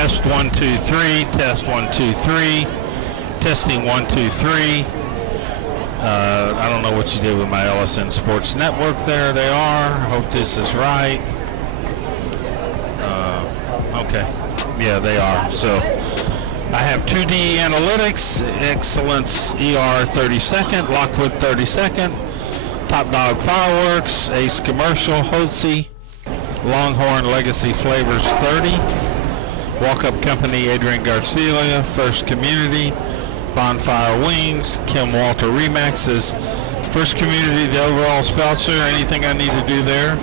Test 1 2 3. Test 1 2 3. Testing 1 2 3. I don't know what you did with my LSN Sports Network there. They are. Hope this is right. Okay. Yeah, they are. So I have 2D Analytics, Excellence ER 32nd, Lockwood 32nd, Top Dog Fireworks, Ace Commercial, Hotze, Longhorn Legacy Flavors 30, Walk Up Company Adrian Garcia, First Community, Bonfire Wings, Kim Walter Remaxes, First Community, the overall Spelcher. Anything I need to do there?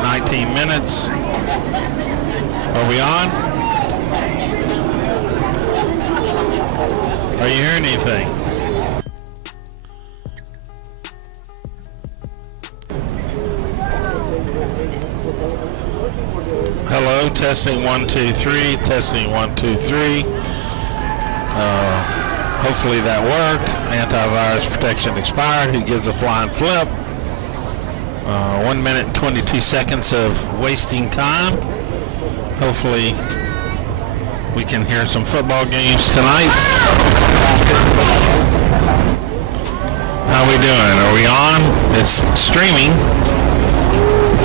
19 minutes. Are we on? Are you hearing anything? Hello, testing 1 2 3, testing 1 2 3. Hopefully that worked. Antivirus protection expired. Who gives a flying flip? 1 minute and 22 seconds of wasting time. Hopefully we can hear some football games tonight. How we doing? Are we on? It's streaming.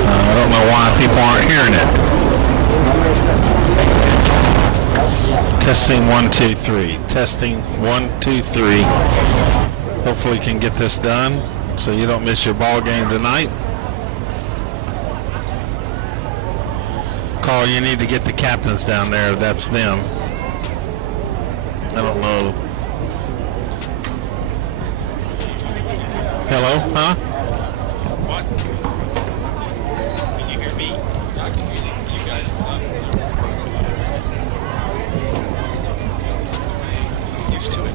I don't know why people aren't hearing it. Testing 1 2 3. Testing 1 2 3. Hopefully we can get this done so you don't miss your ball game tonight. Carl, you need to get the captains down there. That's them. I don't know. Hello? Huh? What? Can you hear me? I can hear you guys. Used to it.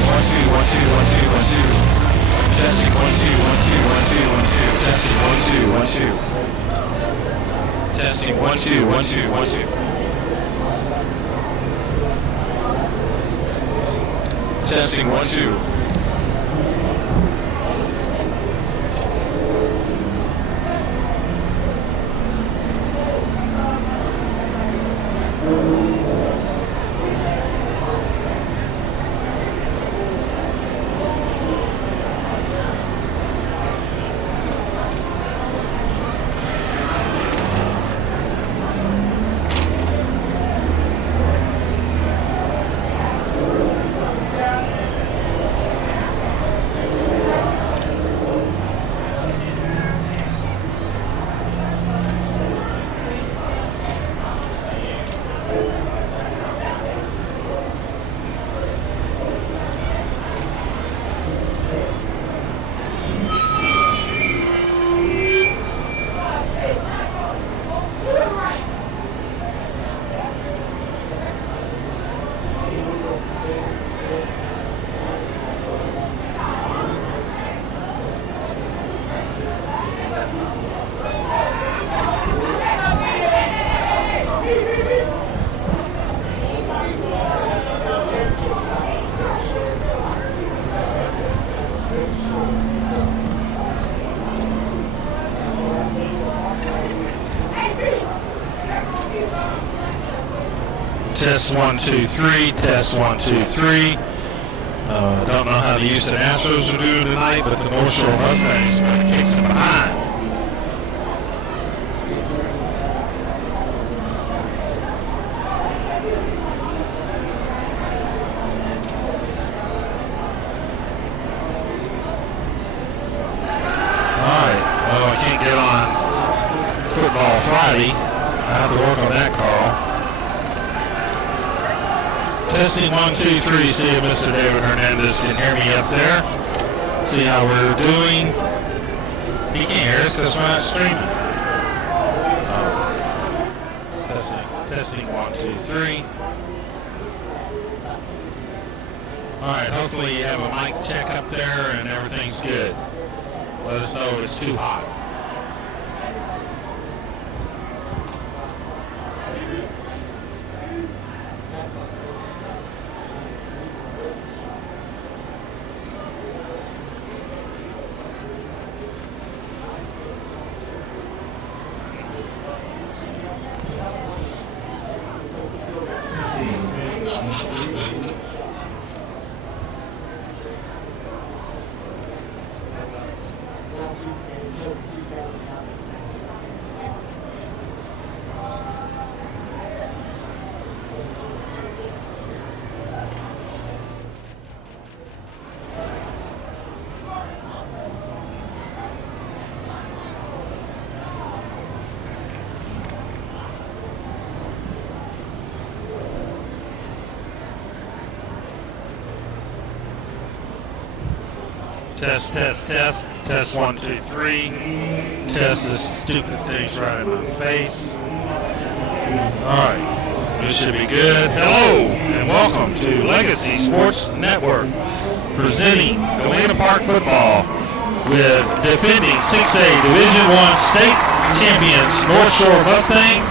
Testing 1 2 1 2 1 2 1 2. Testing 1 2 1 2 1 2 1 2. Testing 1 2 1 2. Testing 1 2 1 2 1 2. Testing 1 2. Test 1 2 3. Test 1 2 3. Don't know how the Houston Astros are doing tonight, but the North Shore Mustangs are going to kick some behind. Alright, well, I can't get on Football Friday. I have to work on that, Carl. Testing 1 2 3. See if Mr. David Hernandez can hear me up there. See how we're doing. He can't hear us because we're not streaming. Testing 1 2 3. Alright, hopefully you have a mic check up there and everything's good. Let us know if it's too hot. Test, test, test. Test 1 2 3. Test this stupid thing's right in my face. Alright, this should be good. Hello, and welcome to Legacy Sports Network, presenting Galena Park football with defending 6A Division I state champions North Shore Mustangs,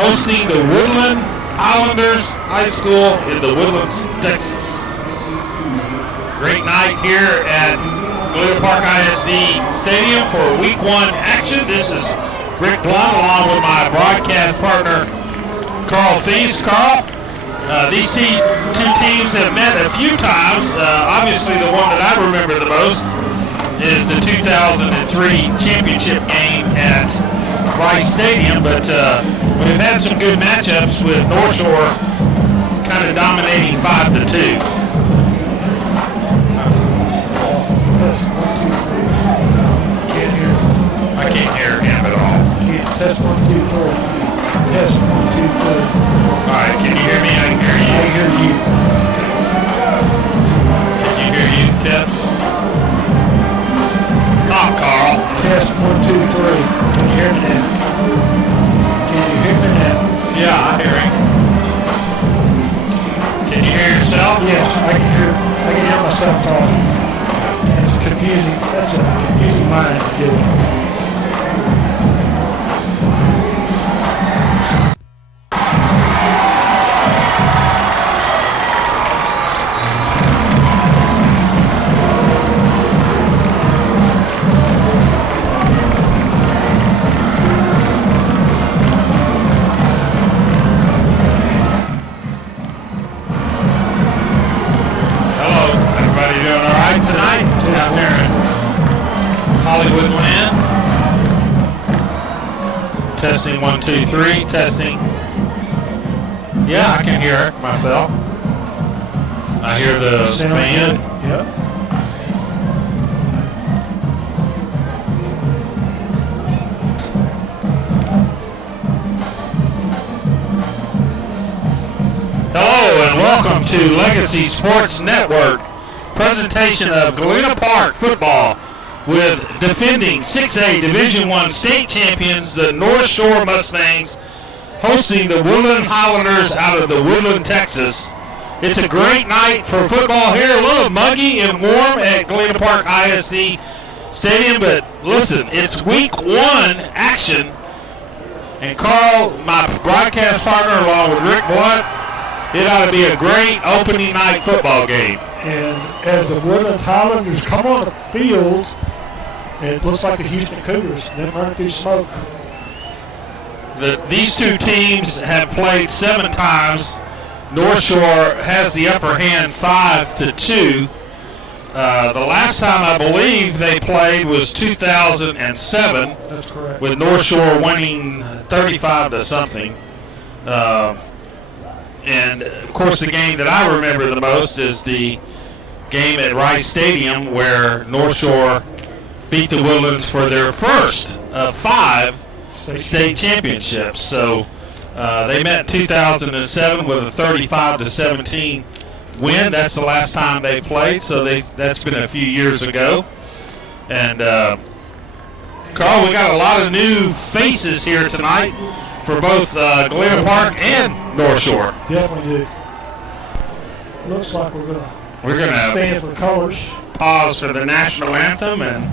hosting the Woodlands Highlanders High School in the Woodlands, Texas. Great night here at Galena Park ISD Stadium for Week 1 action. This is Rick Blunt along with my broadcast partner, Carl Thies. Carl, these two teams have met a few times. Obviously, the one that I remember the most is the 2003 championship game at Rice Stadium. But we've had some good matchups with North Shore kind of dominating 5-2. I can't hear him at all. Test 1 2 3. Test 1 2 3. Alright, can you hear me? I can hear you. I hear you. Can you hear you, Tips? Talk, Carl. Test 1 2 3. Can you hear me now? Can you hear me now? Yeah, I hear him. Can you hear yourself? Yes. self-taught. That's a confusing mind to get it. Out there in Hollywood land. Testing 1, 2, 3. Testing. Yeah, I can hear it myself. I hear the band. Yep. Hello and welcome to Legacy Sports Network. Presentation of Galena Park football with defending 6A Division I state champions, the North Shore Mustangs, hosting the Woodland Highlanders out of the Woodland, Texas. It's a great night for football here, a little muggy and warm at Galena Park ISD Stadium, but listen, it's week 1 action, and Carl, my broadcast partner, along with Rick Blunt, it ought to be a great opening night football game. And as the Woodlands Highlanders come on the field, it looks like the Houston Cougars. Them running through smoke. These two teams have played 7 times. North Shore has the upper hand 5-2. The last time I believe they played was 2007. That's correct. With North Shore winning 35 to something. And of course the game that I remember the most is the game at Rice Stadium where North Shore beat the Woodlands for their first of 5 state championships. So they met in 2007 with a 35-17 win. That's the last time they played, so that's been a few years ago. And Carl, we got a lot of new faces here tonight for both Galena Park and North Shore. Definitely do. Looks like we're gonna stand for colors. Pause for the national anthem and.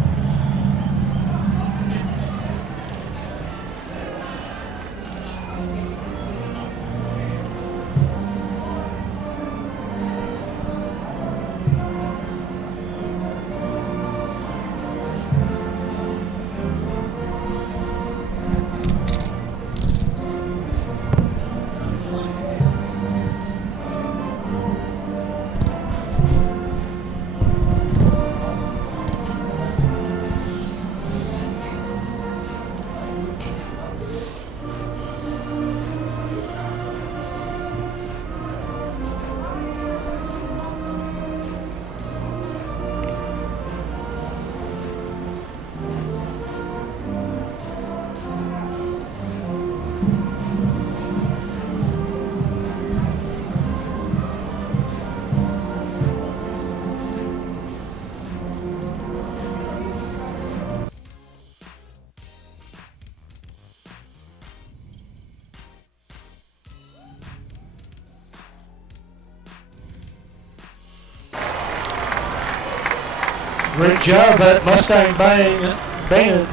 Great job at Mustang Band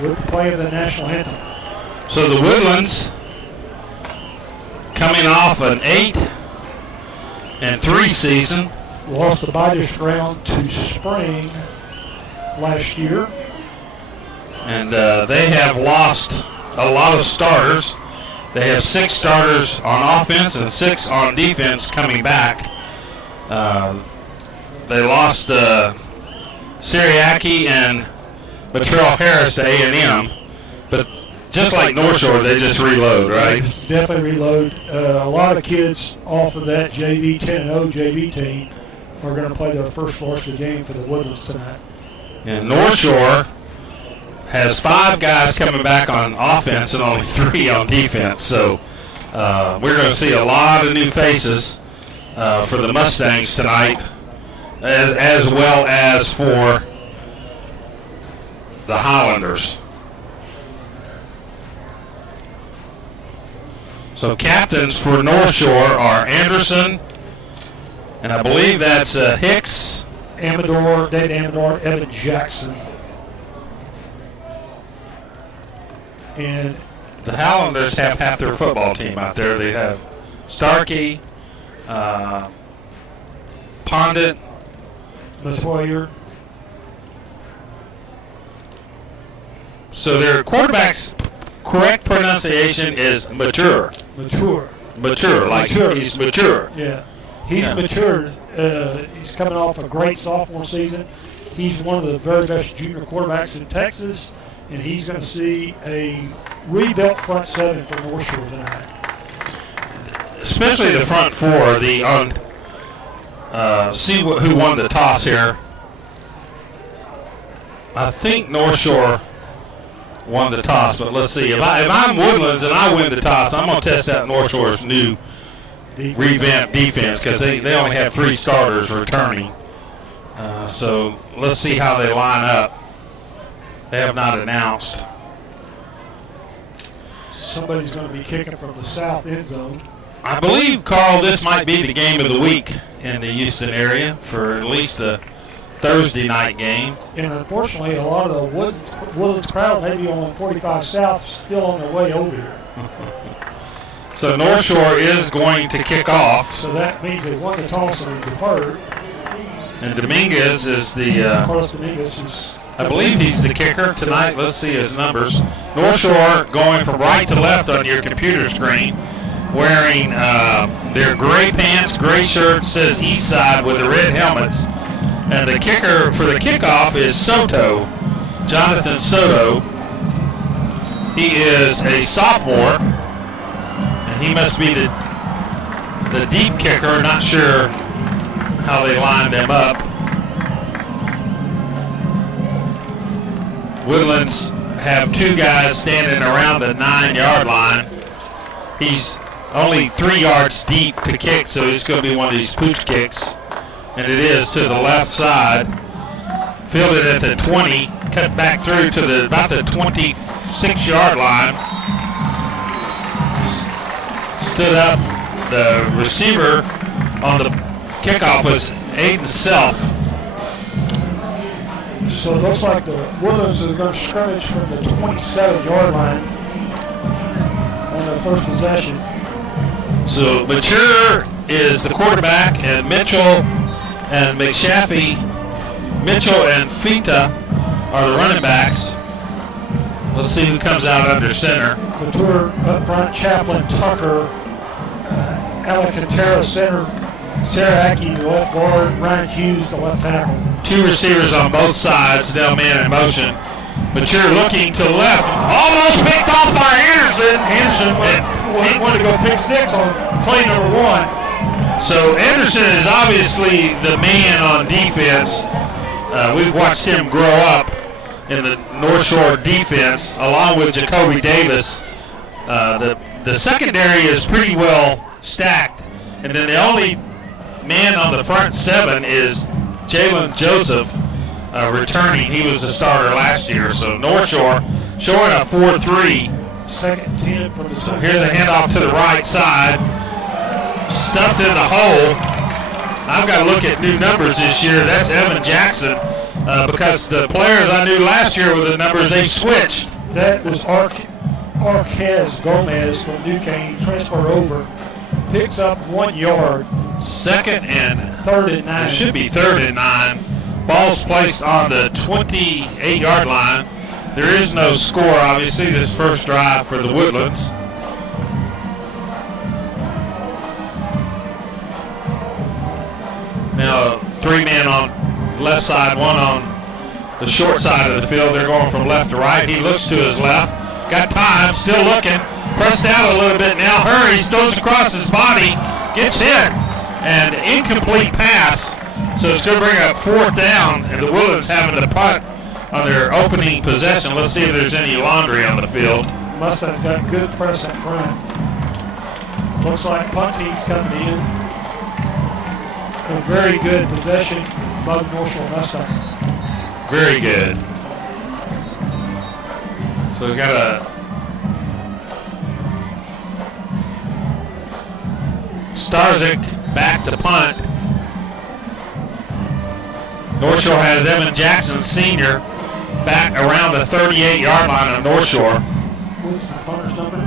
with the play of the national anthem. So the Woodlands coming off an 8-3 season. Lost the bye district round to Spring last year. And they have lost a lot of starters. They have 6 starters on offense and 6 on defense coming back. They lost Siriaki and Latrell Harris to A&M, but just like North Shore, they just reload, right? Definitely reload. A lot of kids off of that JV 10-0 JV team are going to play their first varsity game for the Woodlands tonight. And North Shore has 5 guys coming back on offense and only 3 on defense. So we're going to see a lot of new faces for the Mustangs tonight, as well as for the Highlanders. So captains for North Shore are Anderson, And I believe that's Hicks. Amador, David Amador, Evan Jackson. And The Highlanders have half their football team out there. They have Starkey, Pondit, Matoyer. So their quarterback's correct pronunciation is mature. Mature. Mature, like Mature. he's mature. Yeah. He's matured. He's coming off a great sophomore season. He's one of the very best junior quarterbacks in Texas, and he's going to see a rebuilt front seven for North Shore tonight. Especially the front four. See who won the toss here. I think North Shore won the toss, but let's see. If I'm Woodlands and I win the toss, I'm going to test out North Shore's new revamped defense because they only have 3 starters returning. So let's see how they line up. They have not announced. Somebody's going to be kicking from the south end zone. I believe, Carl, this might be the game of the week in the Houston area for at least a Thursday night game. And unfortunately, a lot of the Woodlands crowd may be on 45 South still on their way over here. So North Shore is going to kick off. So that means they won the toss and they deferred. And Dominguez is the, Carlos Dominguez is, I believe he's the kicker tonight. Let's see his numbers. North Shore going from right to left on your computer screen, wearing their gray pants, gray shirt, says East Side with the red helmets. And the kicker for the kickoff is Soto, Jonathan Soto. He is a sophomore, and he must be the deep kicker. Not sure how they lined them up. Woodlands have 2 guys standing around the 9-yard line. He's only 3 yards deep to kick, so it's going to be one of these pooch kicks. And it is to the left side. Fielded at the 20, cut back through to about the 26-yard line. Stood up. The receiver on the kickoff was Aiden Self. so it looks like the Woodlands are going to scrimmage from the 27-yard line on their first possession. So Mature is the quarterback, and Mitchell and McShaffey, Mitchell and Fita are the running backs. Let's see who comes out under center. Mature up front, Chaplin, Tucker, Alcantara center, Saraki the left guard, Ryan Hughes the left tackle. 2 receivers on both sides, now man in motion. Mature looking to the left, almost picked off by Anderson. Anderson wanted to go pick 6 on play number 1. So Anderson is obviously the man on defense. We've watched him grow up in the North Shore defense along with Jacoby Davis. The secondary is pretty well stacked, and then the only man on the front 7 is Jalen Joseph returning. He was a starter last year. So North Shore showing a 4-3. Second 10 from the So here's a handoff to the right side. Stuffed in the hole. I've got to look at new numbers this year. That's Evan Jackson because the players I knew last year with the numbers, they switched. That was Arquez Gomez from Duquesne, transfer over, picks up 1 yard. Second and Third and 9. it should be 3rd and 9. Ball's placed on the 28-yard line. There is no score, obviously, this first drive for the Woodlands. Now, 3 men on left side, 1 on the short side of the field. They're going from left to right. He looks to his left. Got time, still looking. Pressed out a little bit now. Hurries, throws across his body. Gets hit. And incomplete pass. So it's going to bring up 4th down. And the Woodlands having to punt on their opening possession. Let's see if there's any laundry on the field. Must have got good press up front. Looks like punt team's coming in. A very good possession by the North Shore Mustangs. Very good. So we got a Starzik back to punt. North Shore has Evan Jackson Sr. back around the 38-yard line of North Shore. What's the punter's number?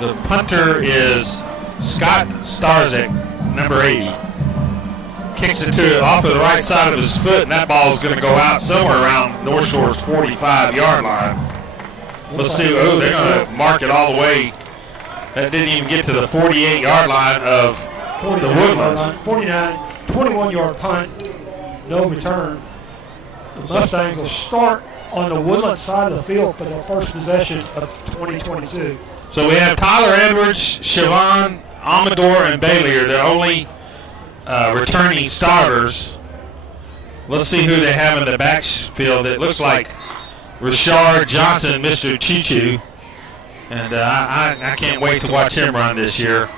The punter is Scott Starzik, number 80. Kicks it to off of the right side of his foot, and that ball is going to go out somewhere around North Shore's 45-yard line. Let's see. Oh, they're going to mark it all the way. That didn't even get to the 48-yard line of the Woodlands. 21-yard punt, no return. The Mustangs will start on the Woodlands side of the field for their first possession of 2022. So we have Tyler Edwards, Siobhan, Amador, and Bailey are the only returning starters. Let's see who they have in the backfield. It looks like Rashard Johnson, Mr. Choo-Choo. And I can't wait to watch him run this year.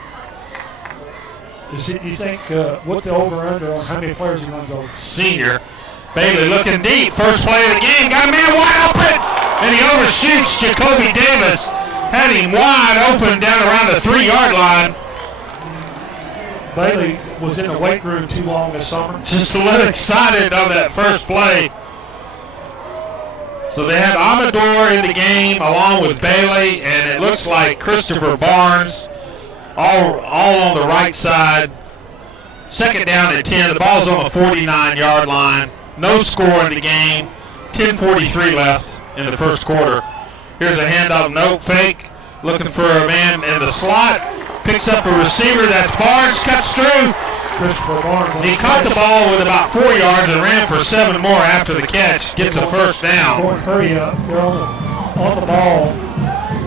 You think what the over-under on how many players he runs over? Senior. Bailey looking deep. First play of the game. Got a man wide open. And he overshoots Jacoby Davis. Had him wide open down around the 3-yard line. Bailey was in the weight room too long this summer. Just a little excited on that first play. So they have Amador in the game along with Bailey, and it looks like Christopher Barnes all on the right side. Second down at 10. The ball's on the 49-yard line. No score in the game. 10:43 left in the first quarter. Here's a handoff, no fake. Looking for a man in the slot. Picks up a receiver. That's Barnes. Cuts through. Christopher Barnes. He caught the ball with about 4 yards and ran for 7 more after the catch. Gets a first down. Going hurry up. They're on the ball,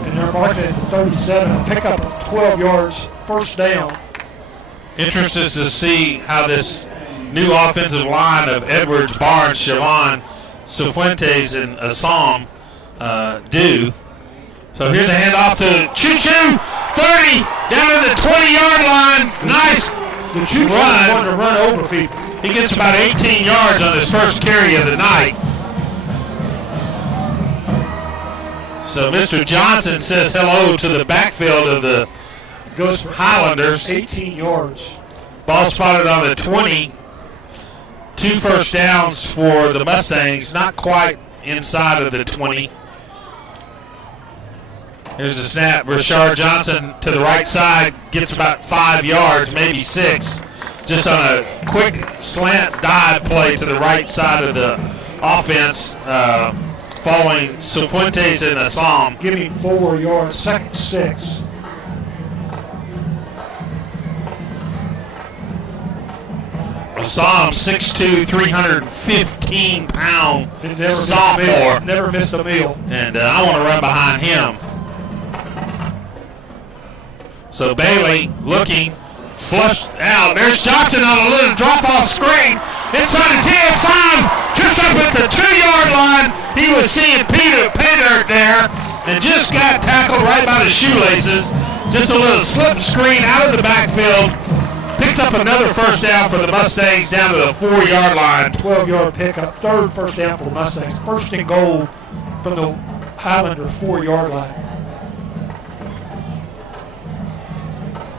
and they're marking it to 37. A pickup of 12 yards. First down. Interested to see how this new offensive line of Edwards, Barnes, Siobhan, Cifuentes, and Assam do. So here's a handoff to Choo-Choo. 30 down to the 20-yard line. Nice The Choo-Choo wanted to run over people. He gets about 18 yards on his first carry of the night. So Mr. Johnson says hello to the backfield of the Goes for Highlanders. 18 yards. Ball spotted on the 20. 2 first downs for the Mustangs, not quite inside of the 20. Here's a snap. Rashard Johnson to the right side gets about 5 yards, maybe 6. Just on a quick slant dive play to the right side of the offense, following Cifuentes and Assam. Give him 4 yards, second 6. Assam, 6'2", 315-pound sophomore. Never missed a meal. And I want to run behind him. So Bailey looking, flushed out. There's Johnson on a little drop-off screen. Inside the 10-5, just up at the 2-yard line. He was seeing pay dirt there and just got tackled right by the shoelaces. Just a little slip screen out of the backfield. Picks up another first down for the Mustangs down to the 4-yard line. 12-yard pickup, third first down for the Mustangs. First and goal from the Highlander 4-yard line.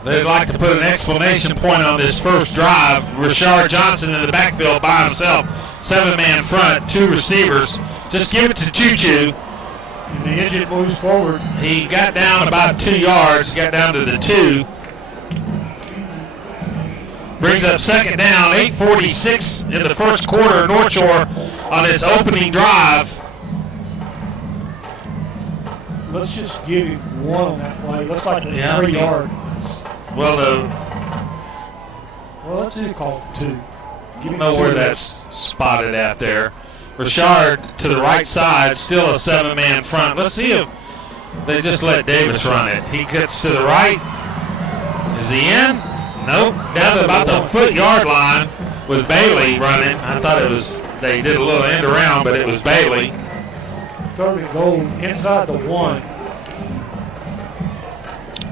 They'd like to put an exclamation point on this first drive. Rashard Johnson in the backfield by himself. 7-man front, 2 receivers. Just give it to Choo-Choo. And the engine moves forward. He got down about 2 yards, got down to the 2. Brings up second down, 8:46 in the first quarter. North Shore on its opening drive. Let's just give him 1 on that play. Looks like a 3-yard. Well, let's do call for 2. I don't know where that's spotted at there. Rashard to the right side, still a 7-man front. Let's see if they just let Davis run it. He gets to the right. Is he in? Nope. Down to about the foot-yard line with Bailey running. I thought it was, they did a little end around, but it was Bailey. Third and goal inside the 1.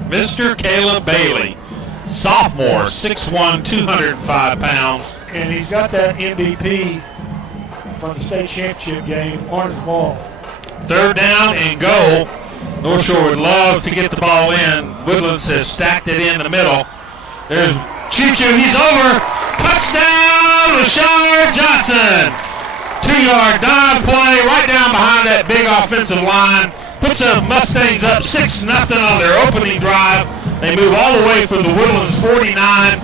Mr. Caleb Bailey, sophomore, 6'1", 205 pounds. And he's got that MVP from the state championship game on his ball. Third down and goal. North Shore would love to get the ball in. Woodlands has stacked it in the middle. There's Choo-Choo. He's over. Touchdown, Rashard Rashard Johnson. 2-yard dive play right down behind that big offensive line. Puts the Mustangs up 6-0 on their opening drive. They move all the way from the Woodlands 49,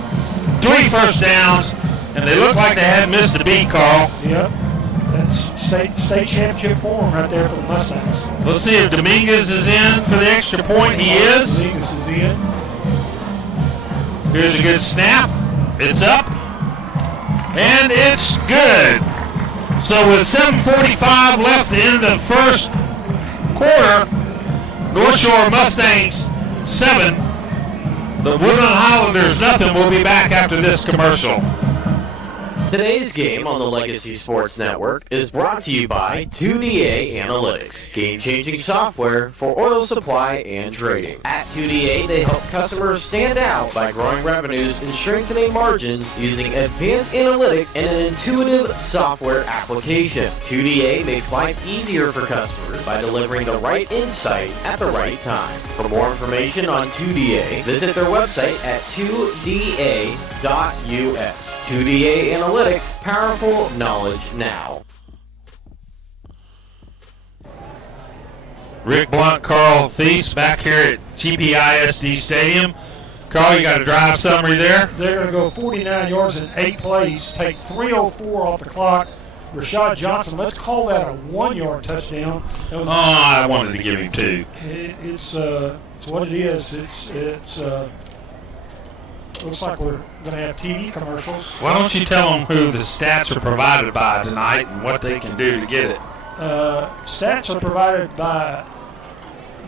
3 first downs, and they look like they hadn't missed a beat, Carl. Yep. That's state championship form right there for the Mustangs. Let's see if Dominguez is in for the extra point. He is. Dominguez is in. Here's a good snap. It's up. And it's good. So with 7:45 left in the first quarter, North Shore Mustangs 7, the Woodland Highlanders nothing. We'll be back after this commercial. Today's game on the Legacy Sports Network is brought to you by 2DA Analytics, game-changing software for oil supply and trading. At 2DA, they help customers stand out by growing revenues and strengthening margins using advanced analytics and an intuitive software application. 2DA makes life easier for customers by delivering the right insight at the right time. For more information on 2DA, visit their website at 2da.us. 2DA Analytics, powerful knowledge now. Rick Blunt, Carl Thies back here at GPISD Stadium. Carl, you got a drive summary there? They're going to go 49 yards in 8 plays, take 3:04 off the clock. Rashad Johnson, let's call that a 1-yard touchdown. That was, I wanted to give him 2. It's what it is. It's looks like we're going to have TV commercials. Why don't you tell them who the stats are provided by tonight and what they can do to get it? Stats are provided by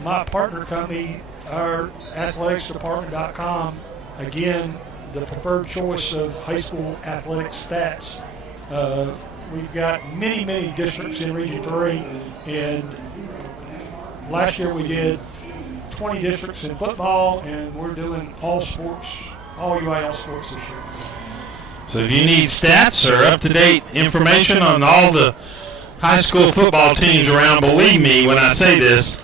my partner company, our athleticsdepartment.com. Again, the preferred choice of high school athletics stats. We've got many districts in Region 3, and last year we did 20 districts in football, and we're doing all sports, all UIL sports this year. So if you need stats or up-to-date information on all the high school football teams around, believe me when I say this,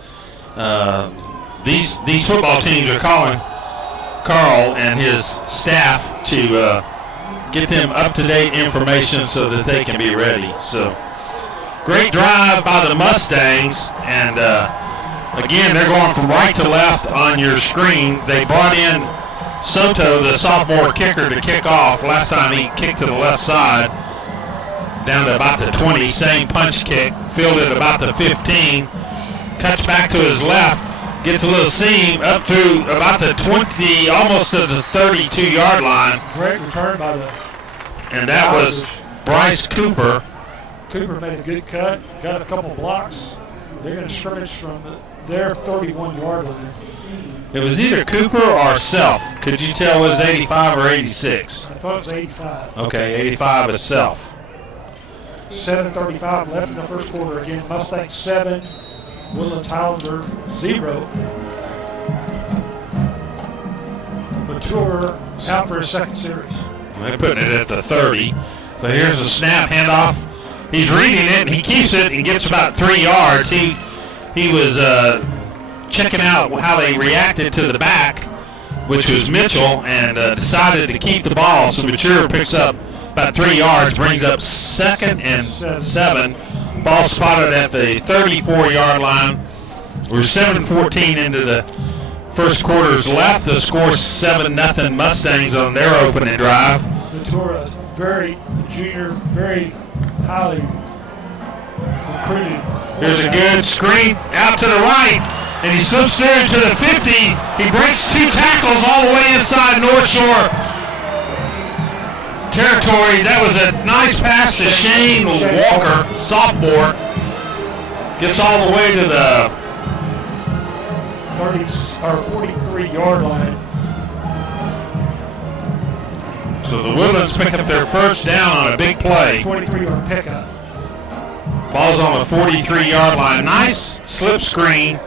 these football teams are calling Carl and his staff to get them up-to-date information so that they can be ready. So great drive by the Mustangs, and again, they're going from right to left on your screen. They brought in Soto, the sophomore kicker, to kick off. Last time he kicked to the left side, down to about the 20, same punch kick, fielded about the 15, cuts back to his left, gets a little seam up to about the 20, almost to the 32-yard line. Great return by the... And that was Bryce Cooper. Cooper made a good cut, got a couple blocks. They're going to scrimmage from their 31-yard line. It was either Cooper or Self. Could you tell it was 85 or 86? I thought it was 85. Okay, 85 is Self. 7:35 left in the first quarter. Again, Mustang 7, Woodlands Highlander 0. Mature out for his second series. They're putting it at the 30. So here's a snap handoff. He's reading it, and he keeps it and gets about 3 yards. He was checking out how they reacted to the back, which was Mitchell, and decided to keep the ball. So Mature picks up about 3 yards, brings up 2nd and 7. Ball spotted at the 34-yard line. We're 7:14 into the first quarter's left. The score's 7-0 Mustangs on their opening drive. Ventura, very junior, very highly recruited. Here's a good screen out to the right, and he slips there into the 50. He breaks 2 tackles all the way inside North Shore territory. That was a nice pass to Shane Walker, sophomore. Gets all the way to the 43-yard line. So the Woodlands pick up their first down on a big play. 23-yard pickup. Ball's on the 43-yard line. Nice slip screen,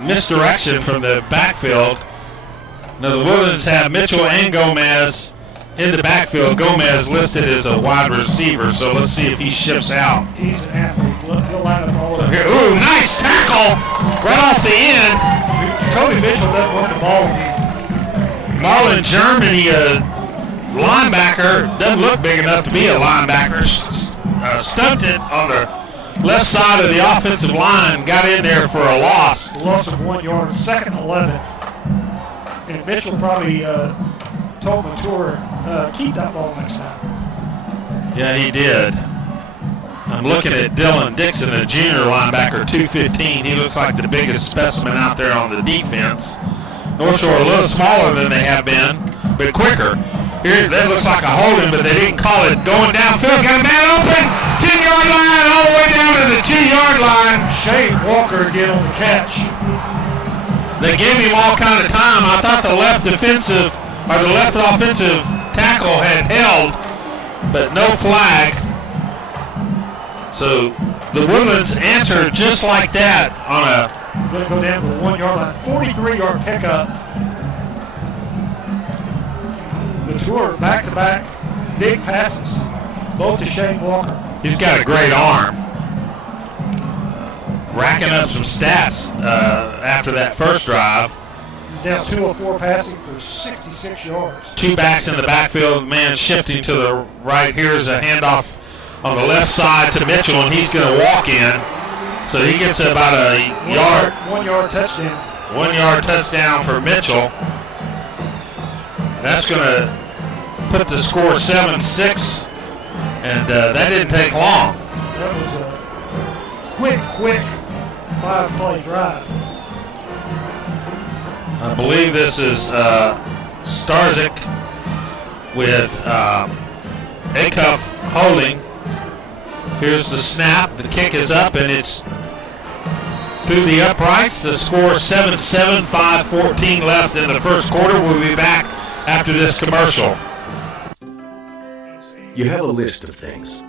misdirection from the backfield. Now the Woodlands have Mitchell and Gomez in the backfield. Gomez listed as a wide receiver, so let's see if he shifts out. He's an athlete. He'll line up all over. Ooh, nice tackle right off the end. Jacoby Mitchell doesn't run the ball again. Marlon Germany linebacker, doesn't look big enough to be a linebacker, stunted on the left side of the offensive line, got in there for a loss. Loss of 1 yard, 2nd 11. And Mitchell probably told Mature, keep that ball next time. Yeah, he did. I'm looking at Dylan Dixon, a junior linebacker, 215. He looks like the biggest specimen out there on the defense. North Shore a little smaller than they have been, but quicker. Here, that looks like a holding, but they didn't call it. Going downfield, got a man open, 10-yard line, all the way down to the 2-yard line. Shane Walker again on the catch. They gave him all kind of time. I thought the left offensive tackle had held, but no flag. So the Woodlands answered just like that on a. Going to go down to the 1 yard line, 43-yard pickup. The tour back-to-back big passes, both to Shane Walker. He's got a great arm. Racking up some stats after that first drive. He's down 2 of 4 passing for 66 yards. 2 backs in the backfield, man shifting to the right. Here's a handoff on the left side to Mitchell, and he's going to walk in. So he gets about a yard. 1 yard touchdown. 1 yard touchdown for Mitchell. That's going to put the score 7-6, and that didn't take long. That was a quick 5-play drive. I believe this is Starzik with kickoff holding. Here's the snap. The kick is up, and it's through the uprights. The score 7-7, 5:14 left in the first quarter. We'll be back after this commercial. You have a list of things.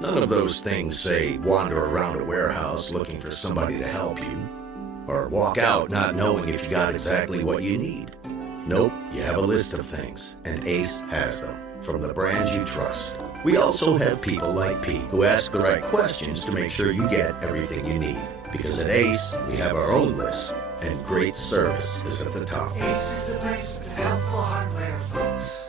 None of those things say wander around a warehouse looking for somebody to help you, or walk out not knowing if you got exactly what you need. Nope, you have a list of things, and Ace has them, from the brands you trust. We also have people like Pete who ask the right questions to make sure you get everything you need. Because at Ace, we have our own list, and great service is at the top. Ace is the place for helpful hardware, folks.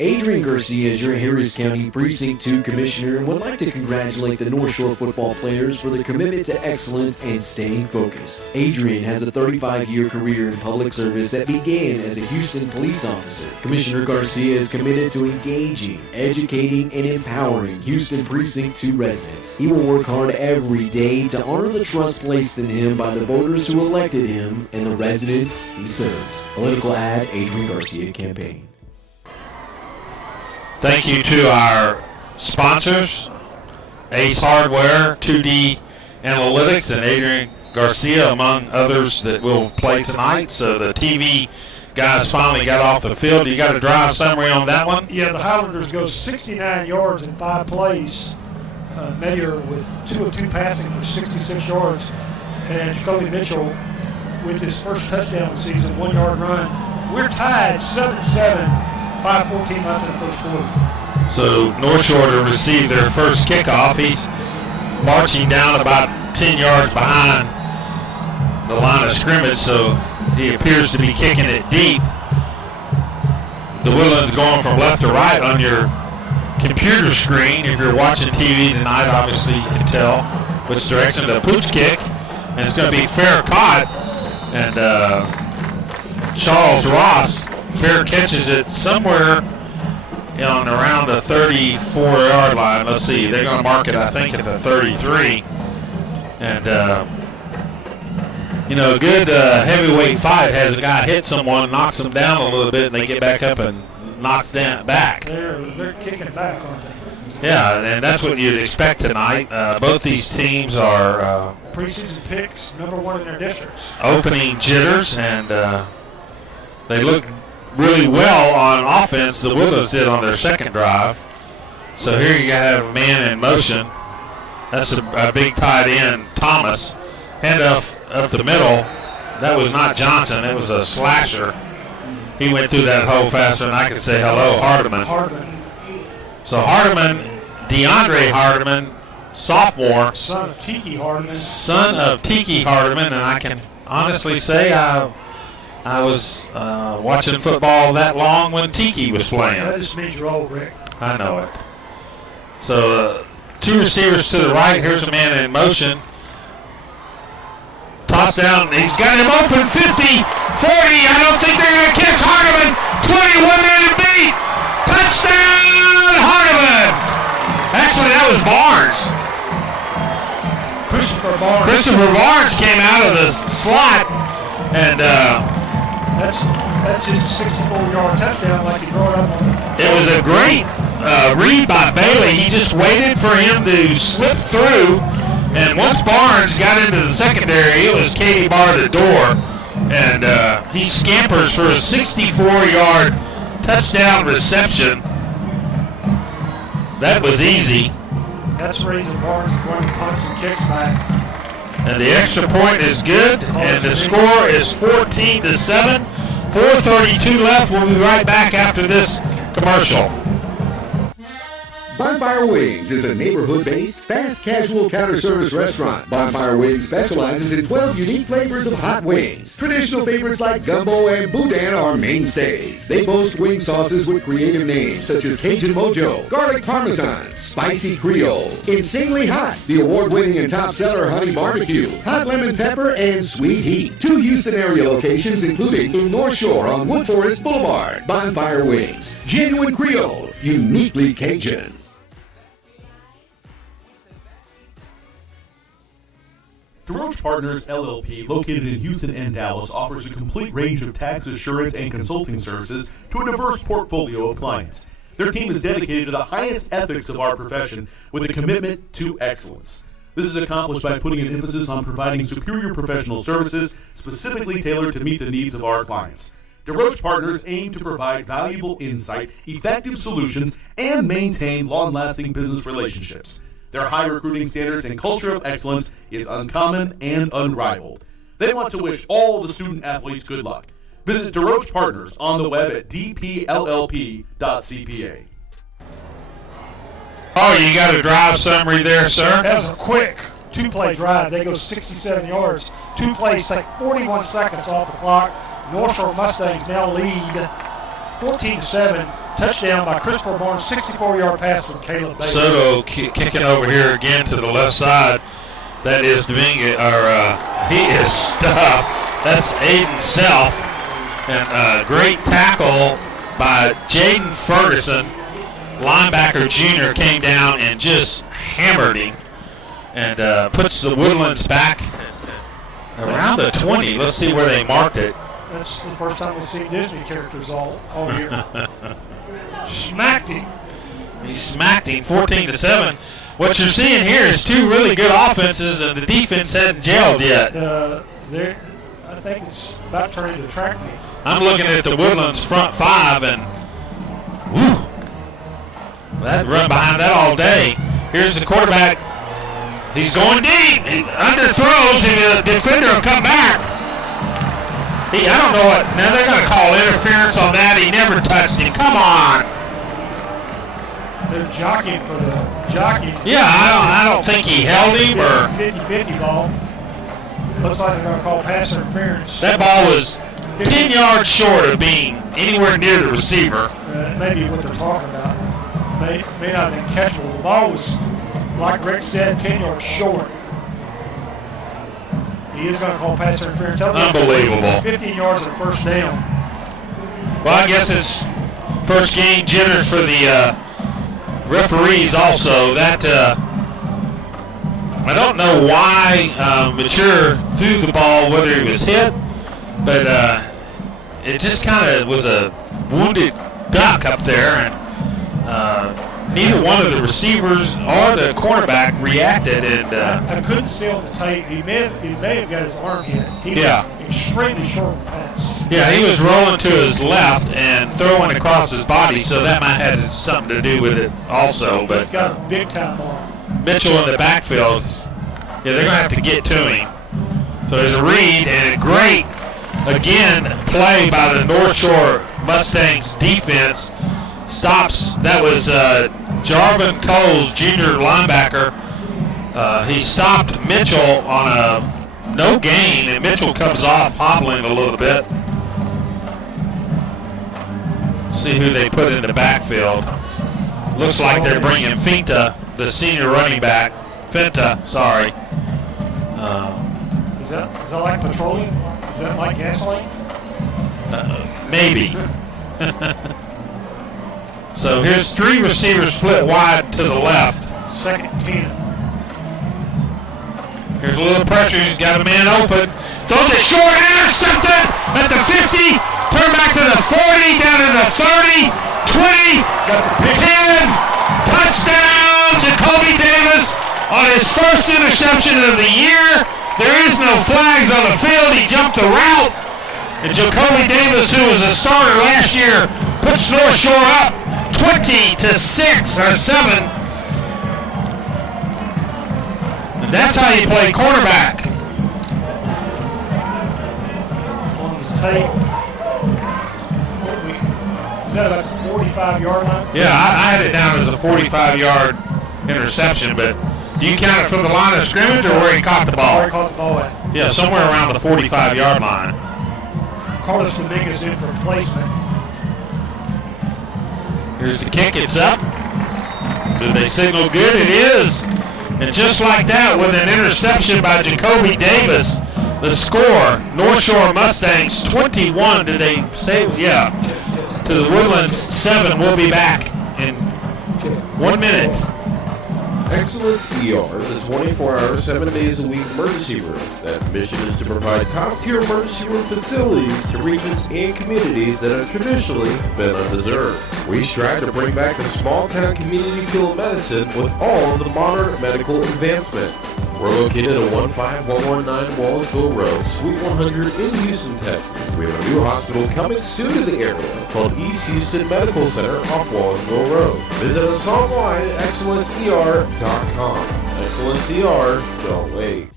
Adrian Garcia is your Harris County Precinct 2 Commissioner and would like to congratulate the North Shore football players for their commitment to excellence and staying focused. Adrian has a 35-year career in public service that began as a Houston police officer. Commissioner Garcia is committed to engaging, educating, and empowering Houston Precinct 2 residents. He will work hard every day to honor the trust placed in him by the voters who elected him and the residents he serves. Political ad, Adrian Garcia Campaign. Thank you to our sponsors, Ace Hardware, 2D Analytics, and Adrian Garcia, among others that will play tonight. So the TV guys finally got off the field. You got a drive summary on that one? Yeah, the Highlanders go 69 yards in 5 plays. Meteor with 2 of 2 passing for 66 yards. And Jacoby Mitchell with his first touchdown of the season, 1 yard run. We're tied 7-7. 5:14 left in the first quarter. So North Shore to receive their first kickoff. He's marching down about 10 yards behind the line of scrimmage, so he appears to be kicking it deep. The Woodlands going from left to right on your computer screen. If you're watching TV tonight, obviously you can tell which direction the pooch kick. And it's going to be fair caught. And Charles Ross fair catches it somewhere on around the 34-yard line. Let's see. They're going to mark it, I think, at the 33. And, a good heavyweight fight has a guy hit someone, knocks them down a little bit, and they get back up and knocks them back. They're kicking back, aren't they? Yeah, and that's what you'd expect tonight. Both these teams are preseason picks, number 1 in their districts. Opening jitters, and they look really well on offense. The Woodlands did on their second drive. So here you have a man in motion. That's a big tight end, Thomas. Hand up the middle. That was not Johnson. It was a slasher. He went through that hole faster than I could say hello, Hardiman. So Hardiman, DeAndre Hardiman, sophomore. Son of Tiki Hardiman. And I can honestly say I I was watching football that long when Tiki was playing. That just means you're old, Rick. I know it. So 2 receivers to the right. Here's a man in motion. Toss down. He's got him open. 50, 40. I don't think they're going to catch Hardeman. 21 minute beat. Touchdown, Hardeman. Actually, that was Barnes. Christopher Barnes came out of the slot, and that's just a 64-yard touchdown, like you draw it up on. It was a great read by Bailey. He just waited for him to slip through, and once Barnes got into the secondary, it was Katie Barr at the door, and he scampers for a 64-yard touchdown reception. That was easy. That's the reason Barnes is running punts and kicks back. And the extra point is good, and the score is 14-7. 4:32 left. We'll be right back after this commercial. Bonfire Wings is a neighborhood-based, fast casual counter-service restaurant. Bonfire Wings specializes in 12 unique flavors of hot wings. Traditional favorites like gumbo and boudin are mainstays. They boast wing sauces with creative names such as Cajun Mojo, Garlic Parmesan, Spicy Creole, Insanely Hot, the award-winning and top seller Honey Barbecue, Hot Lemon Pepper, and Sweet Heat. 2 Houston area locations including in North Shore on Wood Forest Boulevard. Bonfire Wings, genuine Creole, uniquely Cajun. DeRoche Partners, LLP, located in Houston and Dallas, offers a complete range of tax assurance and consulting services to a diverse portfolio of clients. Their team is dedicated to the highest ethics of our profession with a commitment to excellence. This is accomplished by putting an emphasis on providing superior professional services specifically tailored to meet the needs of our clients. DeRoche Partners aim to provide valuable insight, effective solutions, and maintain long-lasting business relationships. Their high recruiting standards and culture of excellence is uncommon and unrivaled. They want to wish all the student athletes good luck. Visit DeRoche Partners on the web at dpllp.cpa. Oh, you got a drive summary there, sir? That was a quick 2-play drive. They go 67 yards. 2 plays take 41 seconds off the clock. North Shore Mustangs now lead 14-7. Touchdown by Christopher Barnes, 64-yard pass from Caleb Bailey. Soto kicking over here again to the left side. That is Dominguez, he is stuffed. That's Aiden Self. And great tackle by Jaden Ferguson. Linebacker junior came down and just hammered him. And puts the Woodlands back around the 20. Let's see where they marked it. That's the first time we've seen Disney characters all year. Smacked him. He smacked him 14-7. What you're seeing here is 2 really good offenses, and the defense hadn't gelled yet. I think it's about turning into a track meet. I'm looking at the Woodlands front 5, and whew, that run behind that all day. Here's the quarterback. He's going deep. He underthrows, and the defender will come back. I don't know what. Now they're going to call interference on that. He never touched him. Come on. They're jockeying for the jockey. Yeah, I don't think he held him or 50-50 ball. Looks like they're going to call pass interference. That ball was 10 yards short of being anywhere near the receiver. Maybe what they're talking about. May not have been catchable. The ball was, like Rick said, 10 yards short. He is going to call pass interference. Unbelievable. 15 yards and first down. Well, I guess it's first game jitters for the referees also. That I don't know why Mature threw the ball, whether he was hit, but it just kind of was a wounded duck up there, and neither one of the receivers or the cornerback reacted. And I couldn't see on the tape. He may have got his arm hit. He was extremely short on the pass. Yeah, he was rolling to his left and throwing across his body, so that might have something to do with it also. But he's got a big time arm. Mitchell in the backfield, they're going to have to get to him. So there's a read and a great, again, play by the North Shore Mustangs defense. Stops, that was Jarvin Coles, junior linebacker. He stopped Mitchell on a no gain, and Mitchell comes off hobbling a little bit. See who they put in the backfield. Looks like they're bringing Finta, the senior running back. Finta, sorry. Is that like petroleum? Is that like gasoline? Maybe. So here's 3 receivers split wide to the left. Second 10. Here's a little pressure. He's got a man open. Throws it short, intercepted at the 50. Turn back to the 40, down to the 30, 20, 10. Touchdown, Jacoby Davis on his first interception of the year. There is no flags on the field. He jumped the route. And Jacoby Davis, who was a starter last year, puts North Shore up 20-6 or 7. And that's how you play quarterback. On his tape. Is that about the 45-yard line? Yeah, I had it down as a 45-yard interception, but do you count it from the line of scrimmage or where he caught the ball? Where he caught the ball at. Yeah, somewhere around the 45-yard line. Carlos Dominguez in for placement. Here's the kick. It's up. Do they signal good? It is. And just like that, with an interception by Jacoby Davis, the score, North Shore Mustangs 21, did they say? Yeah. To the Woodlands 7. We'll be back in 1 minute. Excellence ER is a 24-hour, 7 days a week emergency room. That mission is to provide top-tier emergency room facilities to regions and communities that have traditionally been undeserved. We strive to bring back the small-town community feel of medicine with all of the modern medical advancements. We're located at 15119 Wallsville Road, Suite 100 in Houston, Texas. We have a new hospital coming soon to the area called East Houston Medical Center off Wallsville Road. Visit us online at excellenceer.com. Excellence ER, don't wait.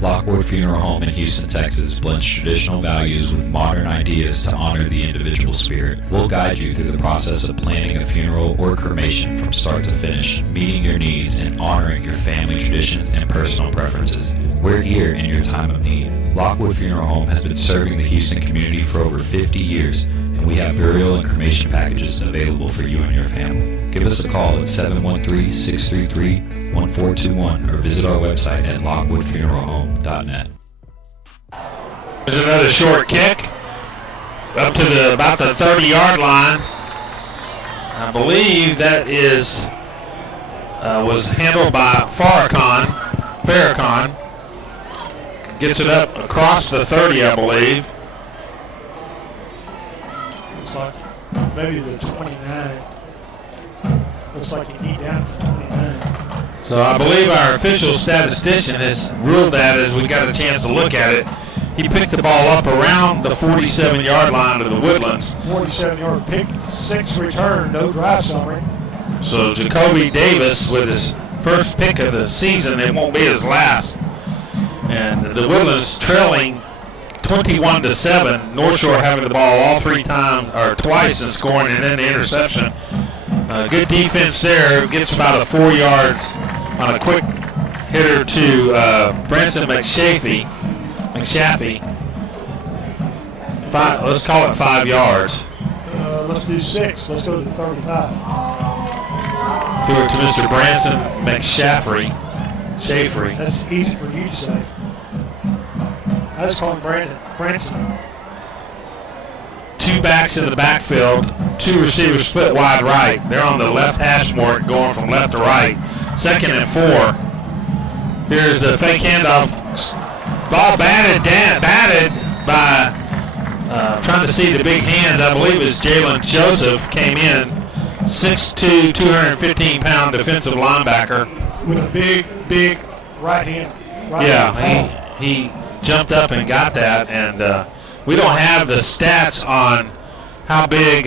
Lockwood Funeral Home in Houston, Texas blends traditional values with modern ideas to honor the individual spirit. We'll guide you through the process of planning a funeral or cremation from start to finish, meeting your needs and honoring your family traditions and personal preferences. We're here in your time of need. Lockwood Funeral Home has been serving the Houston community for over 50 years, and we have burial and cremation packages available for you and your family. Give us a call at 713-633-1421 or visit our website at lockwoodfuneralhome.net. There's another short kick up to about the 30-yard line. I believe that was handled by Farrakhan. Gets it up across the 30, I believe. Looks like maybe the 29. Looks like you need down to 29. So I believe our official statistician has ruled that as we got a chance to look at it. He picked the ball up around the 47-yard line of the Woodlands. 47-yard pick, 6 return, no drive summary. So Jacoby Davis with his first pick of the season, it won't be his last. And the Woodlands trailing 21-7. North Shore having the ball all twice and scoring, and then the interception. Good defense there. Gets about a 4 yards on a quick hitter to Branson McShaffey. Let's call it 5 yards. Let's do 6. Let's go to 35. Threw it to Mr. Branson McShaffrey. That's easy for you to say. I just call him Branson. 2 backs in the backfield, 2 receivers split wide right. They're on the left hash mark going from left to right. 2nd and 4. Here's the fake handoff. Ball batted by, trying to see the big hands, I believe it's Jalen Joseph came in. 6'2", 215-pound defensive linebacker. With a big right hand. He jumped up and got that, and we don't have the stats on how big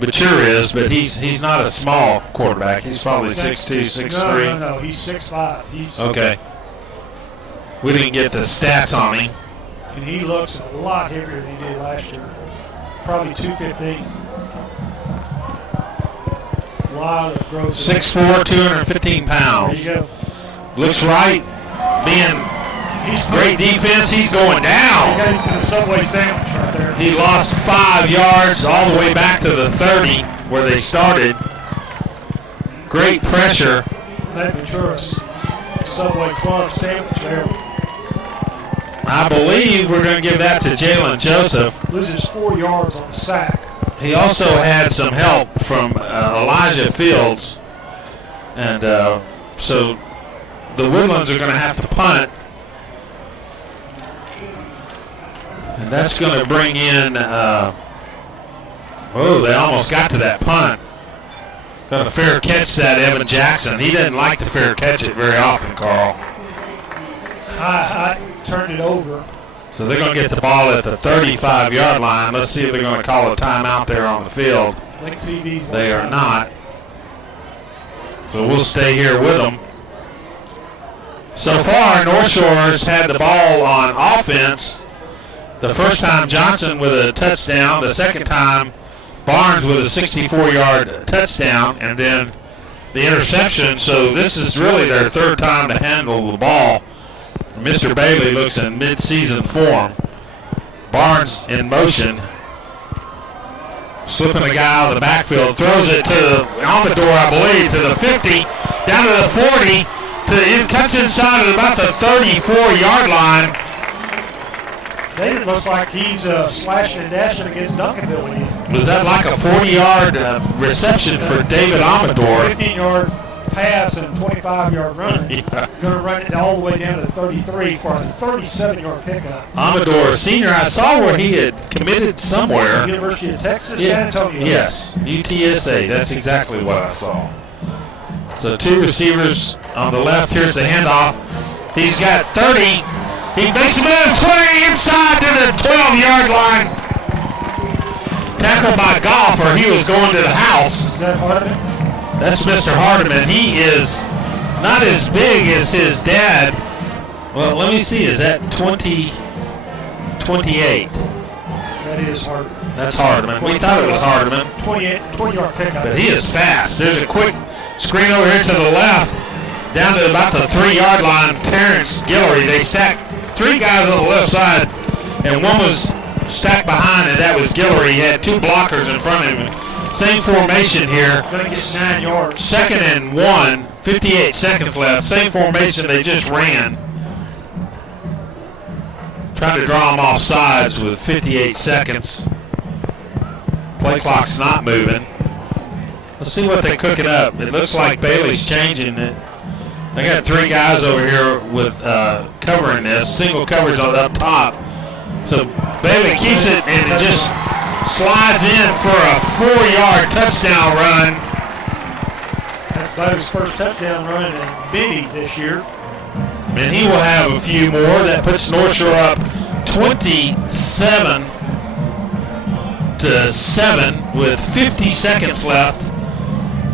Mature is, but he's not a small quarterback. He's probably 6'2", 6'3". No, he's 6'5". Okay. We didn't get the stats on him. And he looks a lot heavier than he did last year. Probably 215. A lot of growth. 6'4", 215 pounds. There you go. Looks right. Great defense. He's going down. He got a Subway sandwich right there. He lost 5 yards all the way back to the 30 where they started. Great pressure. That Venturas Subway Club sandwich there. I believe we're going to give that to Jalen Joseph. Loses 4 yards on the sack. He also had some help from Elijah Fields. And so the Woodlands are going to have to punt. And that's going to bring in, they almost got to that punt. Got a fair catch that, Evan Jackson. He didn't like to fair catch it very often, Carl. I turned it over. So they're going to get the ball at the 35-yard line. Let's see if they're going to call a timeout there on the field. They are not. So we'll stay here with them. So far, North Shore's had the ball on offense. The first time Johnson with a touchdown. The second time Barnes with a 64-yard touchdown. And then the interception. So this is really their third time to handle the ball. Mr. Bailey looks in mid-season form. Barnes in motion. Slipping a guy out of the backfield. Throws it to Amador, I believe, to the 50. Down to the 40. Cuts inside at about the 34-yard line. David looks like he's slashing and dashing against Duncanville again. Was that like a 40-yard reception for David Amador? 15-yard pass and 25-yard run. Yeah. Going to run it all the way down to the 33 for a 37-yard pickup. Amador Sr., I saw where he had committed somewhere. University of Texas, San Antonio. Yes, UTSA. That's exactly what I saw. So 2 receivers on the left. Here's the handoff. He's got 30. He makes a move, 20 inside to the 12-yard line. Tackled by Golfer. He was going to the house. Is that Hardeman? That's Mr. Hardeman. He is not as big as his dad. Well, let me see. Is that 28? That is Hardeman. That's Hardeman. We thought it was Hardeman. 20-yard pickup. But he is fast. There's a quick screen over here to the left. Down to about the 3-yard line. Terrence Guillory. They stacked 3 guys on the left side, and one was stacked behind, and that was Guillory. He had 2 blockers in front of him. Same formation here. Going to get 9 yards. 2nd and 1, 58 seconds left. Same formation they just ran. Trying to draw them off sides with 58 seconds. Play clock's not moving. Let's see what they're cooking up. It looks like Bailey's changing it. They got 3 guys over here with covering this. Single coverage on up top. So Bailey keeps it and it just slides in for a 4-yard touchdown run. That's Bailey's first touchdown run in Benny this year. And he will have a few more. That puts North Shore up 27-7 with 50 seconds left.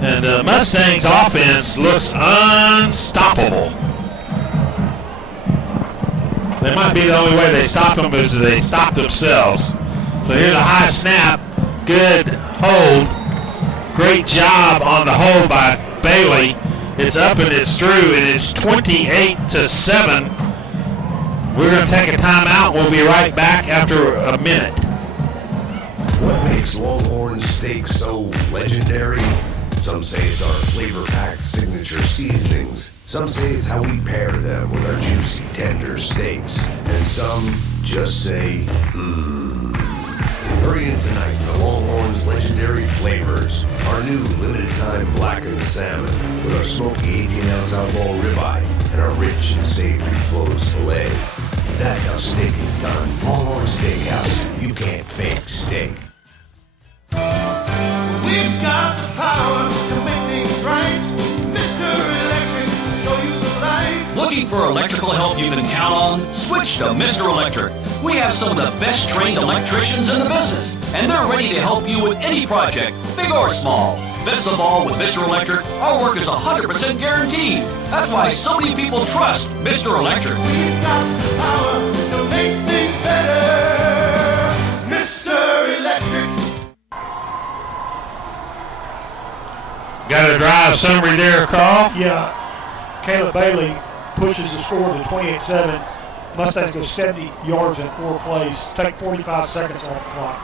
And Mustangs offense looks unstoppable. That might be the only way they stop them is they stop themselves. So here's a high snap. Good hold. Great job on the hold by Bailey. It's up and it's through, and it's 28-7. We're going to take a timeout. We'll be right back after a minute. What makes Longhorn steak so legendary? Some say it's our flavor-packed signature seasonings. Some say it's how we pair them with our juicy, tender steaks. And some just say, Hurry in tonight for Longhorn's legendary flavors. Our new limited-time blackened salmon with our smoky 18-ounce outlaw ribeye and our rich and savory Flo's filet. That's how steak is done. Longhorn Steakhouse. You can't fake steak. We've got the power to make things right. Mr. Electric will show you the light. Looking for electrical help you can count on? Switch to Mr. Electric. We have some of the best trained electricians in the business, and they're ready to help you with any project, big or small. Best of all, with Mr. Electric, our work is 100% guaranteed. That's why so many people trust Mr. Electric. We've got the power to make things better. Mr. Electric. Got a drive summary there, Carl? Yeah. Caleb Bailey pushes the score to 28-7. Mustangs go 70 yards in 4 plays. Take 45 seconds off the clock.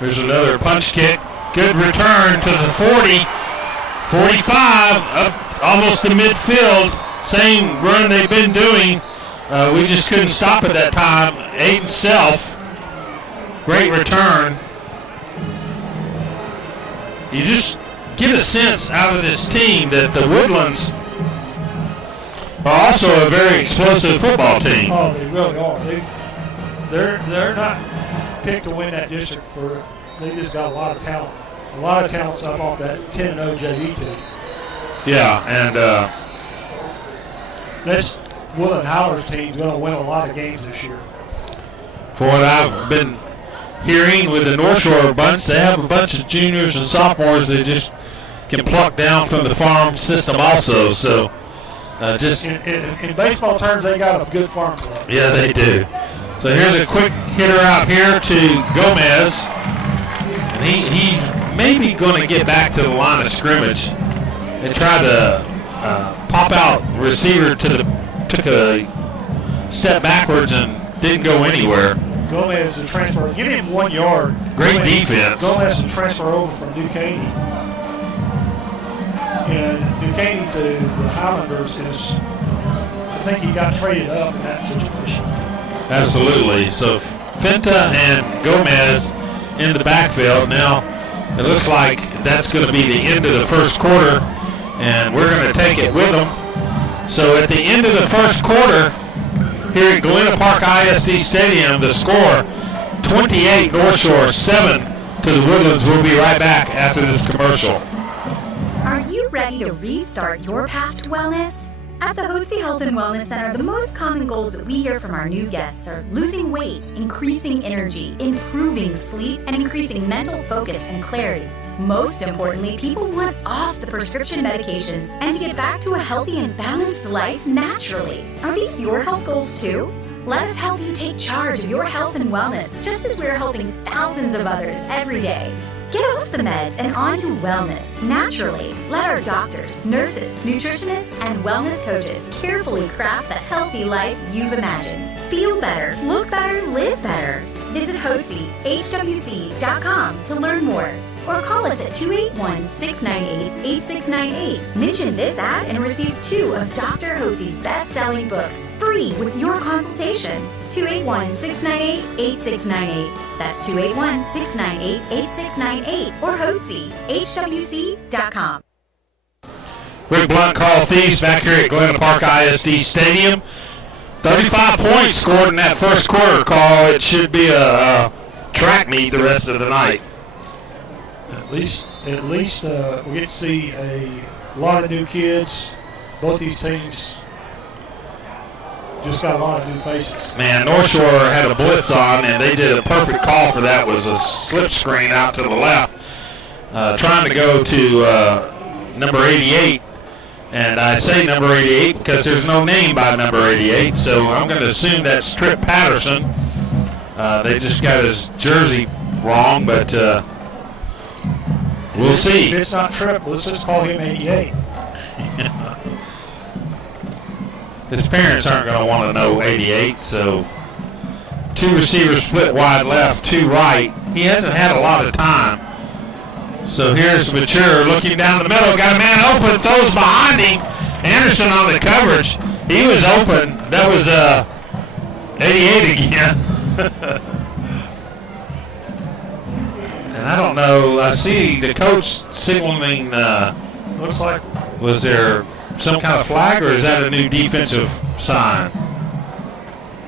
There's another punch kick. Good return to the 40. 45 up almost to midfield. Same run they've been doing. We just couldn't stop at that time. Aiden Self. Great return. You just get a sense out of this team that the Woodlands are also a very explosive football team. Oh, they really are. They're not picked to win that district for. They just got a lot of talent. A lot of talent's up off that 10-0 JV team. Yeah, and this Woodland Howler's team is going to win a lot of games this year. For what I've been hearing with the North Shore bunch, they have a bunch of juniors and sophomores that just can pluck down from the farm system also. So just in baseball terms, they got a good farm club. Yeah, they do. So here's a quick hitter out here to Gomez. And he may be going to get back to the line of scrimmage. They tried to pop out receiver took a step backwards and didn't go anywhere. Gomez is a transfer. Give him 1 yard. Great defense. Gomez is a transfer over from Duquesne. And Duquesne to the Highlanders is, I think he got traded up in that situation. Absolutely. So Fenta and Gomez in the backfield. Now it looks like that's going to be the end of the first quarter, and we're going to take it with them. So at the end of the first quarter, here at Galena Park ISD Stadium, the score 28 North Shore, 7 to the Woodlands. We'll be right back after this commercial. Are you ready to restart your path to wellness? At the Hotze Health and Wellness Center, the most common goals that we hear from our new guests are losing weight, increasing energy, improving sleep, and increasing mental focus and clarity. Most importantly, people want off the prescription medications and to get back to a healthy and balanced life naturally. Are these your health goals too? Let us help you take charge of your health and wellness, just as we're helping thousands of others every day. Get off the meds and on to wellness naturally. Let our doctors, nurses, nutritionists, and wellness coaches carefully craft the healthy life you've imagined. Feel better, look better, live better. Visit HWC.com to learn more. Or call us at 281-698-8698. Mention this ad and receive 2 of Dr. Hotze's best-selling books free with your consultation. 281-698-8698. That's 281-698-8698 or Hotze, HWC.com. Rick Blunt called thieves back here at Galena Park ISD Stadium. 35 points scored in that first quarter, Carl. It should be a track meet the rest of the night. At least we get to see a lot of new kids. Both these teams just got a lot of new faces. Man, North Shore had a blitz on, and they did a perfect call for that. Was a slip screen out to the left, trying to go to number 88. And I say number 88 because there's no name by number 88, so I'm going to assume that's Trip Patterson. They just got his jersey wrong, but we'll see. If it's not Trip, let's just call him 88. His parents aren't going to want to know 88, so 2 receivers split wide left, 2 right. He hasn't had a lot of time. So here's Mature looking down the middle. Got a man open, throws behind him. Anderson on the coverage. He was open. That was 88 again. And I don't know. I see the coach signaling. Looks like. Was there some kind of flag, or is that a new defensive sign?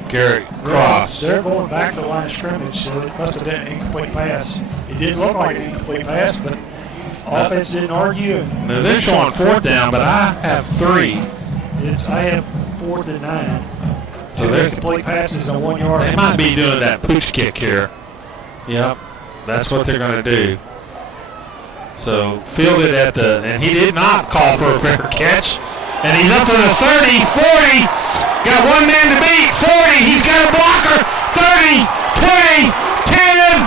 Garrett Cross. They're going back to the line of scrimmage, so it must have been an incomplete pass. It didn't look like an incomplete pass, but offense didn't argue. Now they're showing 4th down, but I have 3. I have 4th and 9. So 2 they're incomplete passes on 1 yard. They might be doing that pooch kick here. Yep, that's what they're going to do. So fielded at the, and he did not call for a fair catch. And he's up to the 30, 40. Got one man to beat. 40. He's got a blocker. 30, 20, 10.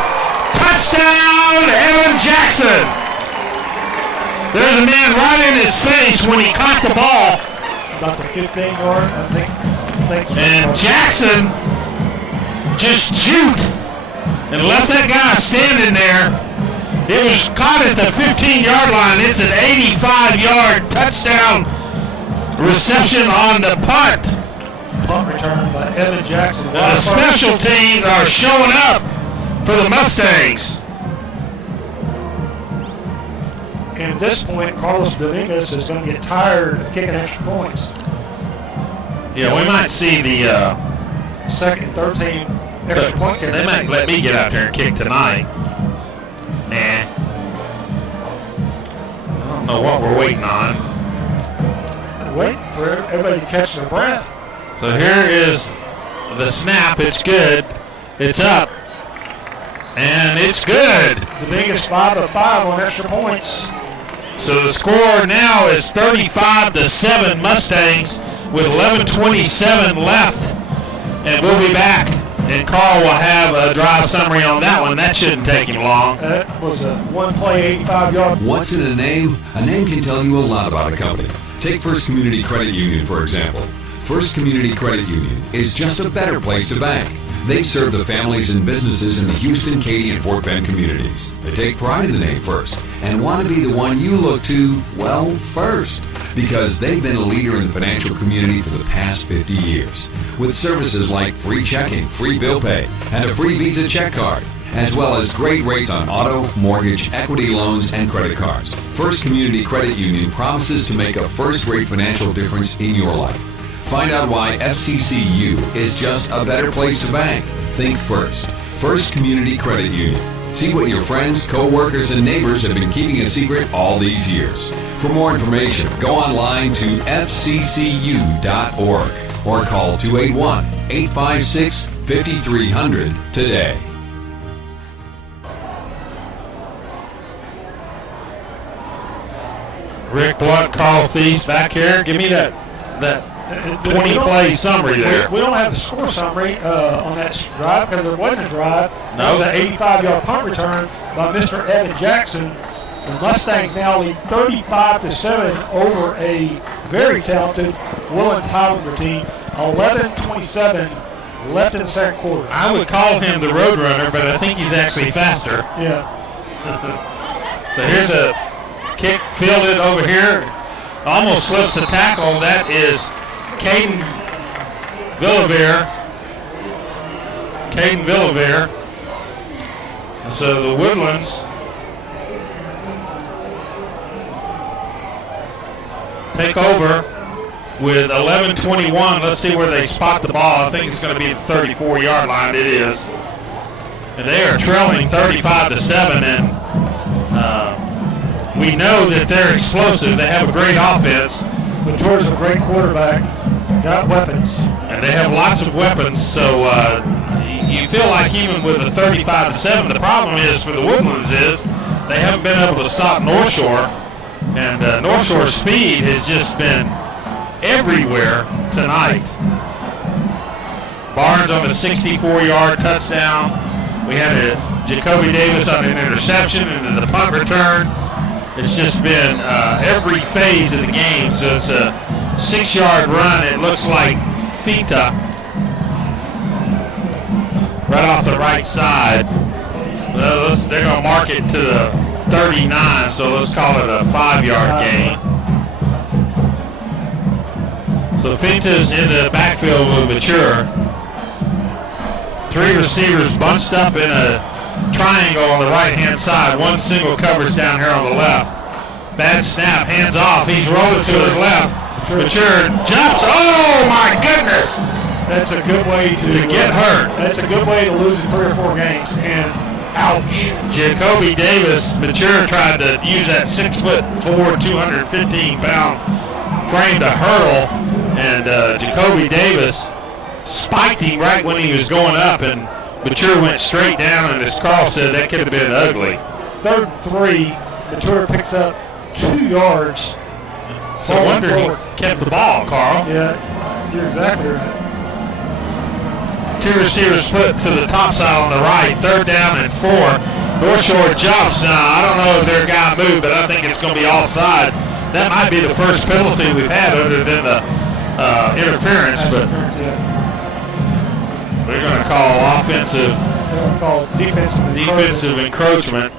Touchdown, Evan Jackson. There's a man right in his face when he caught the ball. about the 15-yard, I think. And Jackson just juked and left that guy standing there. It was caught at the 15-yard line. It's an 85-yard touchdown reception on the punt. Punt return by Evan Jackson. The special teams are showing up for the Mustangs. And at this point, Carlos Dominguez is going to get tired of kicking extra points. Yeah, we might see the second and 13 extra point kick. They might let me get out there and kick tonight. Nah. I don't know what we're waiting on. Waiting for everybody to catch their breath. So here is the snap. It's good. It's up. And it's good. Dominguez 5 of 5 on extra points. So the score now is 35-7 Mustangs with 11:27 left. And we'll be back. And Carl will have a drive summary on that one. That shouldn't take him long. That was a one play, 85-yard. What's in a name? A name can tell you a lot about a company. Take First Community Credit Union, for example. First Community Credit Union is just a better place to bank. They serve the families and businesses in the Houston, Katy, and Fort Bend communities. They take pride in the name First and want to be the one you look to, well, first. Because they've been a leader in the financial community for the past 50 years. With services like free checking, free bill pay, and a free Visa check card, as well as great rates on auto, mortgage, equity loans, and credit cards. First Community Credit Union promises to make a first-rate financial difference in your life. Find out why FCCU is just a better place to bank. Think First. First Community Credit Union. See what your friends, co-workers, and neighbors have been keeping a secret all these years. For more information, go online to fccu.org or call 281-856-5300 today. Rick Blunt, Carl Thies back here. Give me that 20-play summary there. We don't have the score summary on that drive because there wasn't a drive. No. That was an 85-yard punt return by Mr. Evan Jackson. The Mustangs now lead 35-7 over a very talented Woodlands Highlander team. 11:27 left in the second quarter. I would call him the road runner, but I think he's actually faster. Yeah. So here's a kick fielded over here. Almost slips the tackle. That is Caden Villavere. So the Woodlands take over with 11:21. Let's see where they spot the ball. I think it's going to be the 34-yard line. It is. And they are trailing 35-7, and we know that they're explosive. They have a great offense. Latour's a great quarterback. Got weapons. And they have lots of weapons, so you feel like even with a 35-7, the problem is for the Woodlands is they haven't been able to stop North Shore. And North Shore's speed has just been everywhere tonight. Barnes on a 64-yard touchdown. We had a Jacoby Davis on an interception and then the punt return. It's just been every phase of the game. So it's a 6-yard run. It looks like Fita right off the right side. Well, they're going to mark it to the 39, so let's call it a 5-yard gain. So Finta's in the backfield with Mature. 3 receivers bunched up in a triangle on the right-hand side. One single coverage down here on the left. Bad snap, hands off. He's rolling to his left. Mature jumps. Oh, my goodness. That's a good way to get hurt. That's a good way to lose in 3 or 4 games. And ouch. Jacoby Davis, Mature tried to use that 6'4", 215-pound frame to hurdle, and Jacoby Davis spiked him right when he was going up, and Mature went straight down, and as Carl said, that could have been ugly. 3rd and 3, Mature picks up 2 yards. So I wonder he kept the ball, Carl. Yeah, you're exactly right. 2 receivers split to the top side on the right. 3rd down and 4. North Shore jumps. Now, I don't know if their guy moved, but I think it's going to be offside. That might be the first penalty we've had other than the interference, but we're going to call offensive. They're going to call defensive encroachment.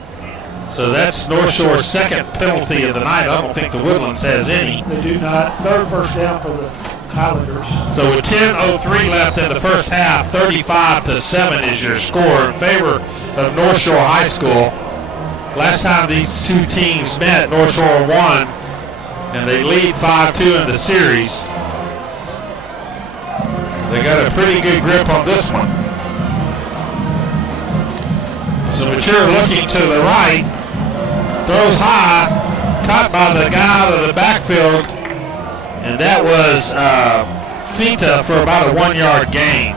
So that's North Shore's second penalty of the night. I don't think the Woodlands has any. They do not. Third first down for the Highlanders. So with 10:03 left in the first half, 35-7 is your score in favor of North Shore High School. Last time these two teams met, North Shore won, and they lead 5-2 in the series. They got a pretty good grip on this one. So Mature looking to the right, throws high, caught by the guy out of the backfield, and that was Finta for about a 1-yard gain.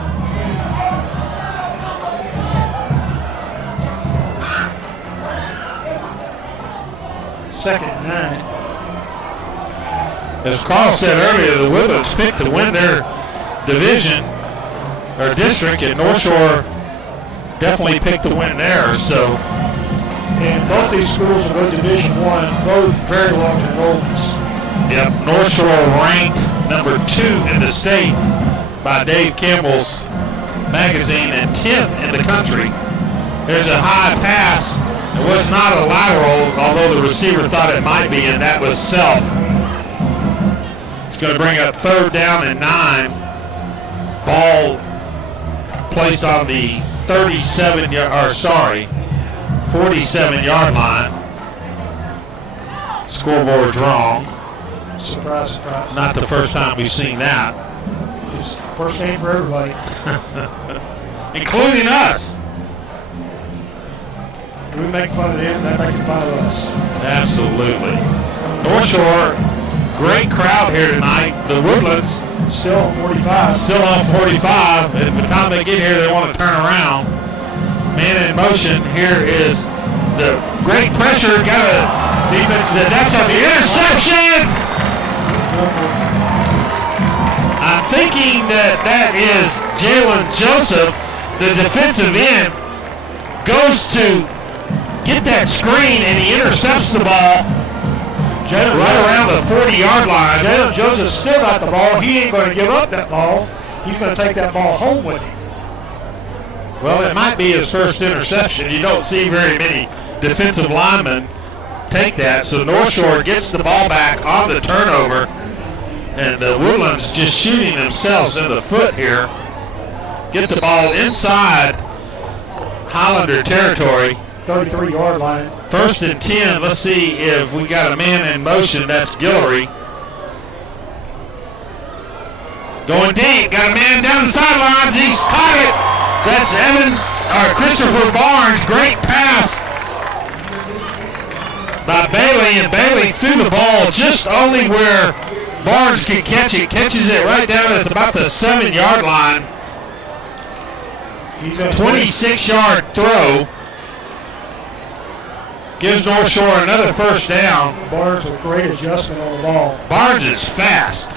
Second and 9. As Carl said earlier, the Woodlands picked to win their division or district, and North Shore definitely picked to win theirs. So, and both these schools will go Division I, both very large enrollments. Yep, North Shore ranked number 2 in the state by Dave Campbell's magazine and 10th in the country. There's a high pass. It was not a lateral, although the receiver thought it might be, and that was Self. It's going to bring up 3rd down and 9. Ball placed on the 47-yard line. Scoreboard's wrong. Surprise, surprise. Not the first time we've seen that. It's first name for everybody. Including us. We make fun of them, they make fun of us. Absolutely. North Shore, great crowd here tonight. The Woodlands still on 45. Still on 45. And by the time they get here, they want to turn around. Man in motion. Here is the great pressure. Got a defense. That's a interception. I'm thinking that is Jalen Joseph, the defensive end, goes to get that screen and he intercepts the ball right around the 40-yard line. Jalen Joseph still got the ball. He ain't going to give up that ball. He's going to take that ball home with him. Well, it might be his first interception. You don't see very many defensive linemen take that. So North Shore gets the ball back on the turnover. And the Woodlands just shooting themselves in the foot here. Get the ball inside Highlander territory. 33-yard line. 1st and 10. Let's see if we got a man in motion. That's Guillory. Going deep. Got a man down the sidelines. He's caught it. That's Christopher Barnes. Great pass by Bailey. And Bailey threw the ball just only where Barnes can catch it. Catches it right down at about the 7-yard line. 26-yard throw. Gives North Shore another first down. Barnes with great adjustment on the ball. Barnes is fast.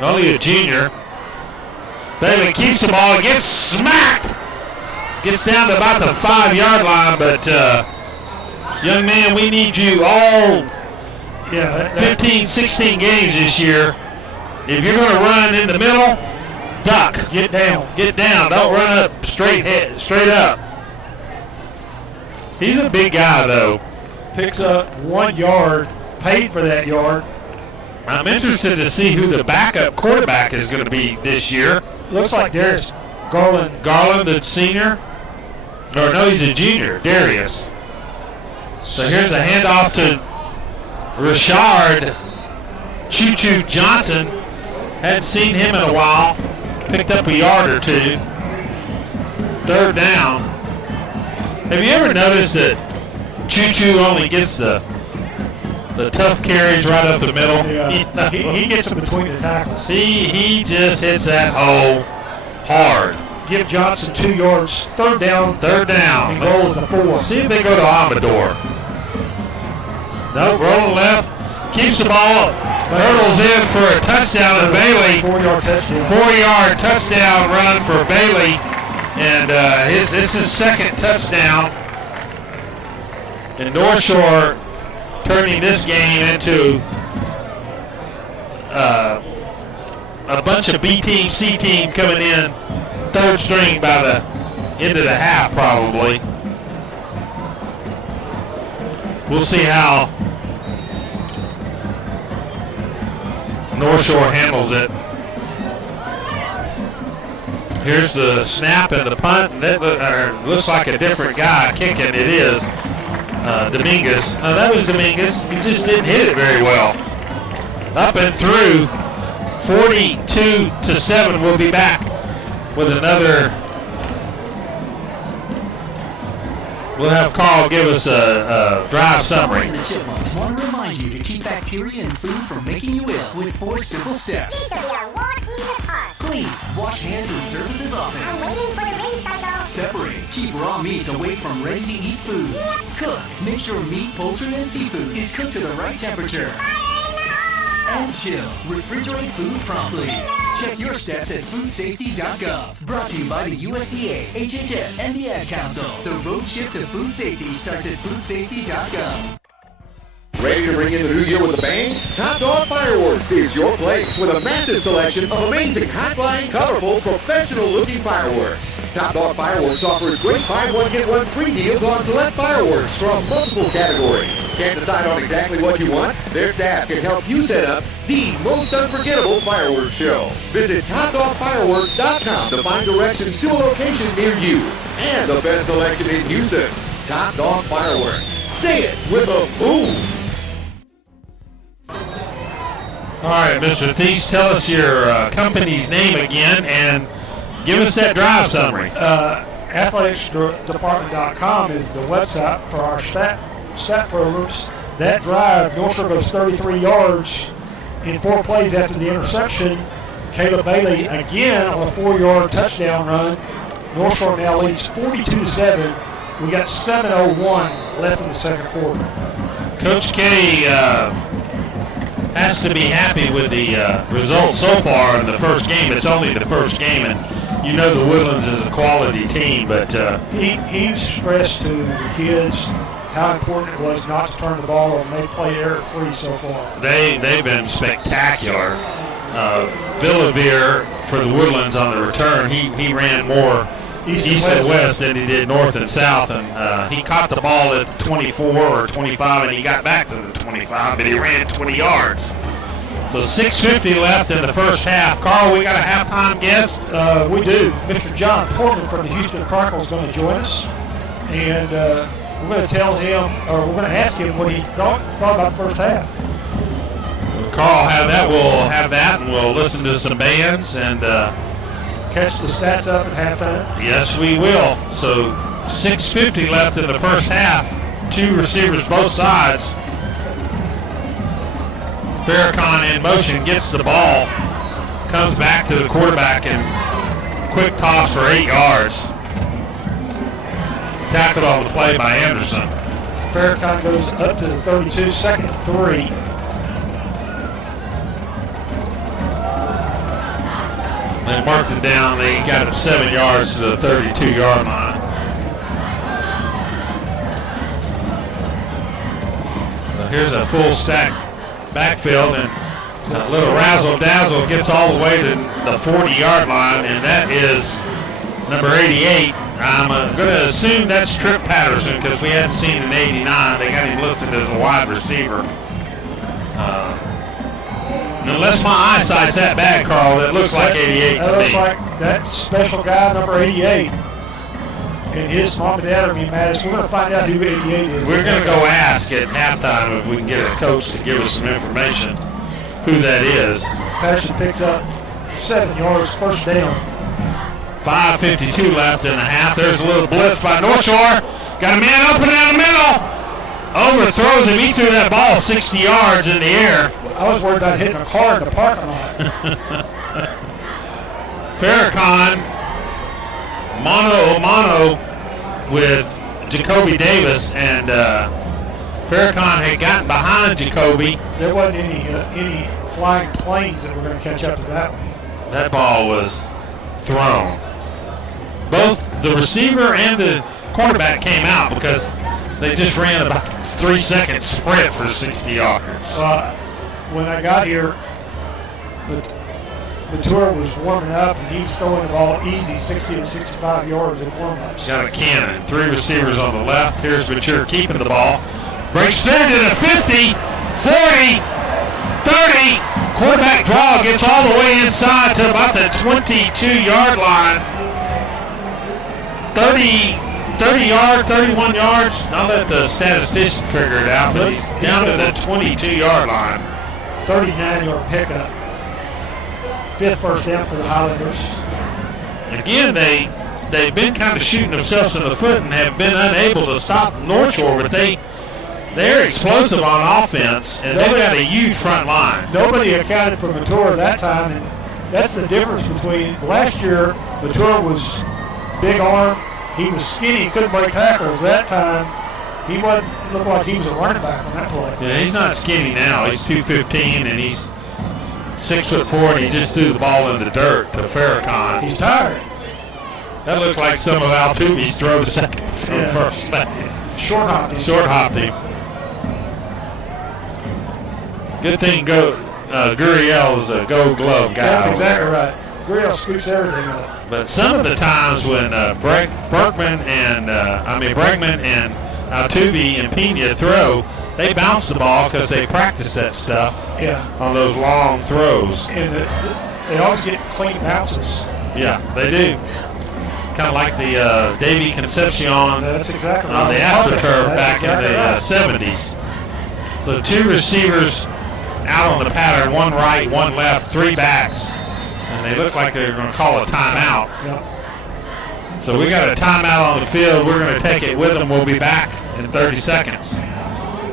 Only a junior. Bailey keeps the ball, gets smacked. Gets down to about the 5-yard line, but young man, we need you all 15, 16 games this year. If you're going to run in the middle, duck. Get down. Get down. Don't run up straight up. He's a big guy, though. Picks up 1 yard, paid for that yard. I'm interested to see who the backup quarterback is going to be this year. Looks like Darius Garland. Garland, the senior? No, he's a junior. Darius. So here's a handoff to Richard Choo-Choo Johnson. Hadn't seen him in a while. Picked up a yard or two. 3rd down. Have you ever noticed that Choo-Choo only gets the tough carries right up the middle? Yeah. he gets them between the tackles. He just hits that hole hard. Give Johnson 2 yards. 3rd down. And go with the 4. See if they go to Amador. No, rolling left. Keeps the ball. Hurdles in for a touchdown to Bailey. 4-yard touchdown. 4-yard touchdown run for Bailey. And this is his 2nd touchdown. And North Shore turning this game into a bunch of B team, C team coming in third string by the end of the half probably. We'll see how North Shore handles it. Here's the snap and the punt, and that looks like a different guy kicking. It is Dominguez. No, that was Dominguez. He just didn't hit it very well. Up and through, 42-7. We'll be back with another. We'll have Carl give us a drive summary. The Chipmunks want to remind you to keep bacteria in food from making you ill with 4 simple steps. Clean. Wash hands and surfaces often. I'm waiting for the ring cycle. Separate. Keep raw meat away from ready-to-eat foods. Cook. Make sure meat, poultry, and seafood is cooked to the right temperature. And chill. Refrigerate food promptly. Check your steps at foodsafety.gov. Brought to you by the USDA, HHS, and the Ad Council. The road trip to food safety starts at foodsafety.gov. Ready to bring in the new year with a bang? Top Dog Fireworks is your place with a massive selection of amazing, high-flying, colorful, professional-looking fireworks. Top Dog Fireworks offers great buy one, get one free deals on select fireworks from multiple categories. Can't decide on exactly what you want? Their staff can help you set up the most unforgettable fireworks show. Visit TopDogFireworks.com to find directions to a location near you. And the best selection in Houston. Top Dog Fireworks. Say it with a boom. All right, Mr. Thies, tell us your company's name again and give us that drive summary. Athleticsdepartment.com is the website for our stat programs. That drive, North Shore goes 33 yards in 4 plays after the interception. Caleb Bailey again on a 4-yard touchdown run. North Shore now leads 42-7. We got 7:01 left in the second quarter. Coach K has to be happy with the results so far in the first game. It's only the first game, and you know the Woodlands is a quality team, but he stressed to the kids how important it was not to turn the ball over, and they played error-free so far. They've been spectacular. Villavere for the Woodlands on the return, he ran more east and west than he did north and south, and he caught the ball at the 24 or 25, and he got back to the 25, but he ran 20 yards. So 6:50 left in the first half. Carl, we got a halftime guest? We do. Mr. John Portman from the Houston Chronicle is going to join us, and we're going to tell him, or we're going to ask him what he thought about the first half. Carl, we'll have that, and we'll listen to some bands, and catch the stats up at halftime? Yes, we will. So 6:50 left in the first half. 2 receivers both sides. Farrakhan in motion, gets the ball, comes back to the quarterback, and quick toss for 8 yards. Tackled on the play by Anderson. Farrakhan goes up to the 32, second and 3. They marked it down. They got it 7 yards to the 32-yard line. Here's a full stack backfield, and a little razzle-dazzle gets all the way to the 40-yard line, and that is number 88. I'm going to assume that's Trip Patterson because we hadn't seen an 89. They got him listed as a wide receiver. Unless my eyesight's that bad, Carl, that looks like 88 to me. That looks like that special guy, number 88. And his mom and dad are being mad. So we're going to find out who 88 is. We're going to go ask at halftime if we can get a coach to give us some information who that is. Patterson picks up 7 yards, first down. 5:52 left in the half. There's a little blitz by North Shore. Got a man open down the middle. Overthrows him. He threw that ball 60 yards in the air. I was worried about hitting a car in the parking lot. Farrakhan, mano with Jacoby Davis, and Farrakhan had gotten behind Jacoby. There wasn't any flying planes that were going to catch up to that one. That ball was thrown. Both the receiver and the quarterback came out because they just ran about 3-second sprint for 60 yards. When I got here, but Mature was warming up, and he was throwing the ball easy, 60 to 65 yards in warm-ups. Got a cannon. 3 receivers on the left. Here's Mature keeping the ball. Breaks through to the 50, 40, 30. Quarterback draw gets all the way inside to about the 22-yard line. 30 yards, 31 yards. I'll let the statistician figure it out, but he's down to the 22-yard line. 39-yard pickup. 5th first down for the Highlanders. Again, they've been kind of shooting themselves in the foot and have been unable to stop North Shore, but they're explosive on offense, and they've got a huge front line. Nobody accounted for Mature that time, and that's the difference between last year. Mature was big arm. He was skinny. He couldn't break tackles. That time, he looked like he was a running back on that play. Yeah, he's not skinny now. He's 215, and he's 6'4", and he just threw the ball in the dirt to Farrakhan. He's tired. That looked like some of Altuve's throw to second from first base. Short hopped him. Short hopped him. Good thing Gurriel is a gold glove guy. That's exactly right. Gurriel scoops everything up. But some of the times when Bregman and Altuve and Pena throw, they bounce the ball because they practice that stuff on those long throws. And they always get clean bounces. Yeah, they do. Kind of like the Davy Concepcion That's exactly on the AstroTurf back in the 70s. So 2 receivers out on the pattern, 1 right, 1 left, 3 backs. And they look like they're going to call a timeout. Yep. So we got a timeout on the field. We're going to take it with them. We'll be back in 30 seconds.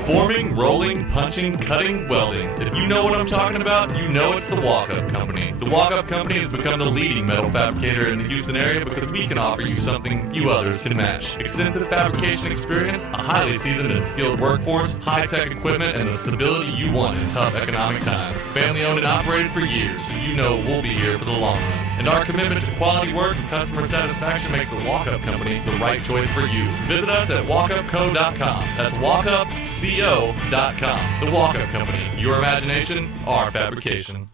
Forming, rolling, punching, cutting, welding. If you know what I'm talking about, you know it's the Walk-Up Company. The Walk-Up Company has become the leading metal fabricator in the Houston area because we can offer you something few others can match. Extensive fabrication experience, a highly seasoned and skilled workforce, high-tech equipment, and the stability you want in tough economic times. Family owned and operated for years, so you know we'll be here for the long run. And our commitment to quality work and customer satisfaction makes the Walk-Up Company the right choice for you. Visit us at walkupco.com. That's walkupco.com. The Walk-Up Company. Your imagination, our fabrication.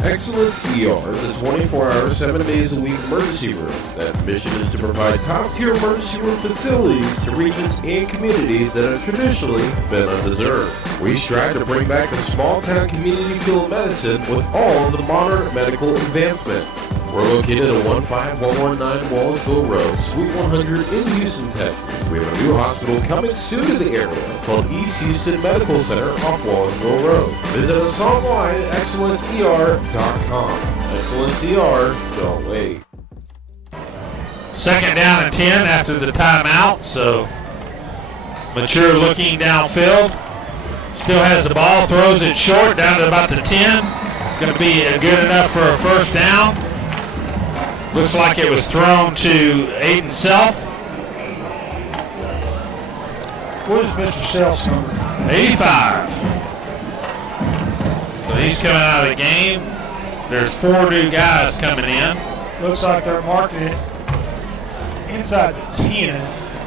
Excellence ER, the 24-hour, 7 days a week emergency room. That mission is to provide top-tier emergency room facilities to regions and communities that have traditionally been undeserved. We strive to bring back the small-town community feel of medicine with all of the modern medical advancements. We're located at 15119 Wallsville Road, Suite 100 in Houston, Texas. We have a new hospital coming soon to the area called East Houston Medical Center off Wallsville Road. Visit us online at excellenceer.com. Excellence ER, don't wait. 2nd down and 10 after the timeout, so Mature looking downfield. Still has the ball, throws it short down to about the 10. Going to be good enough for a first down. Looks like it was thrown to Aiden Self. What is Mr. Self's number? 85. So he's coming out of the game. There's 4 new guys coming in. Looks like they're marking it inside the 10.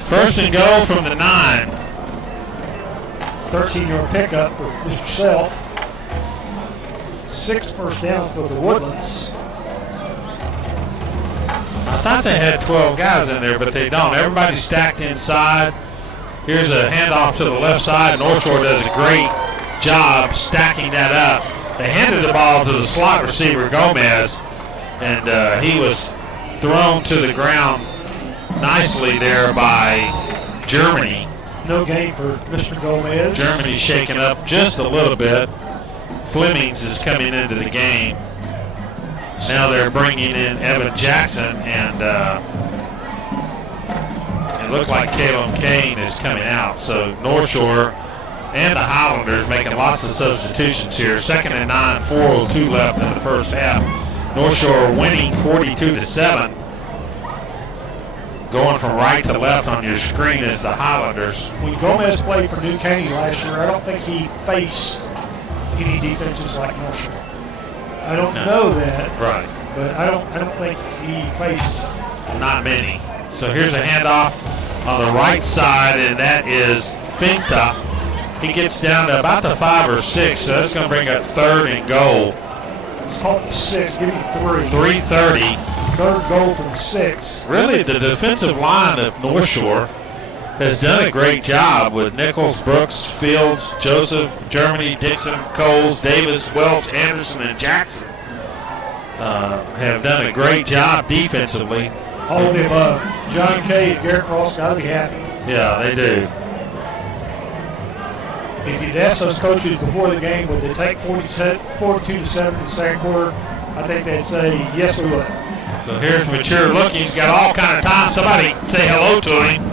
First and goal from the 9. 13-yard pickup for Mr. Self. 6th first down for the Woodlands. I thought they had 12 guys in there, but they don't. Everybody's stacked inside. Here's a handoff to the left side. North Shore does a great job stacking that up. They handed the ball to the slot receiver, Gomez, and he was thrown to the ground nicely there by Germany. No gain for Mr. Gomez. Germany's shaking up just a little bit. Flemings is coming into the game. Now they're bringing in Evan Jackson, and it looked like Caleb Kane is coming out. So North Shore and the Highlanders making lots of substitutions here. 2nd and 9, 4:02 left in the first half. North Shore winning 42-7. Going from right to left on your screen is the Highlanders. When Gomez played for New Caney last year, I don't think he faced any defenses like North Shore. I don't know that, right? But I don't think he faced not many. So here's a handoff on the right side, and that is Finta. He gets down to about the 5 or 6, so that's going to bring up 3rd and goal. It's caught the 6, give him 3. 3:30. Third goal from the 6. Really, the defensive line of North Shore has done a great job with Nichols, Brooks, Fields, Joseph, Germany, Dixon, Coles, Davis, Welch, Anderson, and Jackson have done a great job defensively. All of the above. John Kay and Garrett Ross got to be happy. Yeah, they do. If you'd asked those coaches before the game, would they take 42-7 in the second quarter, I think they'd say, yes, we would. So here's Mature looking. He's got all kind of time. Somebody say hello to him.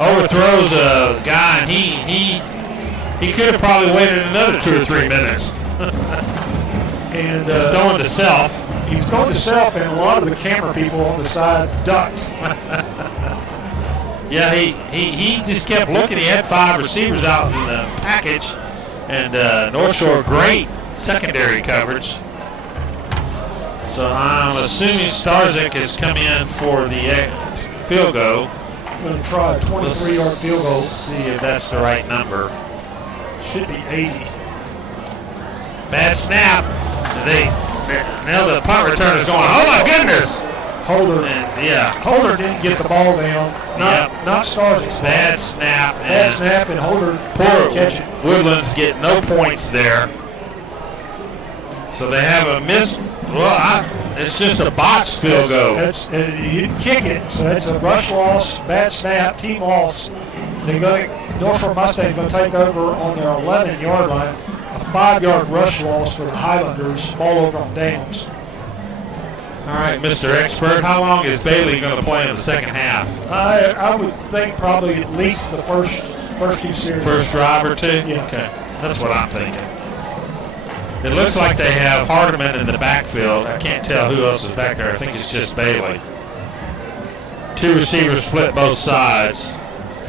Overthrows a guy, and he could have probably waited another 2 or 3 minutes. And He's throwing to self. He was throwing to self, and a lot of the camera people on the side ducked. Yeah, he just kept looking. He had 5 receivers out in the package, and North Shore great secondary coverage. So I'm assuming Starzik has come in for the field goal. Going to try a 23-yard field goal. See if that's the right number. Should be 80. Bad snap. Now the punt returner is going, oh my goodness! Holder. Yeah. Holder didn't get the ball down. Not Starzik's. Bad snap. Bad snap, and Holder Poor catch it. Woodlands get no points there. So they have a miss. Well, it's just a botched field goal. You didn't kick it, so that's a rush loss, bad snap, team loss. North Shore Mustang going to take over on their 11-yard line. A 5-yard rush loss for the Highlanders. Ball over on downs. All right, Mr. Expert, how long is Bailey going to play in the second half? I would think probably at least the first 2 series. First drive or 2? Yeah. Okay, that's what I'm thinking. It looks like they have Hardiman in the backfield. I can't tell who else is back there. I think it's just Bailey. 2 receivers split both sides.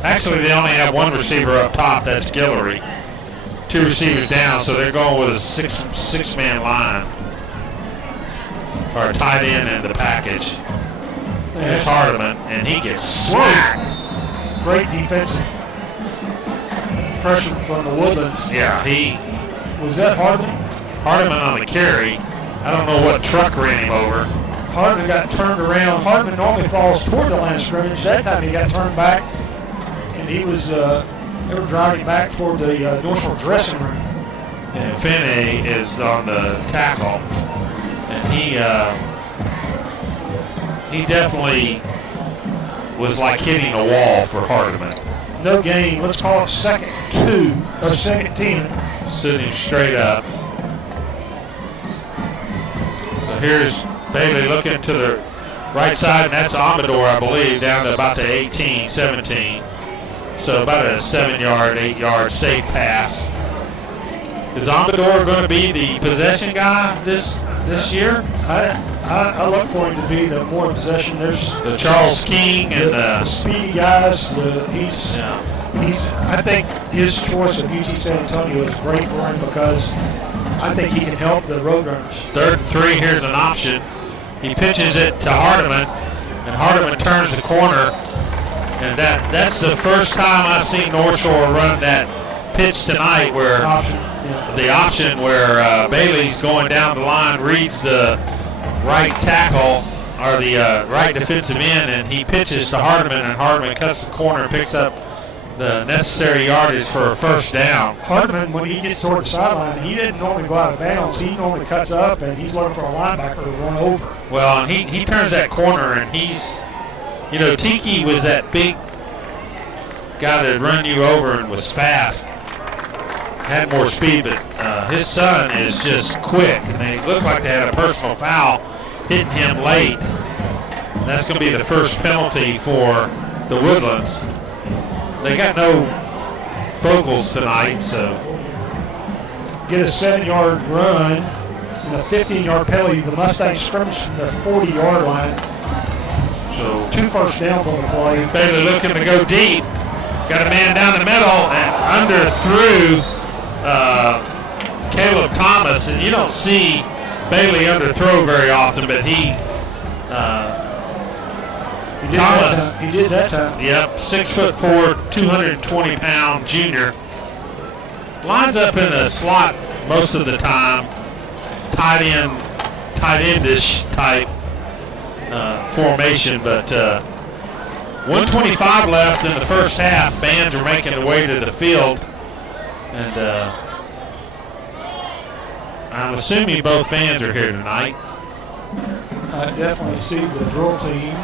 Actually, they only have 1 receiver up top. That's Guillory. 2 receivers down, so they're going with a six-man line. Or a tight end in the package. There's Hardiman, and he gets smacked. Great defensive pressure from the Woodlands. Yeah, Was that Hardiman? Hardiman on the carry. I don't know what truck ran him over. Hardiman got turned around. Hardiman normally falls toward the line of scrimmage. That time he got turned back, and he was they were driving back toward the North Shore dressing room. And Finney is on the tackle, and he definitely was like hitting a wall for Hardiman. No gain. Let's call it second 2 or second 10. Sitting straight up. So here's Bailey looking to the right side, and that's Amador, I believe, down to about the 18, 17. So about a 7-yard, 8-yard safe pass. Is Amador going to be the possession guy this year? I look for him to be the more possession. There's the Charles King and the speedy guys. I think his choice of UT San Antonio is great for him because I think he can help the Roadrunners. 3rd and 3, here's an option. He pitches it to Hardiman, and Hardiman turns the corner. And that's the first time I've seen North Shore run that pitch tonight where the option where Bailey's going down the line, reads the right tackle or the right defensive end, and he pitches to Hardiman, and Hardiman cuts the corner and picks up the necessary yardage for a first down. Hardiman, when he gets toward the sideline, he didn't normally go out of bounds. He normally cuts up, and he's looking for a linebacker to run over. Well, and he turns that corner, and he's, Tiki was that big guy that run you over and was fast, had more speed, but his son is just quick, and they look like they had a personal foul hitting him late. And that's going to be the first penalty for the Woodlands. They got no vocals tonight, so. Get a 7-yard run and a 15-yard penalty. The Mustangs scrimmage from the 40-yard line. So 2 first downs on the play. Bailey looking to go deep. Got a man down the middle and underthrew Caleb Thomas. And you don't see Bailey underthrow very often, but he did that time. Yep, 6'4", 220-pound junior. Lines up in the slot most of the time. Tight end tight endish type formation, but 125 left in the first half. Bands are making their way to the field, and I'm assuming both bands are here tonight. I definitely see the drill team.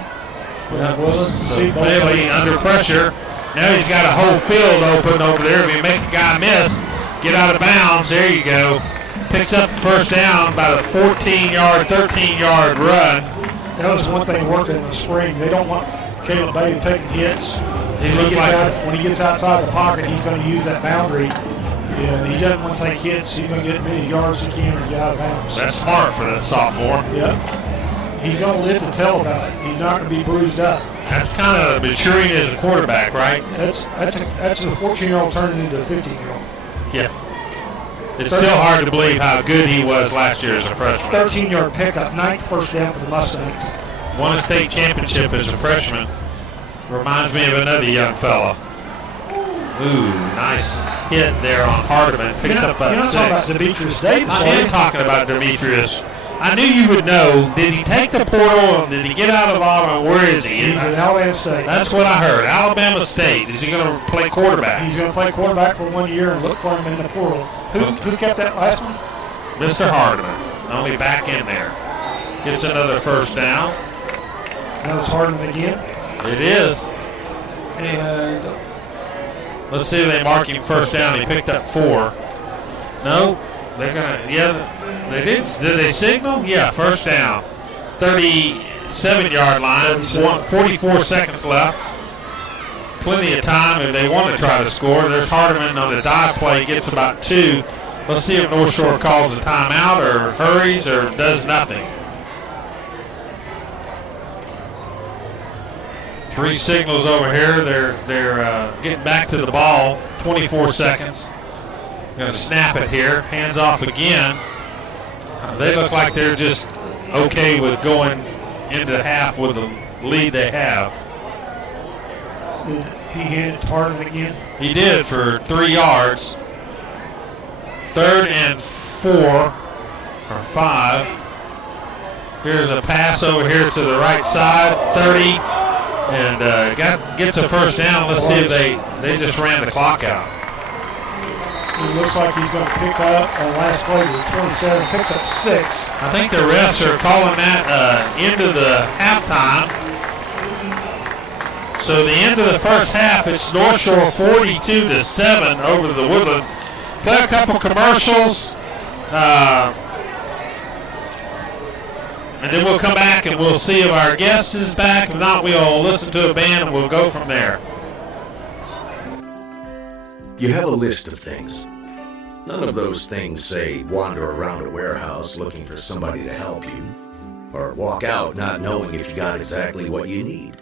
So Bailey under pressure. Now he's got a whole field open over there. If you make a guy miss, get out of bounds. There you go. Picks up the first down, about a 14-yard, 13-yard run. That was one thing working in the spring. They don't want Caleb Bailey taking hits. When he gets outside the pocket, he's going to use that boundary. And he doesn't want to take hits. He's going to get as many yards as he can and get out of bounds. That's smart for the sophomore. Yep. He's going to live to tell about it. He's not going to be bruised up. That's kind of maturing as a quarterback, right? That's a 14-year-old turning into a 15-year-old. Yeah. It's still hard to believe how good he was last year as a freshman. 13-yard pickup, 9th first down for the Mustangs. Won a state championship as a freshman. Reminds me of another young fella. Ooh, nice hit there on Hardeman. Picks up about 6. Talking about Demetrius Davis. I am talking about Demetrius. I knew you would know. Did he take the portal? Did he get out of Auburn? Where is he? He's at Alabama State. That's what I heard. Alabama State. Is he going to play quarterback? He's going to play quarterback for 1 year and look for him in the portal. Who kept that last one? Mr. Hardeman. Only back in there. Gets another first down. That was Hardeman again. It is. And let's see if they mark him first down. He picked up 4. No. They're going to, yeah. They did. Did they signal? Yeah, first down. 37-yard line. 44 seconds left. Plenty of time if they want to try to score. There's Hardeman on the dive play. Gets about 2. Let's see if North Shore calls a timeout or hurries or does nothing. 3 signals over here. They're getting back to the ball. 24 seconds. Going to snap it here. Hands off again. They look like they're just okay with going into half with the lead they have. Did he hand it to Hardeman again? He did for 3 yards. 3rd and 4 or 5. Here's a pass over here to the right side. 30 and gets a first down. Let's see if they just ran the clock out. He looks like he's going to pick up on last play with 27, picks up 6. I think the refs are calling that into the halftime. So the end of the first half, it's North Shore 42-7 over the Woodlands. Play a couple commercials, and then we'll come back and we'll see if our guest is back. If not, we'll listen to a band and we'll go from there. You have a list of things. None of those things say wander around a warehouse looking for somebody to help you, or walk out not knowing if you got exactly what you need.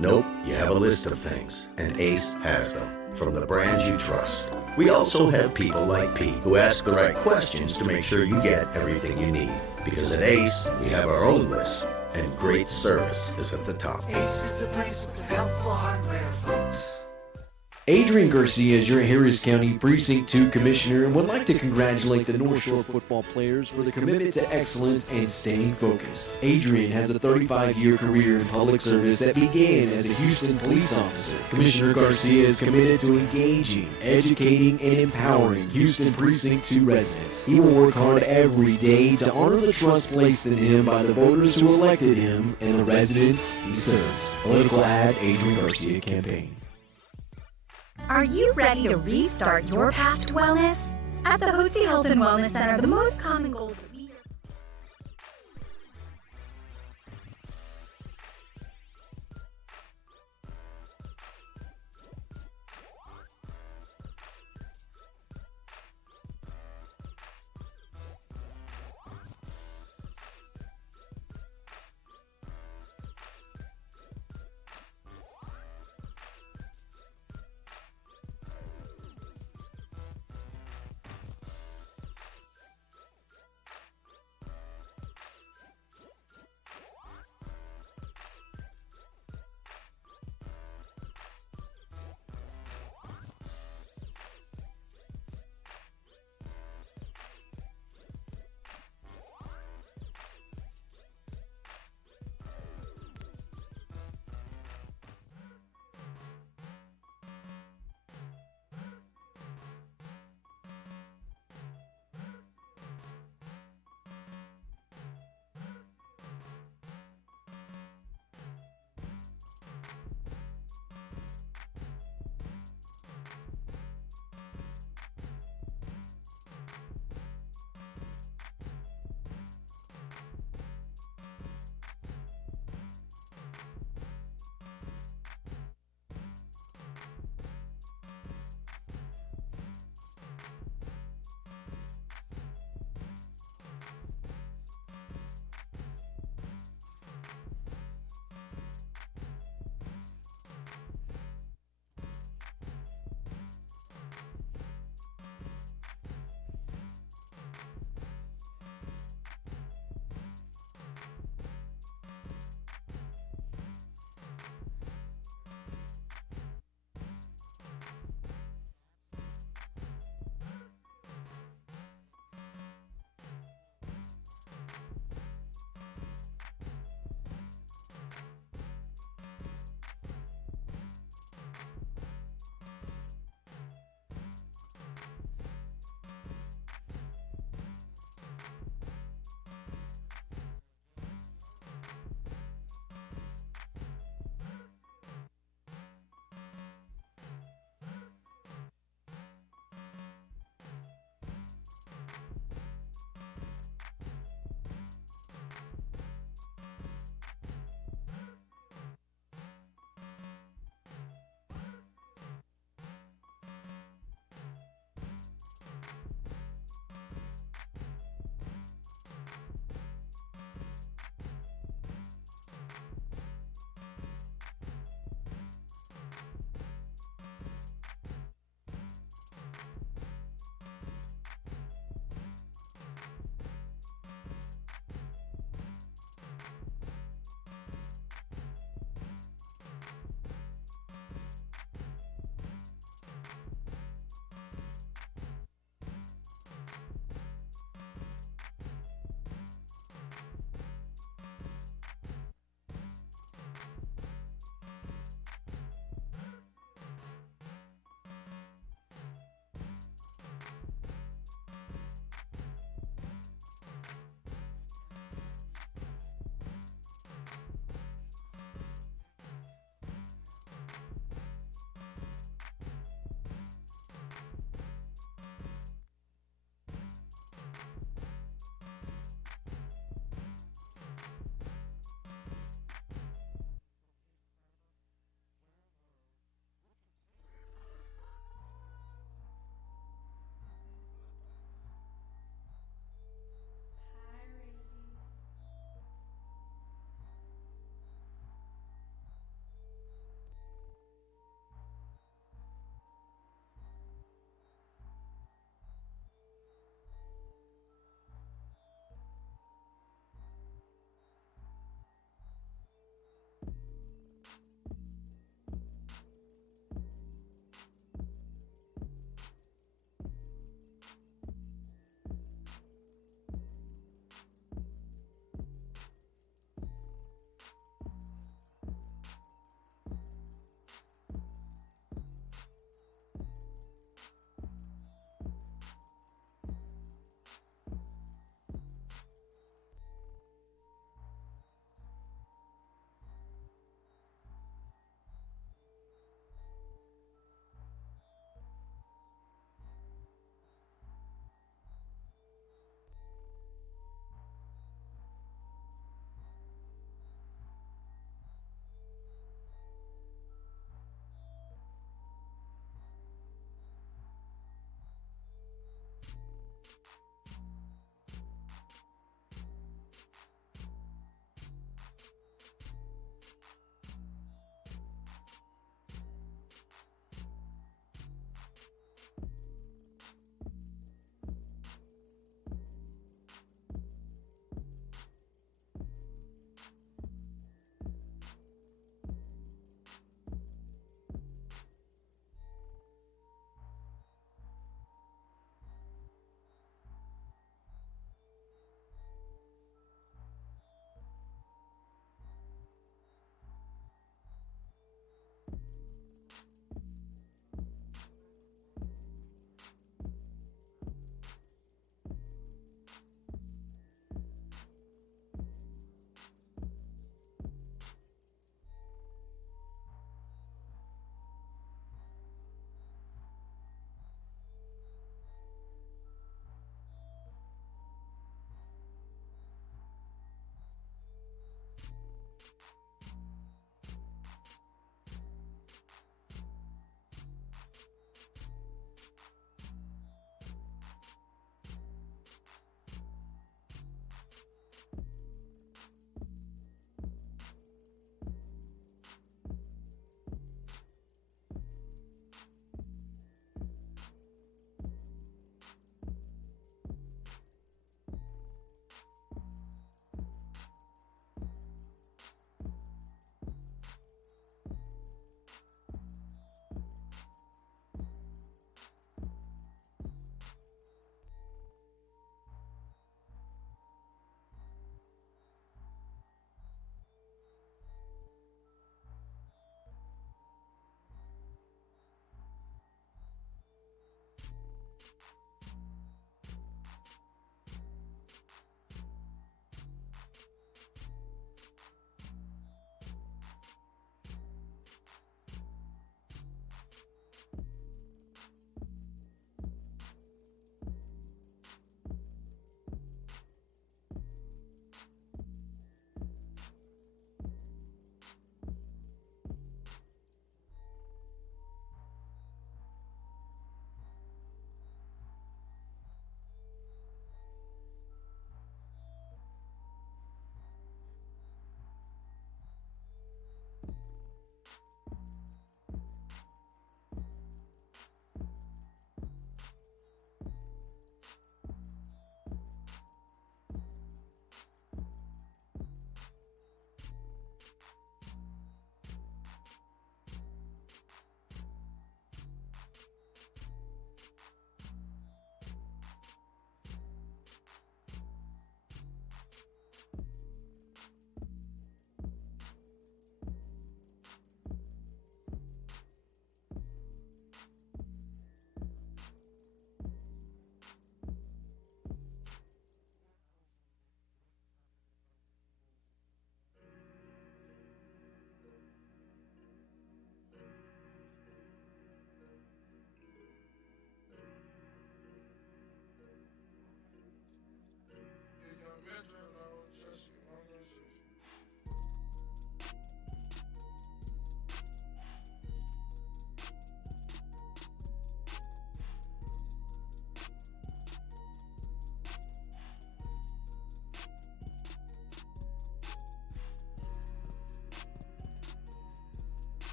Nope, you have a list of things, and Ace has them, from the brands you trust. We also have people like Pete who ask the right questions to make sure you get everything you need. Because at Ace, we have our own list, and great service is at the top. Ace is the place with the helpful hardware, folks. Adrian Garcia is your Harris County Precinct 2 Commissioner and would like to congratulate the North Shore football players for the commitment to excellence and staying focused. Adrian has a 35-year career in public service that began as a Houston police officer. Commissioner Garcia is committed to engaging, educating, and empowering Houston Precinct 2 residents. He will work hard every day to honor the trust placed in him by the voters who elected him and the residents he serves. Political ad, Adrian Garcia Campaign. Are you ready to restart your path to wellness? At the Hotze Health and Wellness Center, the most common goals that we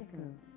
Cuckoo.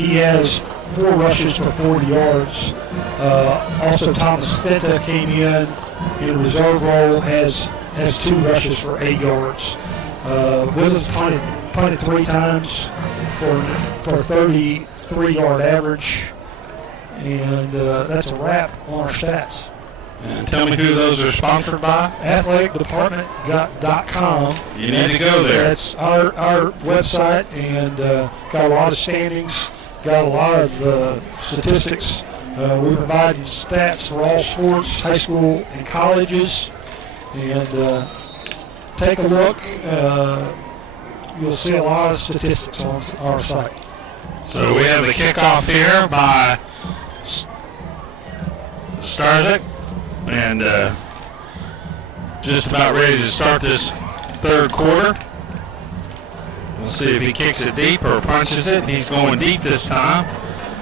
He has 4 rushes for 40 yards. Also, Thomas Fenta came in a reserve role, has 2 rushes for 8 yards. Woodlands punted 3 times for a 33-yard average, and that's a wrap on our stats. And tell me who those are sponsored by? athleticdepartment.com. You need to go there. That's our website, and got a lot of standings, got a lot of statistics. We provide stats for all sports, high school and colleges, and take a look. You'll see a lot of statistics on our site. So we have the kickoff here by Starzik, and just about ready to start this third quarter. We'll see if he kicks it deep or punches it. He's going deep this time.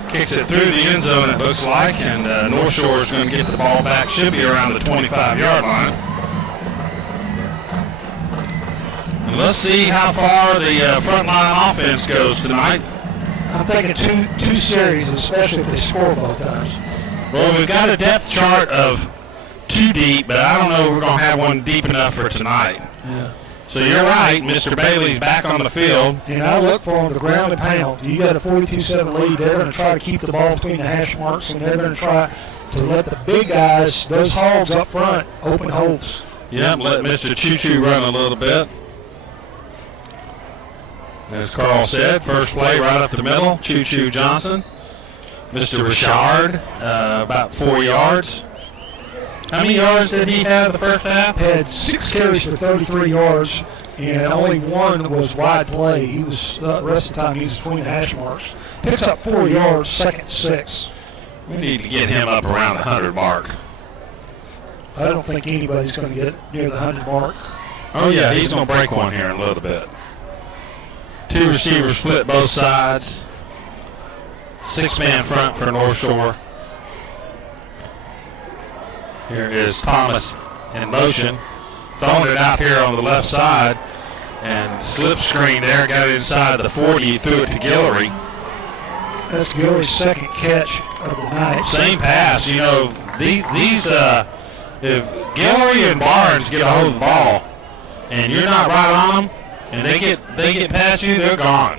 Kicks it through the end zone, it looks like, and North Shore is going to get the ball back. Should be around the 25-yard line. And let's see how far the frontline offense goes tonight. I'm thinking two series, especially if they score both times. Well, we've got a depth chart of 2 deep, but I don't know if we're going to have one deep enough for tonight. Yeah. So you're right, Mr. Bailey's back on the field. And I look for them to ground and pound. You got a 42-7 lead. They're going to try to keep the ball between the hash marks, and they're going to try to let the big guys, those hogs up front, open holes. Yep, let Mr. Choo-Choo run a little bit. As Carl said, first play right up the middle, Choo-Choo Johnson. Mr. Richard, about 4 yards. How many yards did he have the first half? Had 6 carries for 33 yards, and only 1 was wide play. He was the rest of the time he was between the hash marks. Picks up 4 yards, second 6. We need to get him up around the 100 mark. I don't think anybody's going to get near the 100 mark. Oh yeah, he's going to break one here in a little bit. 2 receivers split both sides. 6-man front for North Shore. Here is Thomas in motion. Throwing it out here on the left side. And slip screen there. Got it inside the 40. Threw it to Guillory. That's Guillory's second catch of the night. Same pass. You know, these if Guillory and Barnes get a hold of the ball and you're not right on them and they get past you, they're gone.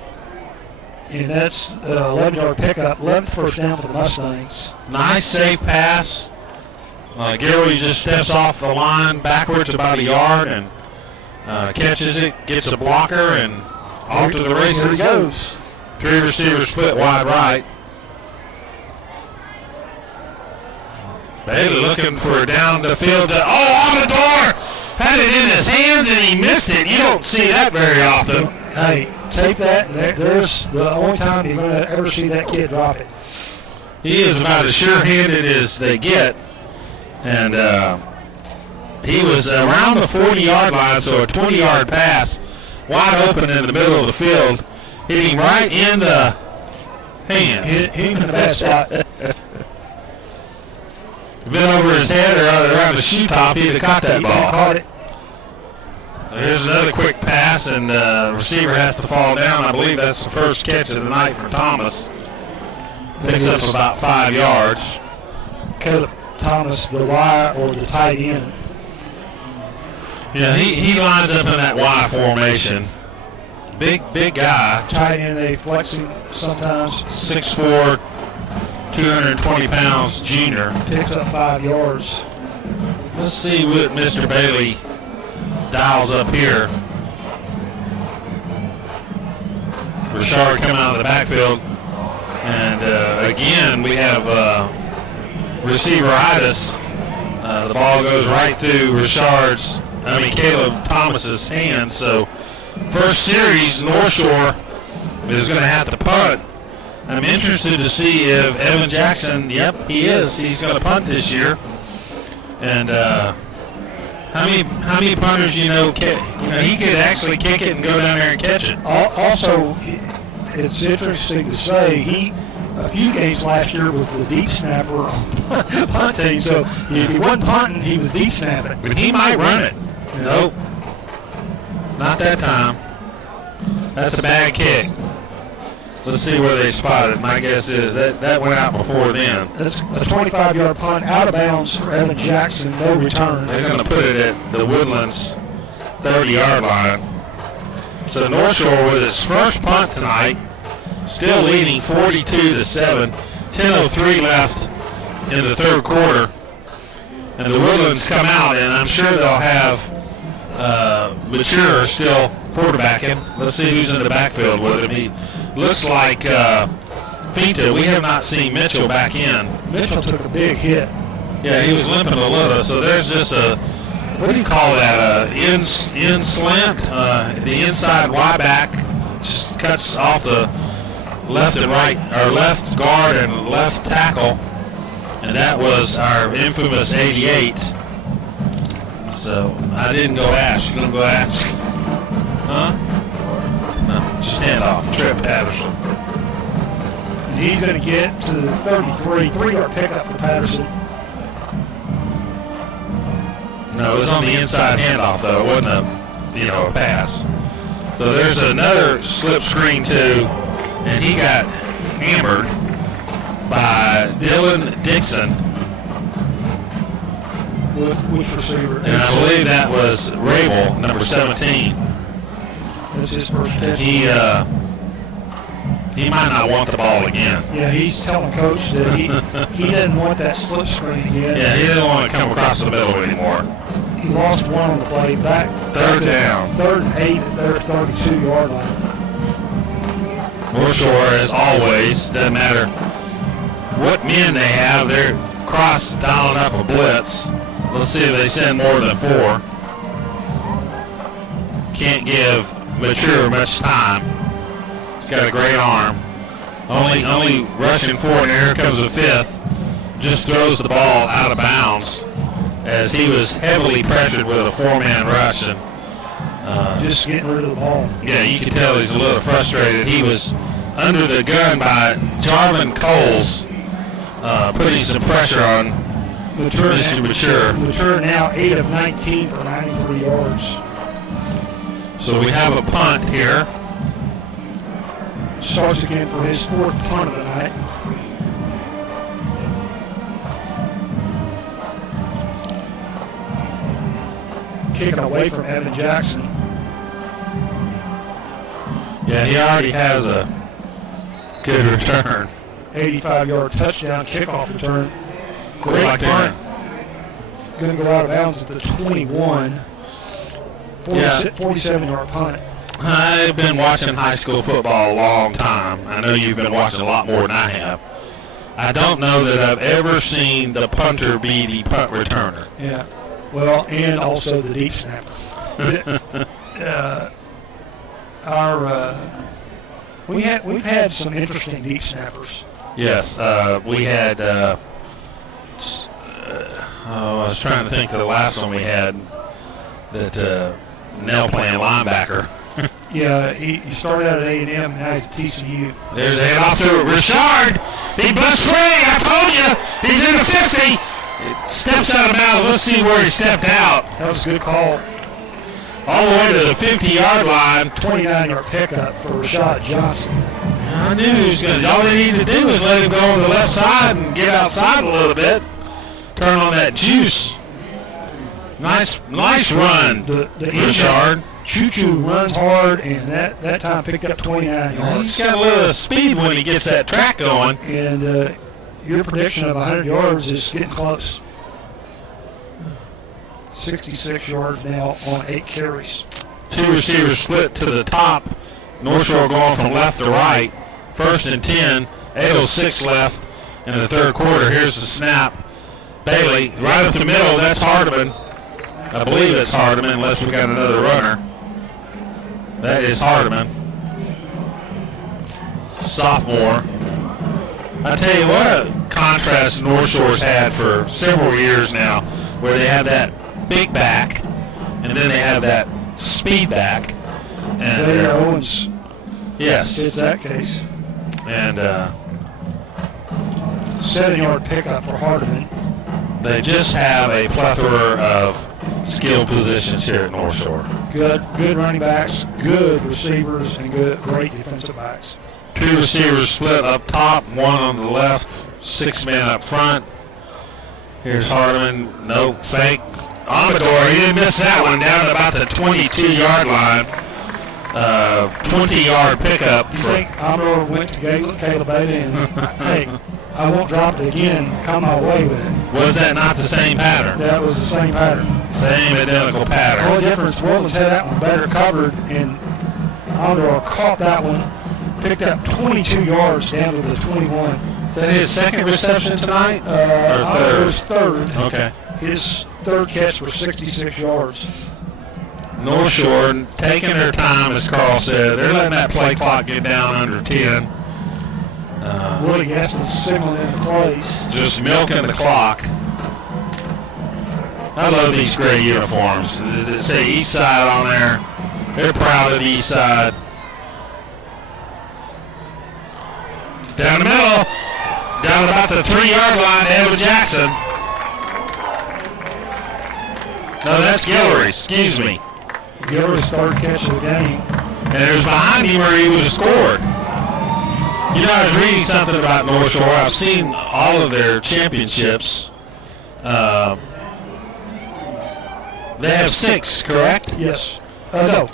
And that's 11-yard pickup, 11th first down for the Mustangs. Nice safe pass. Guillory just steps off the line backwards about a yard and catches it, gets a blocker, and off to the races. Here he goes. 3 receivers split wide right. Bailey looking for down the field. On the door! Had it in his hands and he missed it. You don't see that very often. Hey, take that, and there's the only time you're going to ever see that kid drop it. He is about as sure-handed as they get. And he was around the 40-yard line, so a 20-yard pass, wide open in the middle of the field, hitting right in the hands. Hit him in the bad spot. Been over his head or around the shoe top, he'd have caught that ball. Caught it. So here's another quick pass, and the receiver has to fall down. I believe that's the first catch of the night for Thomas. Picks up about 5 yards. Caleb Thomas, the Y or the tight end. Yeah, he lines up in that Y formation. Big guy. Tight end, they flexing sometimes. 6'4", 220 pounds junior. Picks up 5 yards. Let's see what Mr. Bailey dials up here. Richard coming out of the backfield. And again, we have receiveritis. The ball goes right through Caleb Thomas's hands. So first series, North Shore is going to have to punt. I'm interested to see if Evan Jackson, yep, he is. He's going to punt this year. And how many punters he could actually kick it and go down there and catch it. Also, it's interesting to say a few games last year was the deep snapper on punting. So if he wasn't punting, he was deep snapping. But he might run it. Nope, not that time. That's a bad kick. Let's see where they spotted. My guess is that went out before then. That's a 25-yard punt out of bounds for Evan Jackson. No return. They're going to put it at the Woodlands 30-yard line. So North Shore with its first punt tonight, still leading 42-7. 10:03 left in the third quarter. And the Woodlands come out, and I'm sure they'll have Mature still quarterbacking. Let's see who's in the backfield with him. He looks like Finta. We have not seen Mitchell back in. Mitchell took a big hit. Yeah, he was limping a little. So there's just a, what do you call that? In slant. The inside Y back just cuts off the left and right, or left guard and left tackle. And that was our infamous 88. So I didn't go ask. You gonna go ask? Huh? No, just hand off. Trip Patterson. And he's going to get to the 33, 3-yard pickup for Patterson. No, it was on the inside handoff though. It wasn't a pass. So there's another slip screen too, and he got hammered by Dylan Dixon. Which receiver? And I believe that was Rabel, number 17. That's his first touchdown. He might not want the ball again. Yeah, he's telling Coach that he didn't want that slip screen again. Yeah, he didn't want to come across the middle anymore. He lost one on the play back. Third down. 3rd and 8 at their 32-yard line. North Shore, as always, doesn't matter what men they have, they're dialing up a blitz. Let's see if they send more than 4. Can't give Mature much time. He's got a great arm. Only rushing 4, and here comes the 5th. Just throws the ball out of bounds as he was heavily pressured with a 4-man rush. And just getting rid of the ball. Yeah, you can tell he's a little frustrated. He was under the gun by Jarvin Coles, putting some pressure on Mr. Mature. Mature now 8 of 19 for 93 yards. So we have a punt here. Starts again for his 4th punt of the night. Kicking away from Evan Jackson. Yeah, he already has a good return. 85-yard touchdown kickoff return. Great like punt. Going to go out of bounds at the 21. 47-yard punt. I've been watching high school football a long time. I know you've been watching a lot more than I have. I don't know that I've ever seen the punter be the punt returner. Yeah. Well, and also the deep snapper. We've had some interesting deep snappers. Yes, we had. I was trying to think of the last one we had. That Nell playing linebacker. Yeah, he started out at A&M, now he's at TCU. There's a hand off to Richard. He busts free. I told you. He's in the 50. Steps out of bounds. Let's see where he stepped out. That was a good call. All the way to the 50-yard line. 29-yard pickup for Rashad Johnson. I knew he was going to. All they needed to do was let him go on the left side and get outside a little bit. Turn on that juice. Nice run, Richard. Choo-Choo runs hard, and that time picked up 29 yards. He's got a little speed when he gets that track going. And your prediction of 100 yards is getting close. 66 yards now on 8 carries. 2 receivers split to the top. North Shore going from left to right. 1st and 10. 8:06 left in the third quarter. Here's the snap. Bailey right up the middle. That's Hardiman. I believe it's Hardiman unless we got another runner. That is Hardiman. Sophomore. I tell you what a contrast North Shore's had for several years now, where they have that big back and then they have that speed back. And Xavier Owens. Yes. It's that case. And 7-yard pickup for Hardiman. They just have a plethora of skill positions here at North Shore. Good running backs, good receivers, and great defensive backs. 2 receivers split up top, 1 on the left, 6 men up front. Here's Hardeman. No fake. Amador, he didn't miss that one, down to about the 22-yard line. 20-yard pickup. You think Amador went to Caleb Bailey and, hey, I won't drop it again, come my way with it. Was that not the same pattern? That was the same pattern. Same identical pattern. The only difference, Woodlands had that one better covered, and Amador caught that one, picked up 22 yards down to the 21. Is that his second reception tonight? Or Amador's third. Okay. His third catch for 66 yards. North Shore taking their time, as Carl said. They're letting that play clock get down under 10. Willie Gaston signaling in the plays. Just milking the clock. I love these gray uniforms. They say East Side on there. They're proud of the East Side. Down the middle. Down about the 3-yard line to Edward Jackson. No, that's Guillory. Excuse me. Guillory's third catch of the game. And it was behind him where he would have scored. You know, I was reading something about North Shore. I've seen all of their championships. They have 6, correct? Yes. No.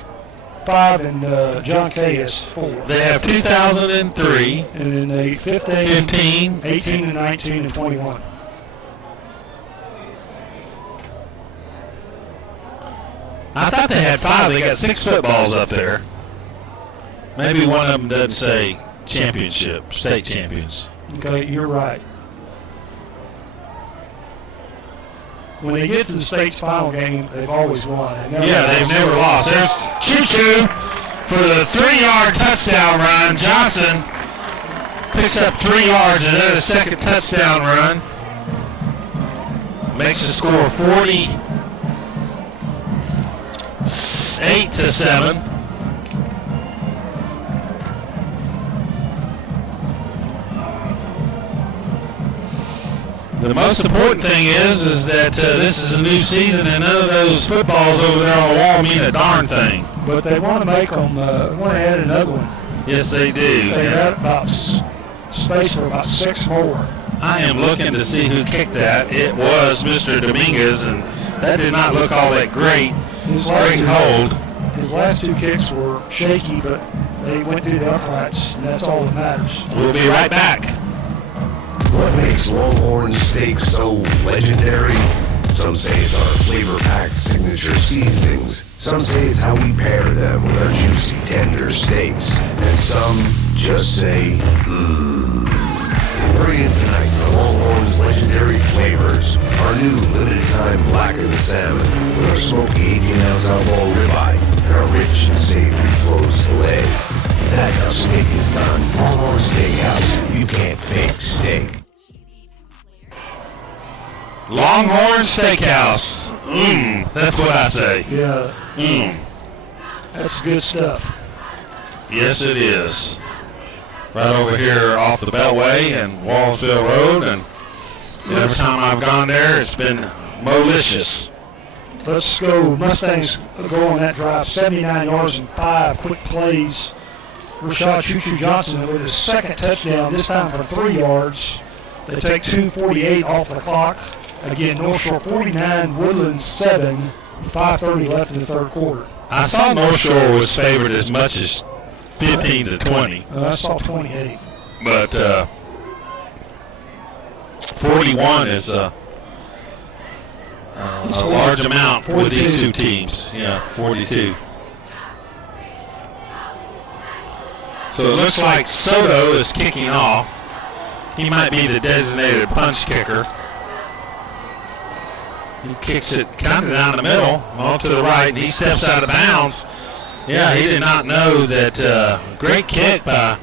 5, and John Kay has 4. They have 2003. And then they 15, 18, and 19, and 21. I thought they had 5. They got 6 footballs up there. Maybe one of them doesn't say championship, state champions. Okay, you're right. When they get to the state's final game, they've always won. They've never lost. There's Choo-Choo for the 3-yard touchdown run. Johnson picks up 3 yards and then a second touchdown run. Makes the score 48-7. The most important thing is that this is a new season and none of those footballs over there on the wall mean a darn thing. But they want to make them, want to add another one. Yes, they do. They got about space for about 6 more. I am looking to see who kicked that. It was Mr. Dominguez, and that did not look all that great. Great hold. His last 2 kicks were shaky, but they went through the uprights, and that's all that matters. We'll be right back. What makes Longhorn steak so legendary? Some say it's our flavor-packed signature seasonings. Some say it's how we pair them with our juicy, tender steaks. And some just say, Hurry in tonight for Longhorn's legendary flavors. Our new limited-time blackened salmon with our smoky 18-ounce outlaw ribeye and our rich and savory flows filet. That's how steak is done. Longhorn Steakhouse. You can't fake steak. Longhorn Steakhouse. That's what I say. Yeah. That's good stuff. Yes, it is. Right over here off the Beltway and Wallsville Road, and every time I've gone there, it's been malicious. Let's go. Mustangs go on that drive. 79 yards and 5 quick plays. Rashad Choo-Choo Johnson with his second touchdown, this time for 3 yards. They take 2:48 off the clock. Again, North Shore 49, Woodlands 7, 5:30 left in the third quarter. I saw North Shore was favored as much as 15-20. I saw 28. But 41 is a large amount 42. with these 2 teams. Yeah, 42. So it looks like Soto is kicking off. He might be the designated punch kicker. He kicks it kind of down the middle, on to the right, and he steps out of bounds. Yeah, he did not know that. Great kick by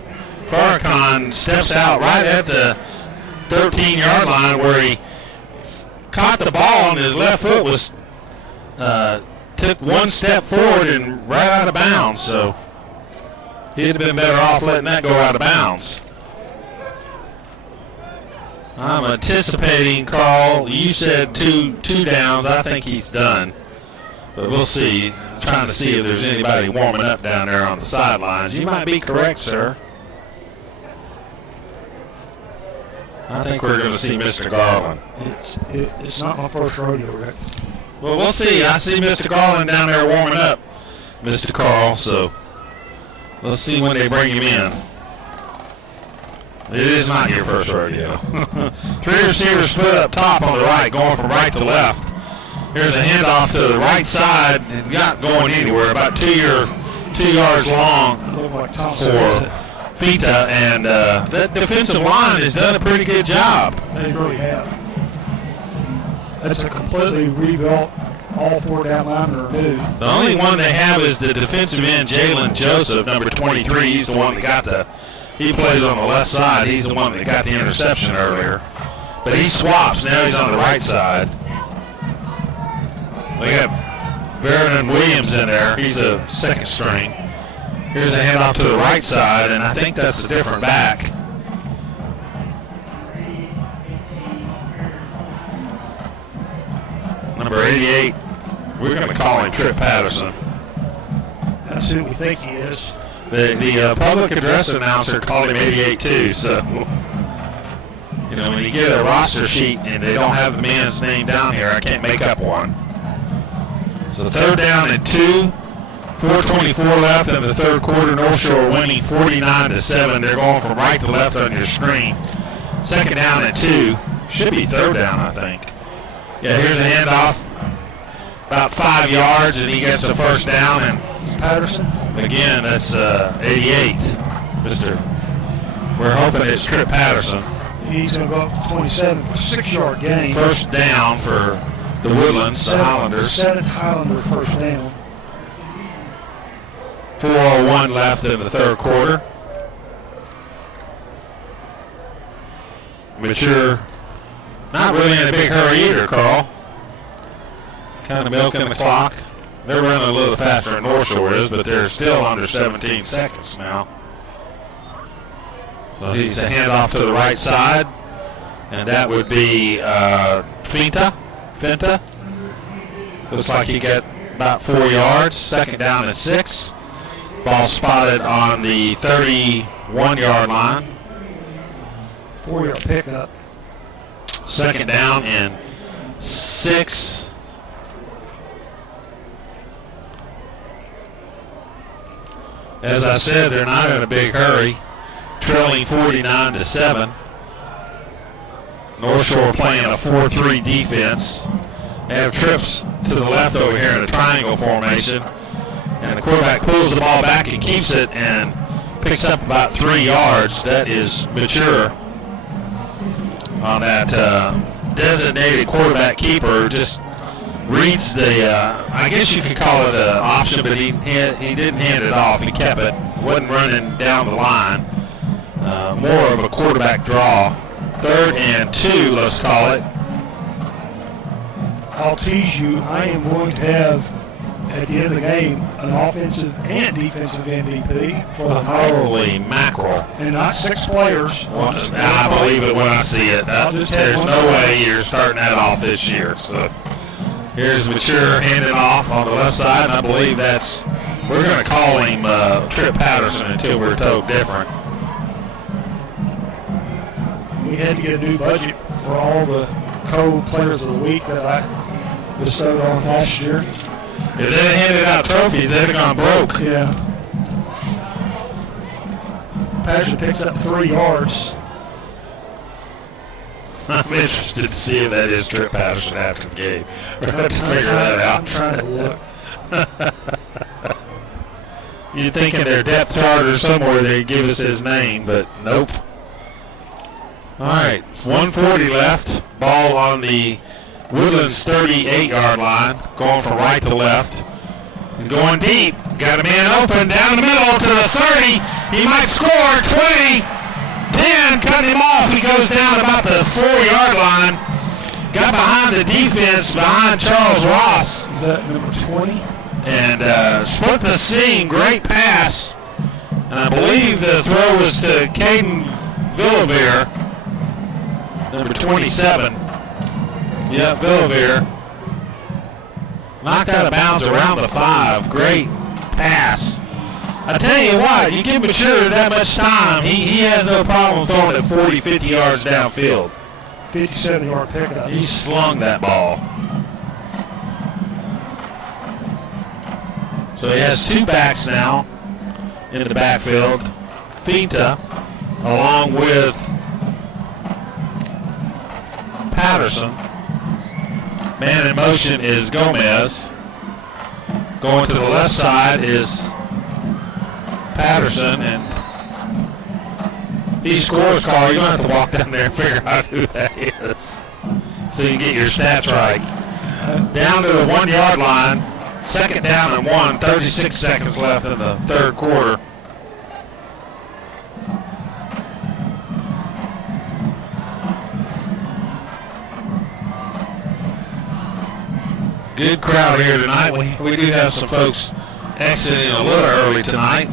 Farrakhan. Steps out right at the 13-yard line where he caught the ball and his left foot was took one step forward and right out of bounds. So he'd have been better off letting that go out of bounds. I'm anticipating, Carl. You said two downs. I think he's done. But we'll see. Trying to see if there's anybody warming up down there on the sidelines. You might be correct, sir. I think we're going to see Mr. Garland. It's not my first rodeo, Rick. Well, we'll see. I see Mr. Garland down there warming up, Mr. Carl, so let's see when they bring him in. It is not your first rodeo. 3 receivers split up top on the right, going from right to left. Here's a handoff to the right side, and not going anywhere, about 2 yards long for Fita, and that defensive line has done a pretty good job. They really have. That's a completely rebuilt, all 4 down linemen are new. The only one they have is the defensive end, Jalen Joseph, number 23. He's the one that got he plays on the left side. He's the one that got the interception earlier. But he swaps. Now he's on the right side. We got Vernon Williams in there. He's a second string. Here's a handoff to the right side, and I think that's a different back. Number 88, we're going to call him Trip Patterson. That's who we think he is. The public address announcer called him 88 too, so, you know, when you get a roster sheet and they don't have the man's name down here, I can't make up one. So 3rd down and 2, 4:24 left in the third quarter. North Shore winning 49-7. They're going from right to left on your screen. 2nd down and 2. Should be 3rd down, I think. Yeah, here's a handoff. About 5 yards, and he gets a first down. And Patterson. Again, that's 88. We're hoping it's Trip Patterson. He's going to go up to 27 for 6-yard gain. First down for the Woodlands, the Highlanders. 7th Highlander first down. 4:01 left in the third quarter. But you're not really in a big hurry either, Carl. Kind of milking the clock. They're running a little faster than North Shore is, but they're still under 17 seconds now. So he's a handoff to the right side, and that would be Finta. Looks like he got about 4 yards. 2nd down and 6. Ball spotted on the 31-yard line. 4-yard pickup. 2nd down and 6. As I said, they're not in a big hurry, trailing 49-7. North Shore playing a 4-3 defense. They have trips to the left over here in a triangle formation, and the quarterback pulls the ball back and keeps it and picks up about 3 yards. That is mature on that designated quarterback keeper. Just reads the, I guess you could call it an option, but he didn't hand it off. He kept it. Wasn't running down the line. More of a quarterback draw. 3rd and 2, let's call it. I'll tease you. I am going to have, at the end of the game, an offensive and defensive MVP for the Holy mackerel. And not 6 players. I believe it when I see it. There's no way you're starting that off this year. So here's Mature handing off on the left side, and I believe we're going to call him Trip Patterson until we're told different. We had to get a new budget for all the co-players of the week that I bestowed on last year. If they had handed out trophies, they'd have gone broke. Yeah. Patterson picks up 3 yards. I'm interested to see if that is Trip Patterson after the game. We're going to have to figure that out. I'm trying to look. You're thinking their depth chart or somewhere they give us his name, but nope. All right, 1:40 left. Ball on the Woodlands 38-yard line, going from right to left. And going deep. Got a man open down the middle to the 30. He might score. 20. 10. Cut him off. He goes down about the 4-yard line. Got behind the defense, behind Charles Ross. Is that number 20? And split the seam. Great pass. And I believe the throw was to Caden Villavere, number 27. Yep, Villavere. Knocked out of bounds around the 5. Great pass. I tell you what, you give Mature that much time, he has no problem throwing it 40, 50 yards downfield. 57-yard pickup. He slung that ball. So he has two backs now in the backfield. Finta, along with Patterson. Man in motion is Gomez. Going to the left side is Patterson, and he scores, Carl. You're going to have to walk down there and figure out who that is so you can get your stats right. Down to the 1 yard line. Second down and 1. 36 seconds left in the third quarter. Good crowd here tonight. We do have some folks exiting a little early tonight.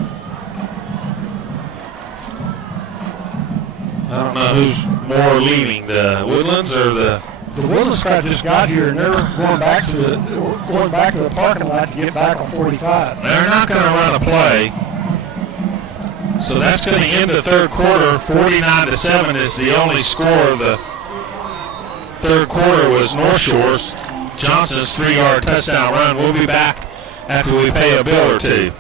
I don't know who's more leaving, the Woodlands or the Woodlands crowd just got here, and they're going back to the parking lot to get back on 45. They're not going to run a play, so that's going to end the third quarter. 49-7 is the only score of the third quarter. Was North Shore's Johnson's 3-yard touchdown run. We'll be back after we pay a bill or two.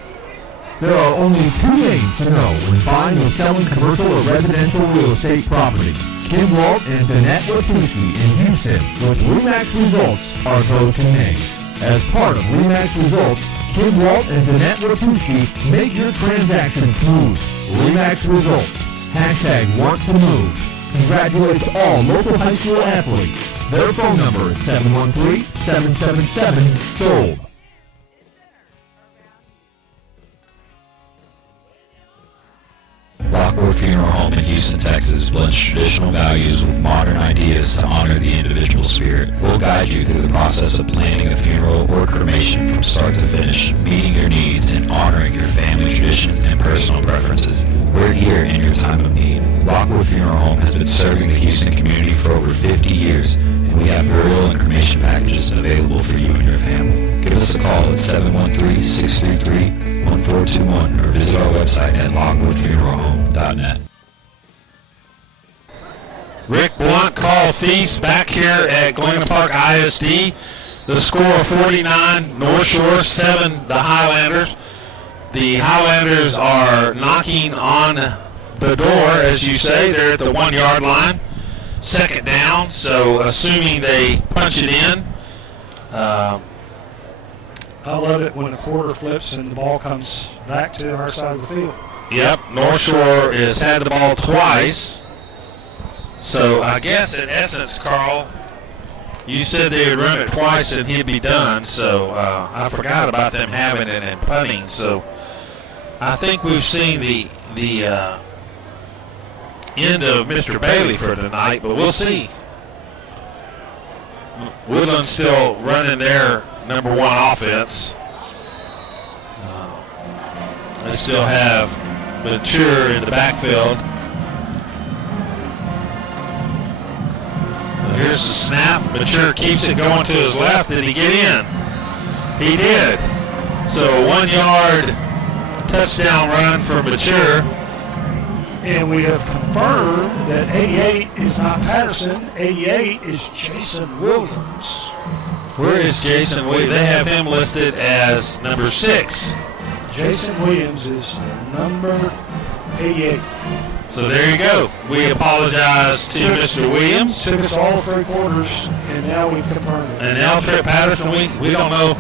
There are only two names to know when buying or selling commercial or residential real estate property. Kim Walt and Danette Watuski in Houston with RE/MAX Results are those two names. As part of RE/MAX Results, Kim Walt and Danette Watuski make your transaction smooth. RE/MAX Results. # want to move. Congratulates all local high school athletes. Their phone number is 713-777-SOLD. Lockwood Funeral Home in Houston, Texas blends traditional values with modern ideas to honor the individual spirit. We'll guide you through the process of planning a funeral or cremation from start to finish, meeting your needs and honoring your family traditions and personal preferences. We're here in your time of need. Lockwood Funeral Home has been serving the Houston community for over 50 years, and we have burial and cremation packages available for you and your family. Give us a call at 713-633-1421 or visit our website at lockwoodfuneralhome.net. Rick Blunt, Carl Thies back here at Galena Park ISD. The score 49, North Shore 7, the Highlanders. The Highlanders are knocking on the door, as you say. They're at the 1 yard line. Second down, so assuming they punch it in. I love it when the quarter flips and the ball comes back to our side of the field. Yep, North Shore has had the ball twice. So I guess in essence, Carl, you said they would run it twice and he'd be done. So I forgot about them having it and punting. So I think we've seen the end of Mr. Bailey for tonight, but we'll see. Woodland's still running their number one offense. They still have Mature in the backfield. Here's the snap. Mature keeps it going to his left. Did he get in? He did. So a 1 yard touchdown run for Mature. And we have confirmed that 88 is not Patterson. 88 is Jason Williams. Where is Jason Williams? They have him listed as number 6. Jason Williams is number 88. So there you go. We apologize to Mr. Williams. Took us all 3 quarters, and now we've confirmed it. And now Trent Patterson, we don't know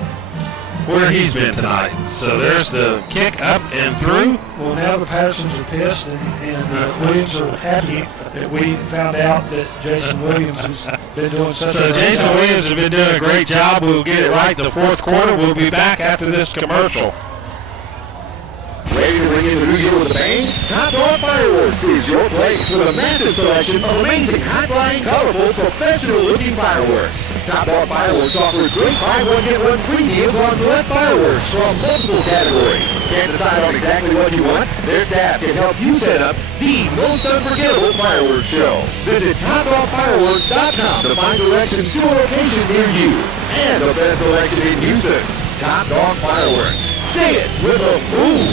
where he's been tonight. So there's the kick up and through. Well, now the Pattersons are pissed, and Williams are happy that we found out that Jason Williams has been doing such a great job. Jason Williams has been doing a great job. We'll get it right the fourth quarter. We'll be back after this commercial. Ready to ring in the new year with a bang? Top Dog Fireworks is your place with a massive selection of amazing, high-flying, colorful, professional-looking fireworks. Top Dog Fireworks offers great buy one, get one free deals on select fireworks from multiple categories. Can't decide on exactly what you want? Their staff can help you set up the most unforgettable fireworks show. Visit TopDogFireworks.com to find directions to a location near you and the best selection in Houston. Top Dog Fireworks. Say it with a boom.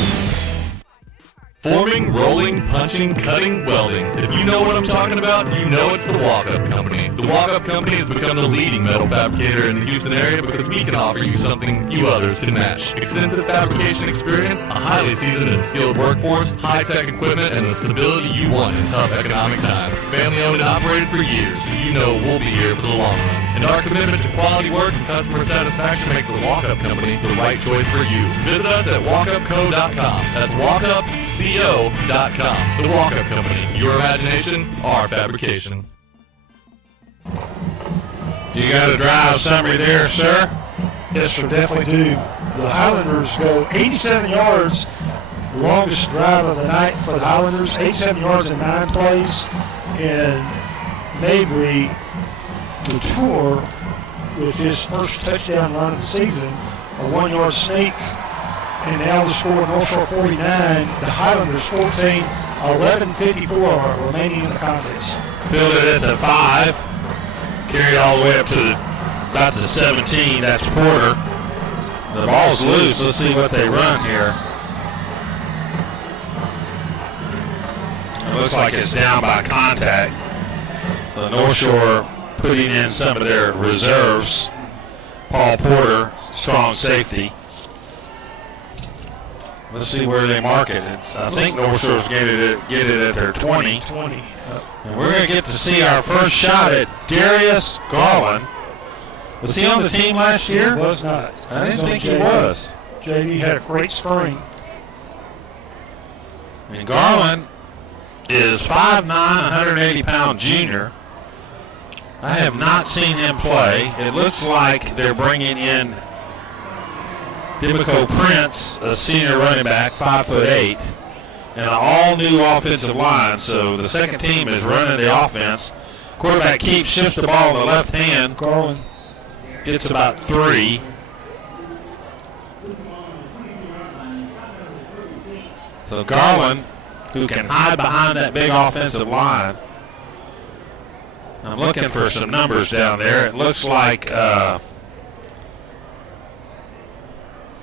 Forming, rolling, punching, cutting, welding. If you know what I'm talking about, you know it's the Walk-Up Company. The Walk-Up Company has become the leading metal fabricator in the Houston area because we can offer you something you others can match. Extensive fabrication experience, a highly seasoned and skilled workforce, high-tech equipment, and the stability you want in tough economic times. Family owned and operated for years, so you know we'll be here for the long run. And our commitment to quality work and customer satisfaction makes the Walk-Up Company the right choice for you. Visit us at walkupco.com. That's walkupco.com. The Walk-Up Company. Your imagination, our fabrication. You got a drive summary there, sir? Yes, sir, definitely do. The Highlanders go 87 yards, the longest drive of the night for the Highlanders, 87 yards in 9 plays. And Mabry, the tour, with his first touchdown run of the season, a 1-yard sneak. And now the score, North Shore 49, the Highlanders 14, 11:54 remaining in the contest. Fielded at the 5, carried all the way up to about the 17. That's Porter. The ball's loose. Let's see what they run here. It looks like it's down by contact. The North Shore putting in some of their reserves. Paul Porter, strong safety. Let's see where they mark it. I think North Shore's get it at their 20. And we're going to get to see our first shot at Darius Garland. Was he on the team last year? He was not. I didn't think he was. JV had a great spring. And Garland is 5'9", 180-pound junior. I have not seen him play. It looks like they're bringing in Dimico Prince, a senior running back, 5'8", and an all-new offensive line. So the second team is running the offense. Quarterback keeps, shifts the ball in the left hand. Garland gets about 3. So Garland, who can hide behind that big offensive line. I'm looking for some numbers down there. It looks like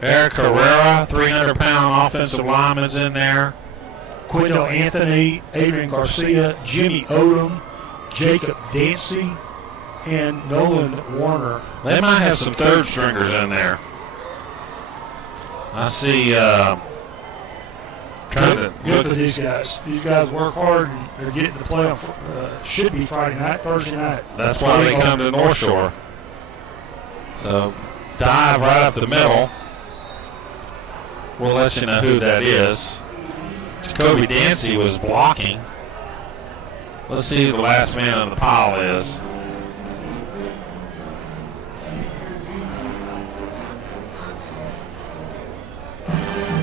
Eric Herrera, 300-pound offensive lineman's in there. Quindell Anthony, Adrian Garcia, Jimmy Odom, Jacob Dancy, and Nolan Warner. They might have some third stringers in there. I see. Good for these guys. These guys work hard, and they're getting to play on should be Friday night, Thursday night. That's why they come to North Shore. So dive right up the middle. We'll let you know who that is. Jacoby Dancy was blocking. Let's see who the last man on the pile is.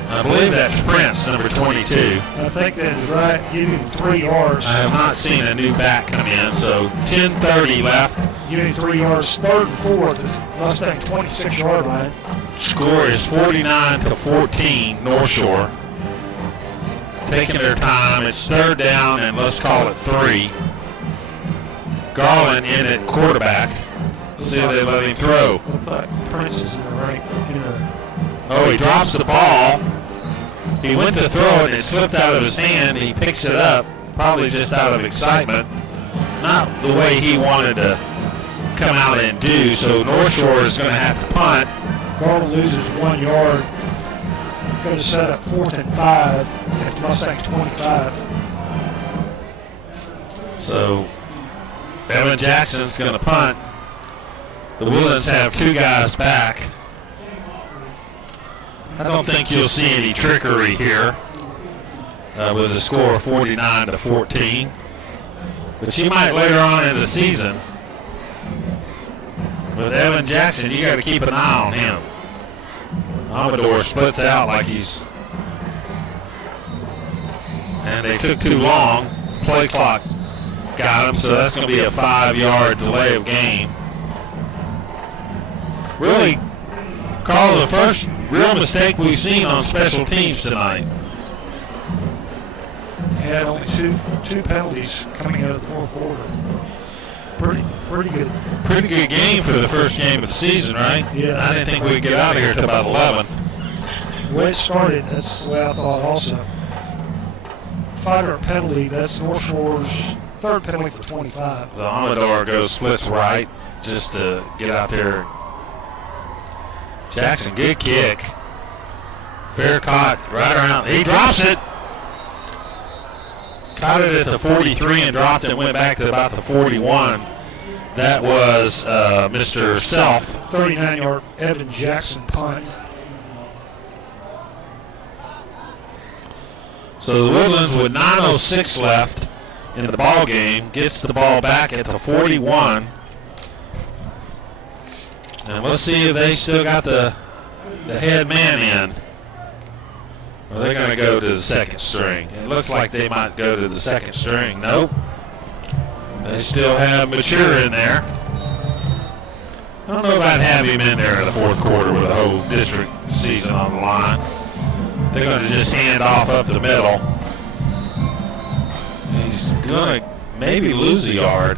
I believe that's Prince, number 22. I think that is right. Give him 3 yards. I have not seen a new back come in, so 10:30 left. Give him 3 yards. 3rd and 4th. Mustang 26-yard line. Score is 49-14, North Shore. Taking their time. It's 3rd down, and let's call it 3. Garland in at quarterback. See if they let him throw. Looks like Prince is in the right. Oh, he drops the ball. He went to throw it and it slipped out of his hand. He picks it up, probably just out of excitement. Not the way he wanted to come out and do, so North Shore is going to have to punt. Garland loses 1 yard. Going to set up 4th and 5 at the Mustangs 25. So Evan Jackson's going to punt. The Woodlands have 2 guys back. I don't think you'll see any trickery here with a score of 49-14. But you might later on in the season. With Evan Jackson, you got to keep an eye on him. Amador splits out like he's... And they took too long. Play clock got him, so that's going to be a 5-yard delay of game. Really, Carl, the first real mistake we've seen on special teams tonight. Had only two penalties coming out of the 4th quarter. Pretty good. Pretty good game for the first game of the season, right? Yeah. I didn't think we'd get out of here until about 11. The way it started, that's the way I thought also. 5-yard penalty. That's North Shore's third penalty for 25. The Amador splits right just to get out there. Jackson, good kick. Fair caught right around. He drops it. Caught it at the 43 and dropped it and went back to about the 41. That was Mr. Self. 39-yard Evan Jackson punt. So the Woodlands with 9:06 left in the ball game gets the ball back at the 41. And let's see if they still got the head man in. Or they're going to go to the second string. It looks like they might go to the second string. Nope. They still have Mature in there. I don't know about having him in there in the fourth quarter with the whole district season on the line. They're going to just hand off up the middle. He's going to maybe lose a yard.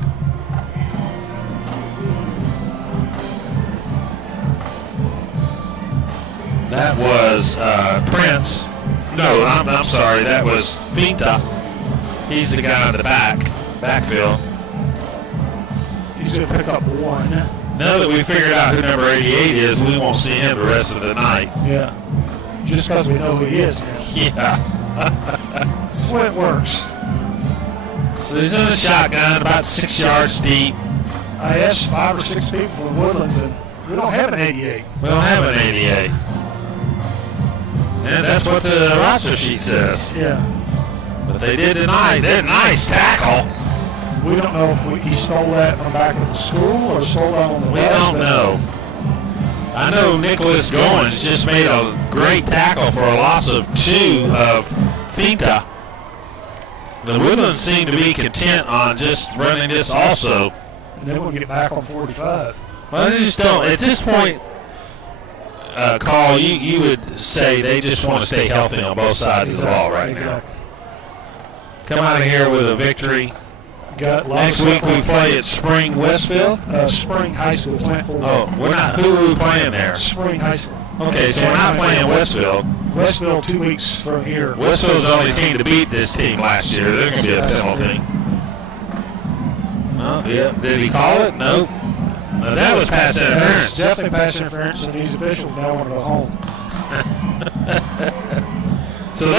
That was Prince. No, I'm sorry. That was Finta. He's the guy in the backfield. He's going to pick up one. Now that we figured out who number 88 is, we won't see him the rest of the night. Yeah. Just because we know who he is now. Yeah. That's the way it works. So he's in a shotgun, about 6 yards deep. I asked 5 or 6 people from Woodlands, and we don't have an 88. We don't have an 88. And that's what the roster sheet says. Yeah. But they did tonight. They did a nice tackle. We don't know if he stole that from back at the school or stole that on the We don't know. I know Nicholas Goins just made a great tackle for a loss of 2 of Finta. The Woodlands seem to be content on just running this also. And then we'll get back on 45. Well, they just don't. At this point, Carl, you would say they just want to stay healthy on both sides of the ball right now. Come out of here with a victory. Next week we play at Spring Westfield? Spring High School. Oh, we're not. Who are we playing there? Spring High School. Okay, so we're not playing Westfield. Westfield 2 weeks from here. Westfield's the only team to beat this team last year. There's going to be a penalty. Oh, yeah. Did he call it? Nope. No, that was pass interference. Definitely pass interference, and these officials now want to go home. So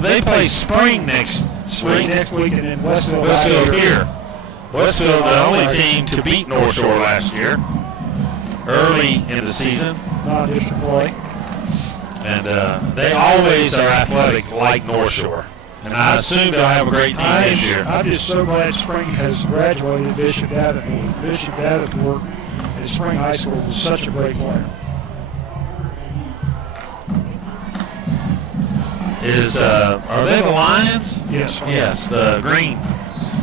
they play Spring next week, and then Westfield here. Westfield, the only team to beat North Shore last year, early in the season. Non-district play. And they always are athletic like North Shore. And I assume they'll have a great team this year. I'm just so glad Spring has graduated Bishop Davenport. Bishop Davenport at Spring High School was such a great player. Are they the Lions? Yes. Yes, the green.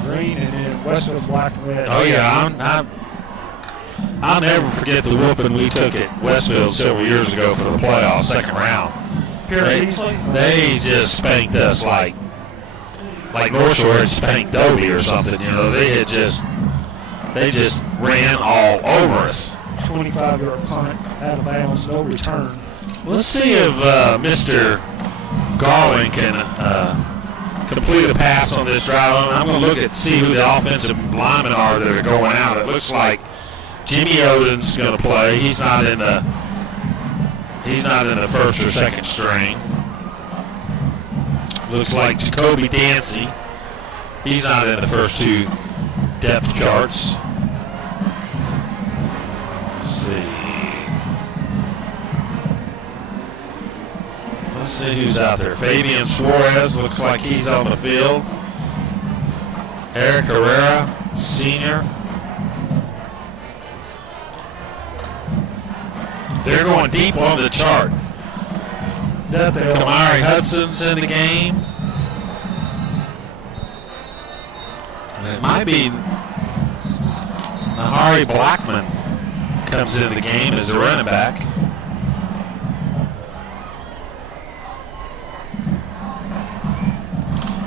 Green and then Westfield's black and red. Oh yeah, I'll never forget the whooping we took at Westfield several years ago for the playoffs, second round. They just spanked us like North Shore had spanked Dobie or something. You know, they just ran all over us. 25-yard punt out of bounds, no return. Let's see if Mr. Garland can complete a pass on this drive. I'm going to look at see who the offensive linemen are that are going out. It looks like Jimmy Oden's going to play. He's not in the first or second string. Looks like Jacoby Dancy. He's not in the first 2 depth charts. Let's see. Let's see who's out there. Fabian Suarez looks like he's on the field. Eric Herrera, senior. They're going deep on the chart. Kamari Hudson's in the game. And it might be Nahari Blackman comes into the game as a running back.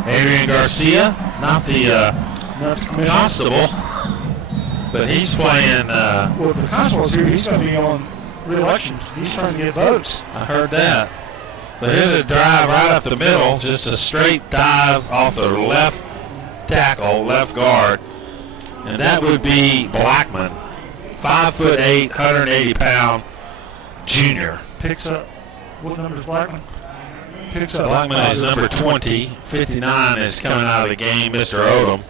Adrian Garcia, not the constable, but he's playing. Well, if the constable's here, he's going to be on re-election. He's trying to get votes. I heard that. So here's a drive right up the middle, just a straight dive off the left tackle, left guard. And that would be Blackman, 5'8", 180-pound junior. Picks up. What number is Blackman? Picks up. Blackman is number 20. 59 is coming out of the game, Mr. Odom.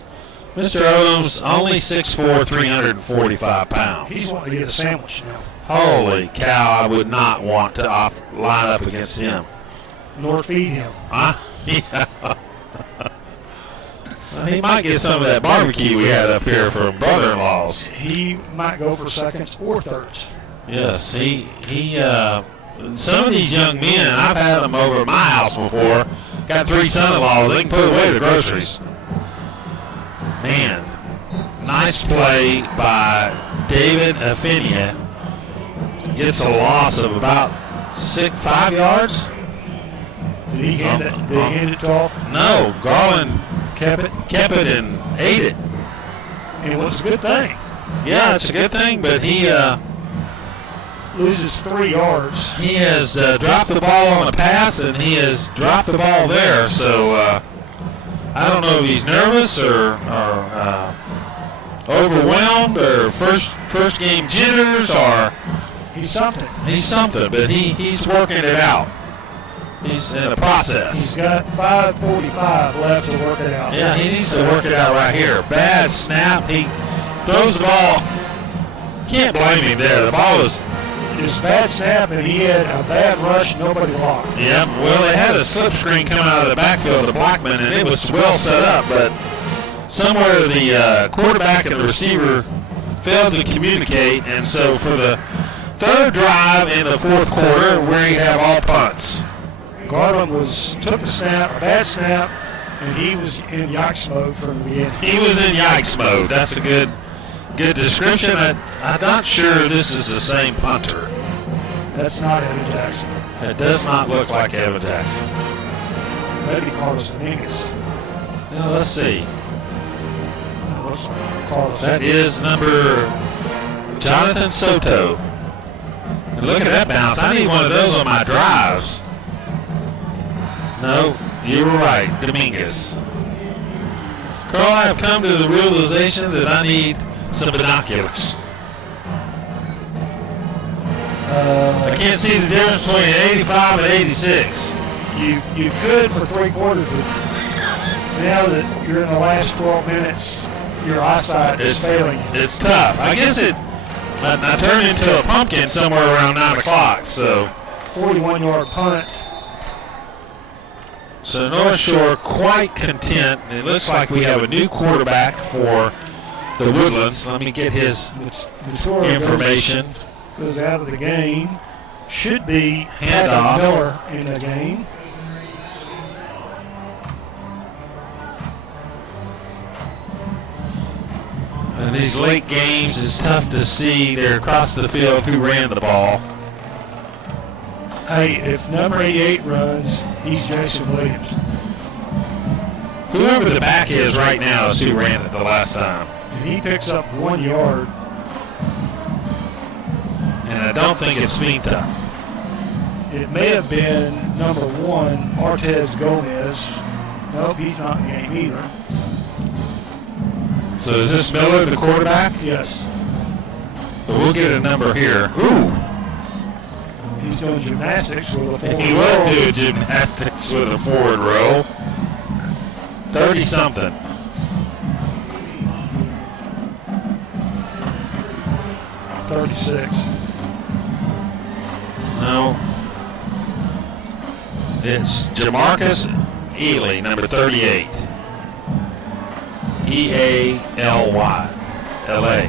Mr. Odom's only 6'4", 345 pounds. He's wanting to get a sandwich now. Holy cow, I would not want to line up against him. Nor feed him. Yeah. Well, he might get some of that barbecue we had up here from brother-in-laws. He might go for seconds or thirds. Yes, he some of these young men, I've had them over at my house before, got 3 son-in-laws, they can put away the groceries. Man, nice play by David Affinia. Gets a loss of about 5 yards. Did he hand it off? No, Garland kept it and ate it. And it was a good thing. Yeah, it's a good thing, but he loses 3 yards. He has dropped the ball on a pass, and he has dropped the ball there. So I don't know if he's nervous or overwhelmed or first game jitters or he's something. He's something, but he's working it out. He's in a process. He's got 5:45 left to work it out. Yeah, he needs to work it out right here. Bad snap. He throws the ball. Can't blame him there. The ball was. It was a bad snap, and he had a bad rush. Nobody blocked. Yeah, well, they had a slip screen coming out of the backfield to Blackman, and it was well set up, but somewhere the quarterback and the receiver failed to communicate, and so for the third drive in the fourth quarter, we have all punts. Garland took the snap, a bad snap, and he was in yikes mode from the beginning. He was in yikes mode. That's a good description. I'm not sure this is the same punter. That's not Evan Jackson. It does not look like Evan Jackson. Maybe Carlos Dominguez. Well, let's see. That looks like Carlos. That is number Jonathan Soto. And look at that bounce. I need one of those on my drives. No, you were right, Dominguez. Carl, I have come to the realization that I need some binoculars. I can't see the difference between 85 and 86. You could for 3 quarters, but now that you're in the last 12 minutes, your eyesight is failing. It's tough. I guess I turned into a pumpkin somewhere around 9 o'clock. So 41-yard punt. So North Shore quite content. It looks like we have a new quarterback for the Woodlands. Let me get his information. Goes out of the game. Should be handoff. Miller in the game. In these late games, it's tough to see there across the field who ran the ball. Hey, if number 88 runs, he's Jason Williams. Whoever the back is right now is who ran it the last time. And he picks up 1 yard. And I don't think it's Finta. It may have been number 1, Artez Gomez. Nope, he's not in the game either. So is this Miller the quarterback? Yes. So we'll get a number here. Ooh. He's doing gymnastics with a forward He roll. was doing gymnastics with a forward roll. 30-something. No. It's Jamarcus Ely, number 38. E-A-L-Y. L-A.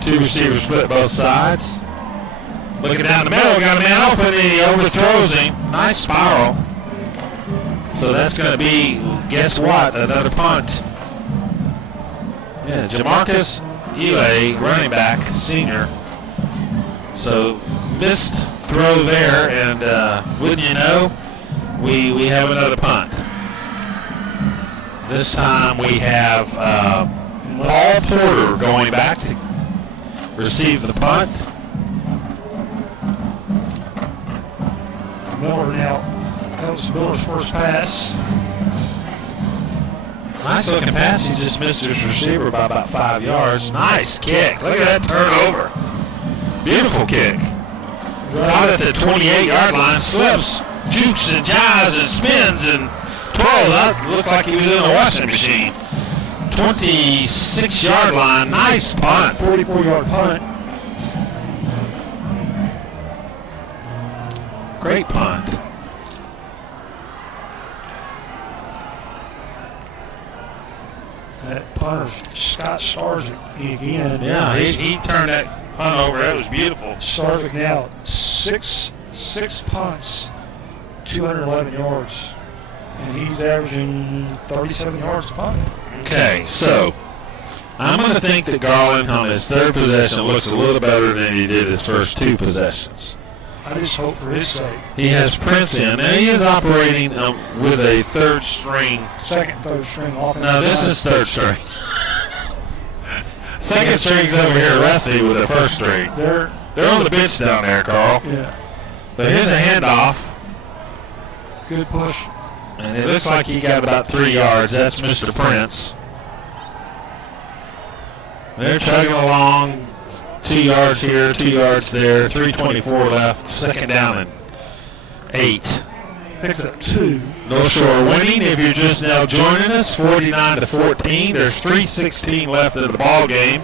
2 receivers split both sides. Looking down the middle, got a man open, and he overthrows him. Nice spiral. So that's going to be, guess what, another punt. Yeah, Jamarcus Ely, running back, senior. So missed throw there, and wouldn't you know, we have another punt. This time we have Paul Porter going back to receive the punt. Miller now. That was Miller's first pass. Nice looking pass. He just missed his receiver by about 5 yards. Nice kick. Look at that turnover. Beautiful kick. Caught at the 28-yard line. Slips, jukes, and jives, and spins, and twirls. That looked like he was in a washing machine. 26-yard line. Nice punt. 44-yard punt. Great punt. That punter, Scott Starzik, again. Yeah, he turned that punt over. That was beautiful. Starzik now six punts, 211 yards. And he's averaging 37 yards a punt. Okay, so I'm going to think that Garland on his third possession looks a little better than he did his first 2 possessions. I just hope for his sake. He has Prince in. Now he is operating with a third string. Third string offense. No, this is third string. Second string's over here, Rusty, with the first string. They're on the bench down there, Carl. Yeah. But here's a handoff. Good push. And it looks like he got about 3 yards. That's Mr. Prince. They're chugging along. 2 yards here, 2 yards there, 3:24 left, second down and 8. Picks up 2. North Shore winning. If you're just now joining us, 49-14. There's 3:16 left of the ball game.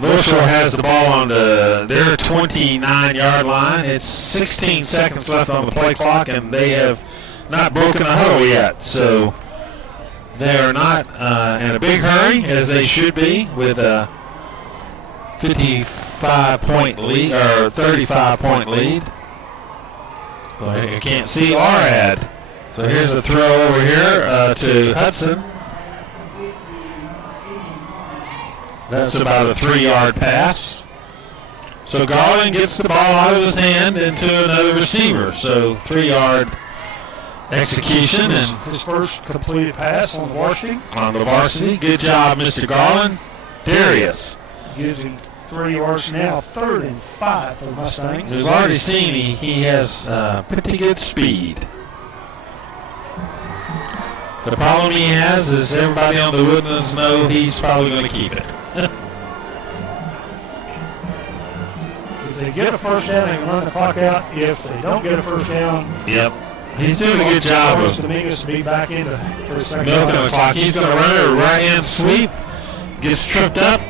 North Shore has the ball on their 29-yard line. It's 16 seconds left on the play clock, and they have not broken a huddle yet. So they are not in a big hurry, as they should be, with a 55-point lead, or 35-point lead. So you can't see our ad. So here's a throw over here to Hudson. That's about a 3-yard pass. So Garland gets the ball out of his hand into another receiver. So 3-yard execution. And his first completed pass on the varsity. On the varsity. Good job, Mr. Garland. Darius gives him 3 yards now, 3rd and 5 for the Mustangs. We've already seen he has pretty good speed. The problem he has is everybody on the Woodlands know he's probably going to keep it. If they get a first down, they can run the clock out. If they don't get a first down, yep, he's doing a good job of Dominguez to be back into for the second milking the clock. He's going to run a right-hand sweep, gets tripped up.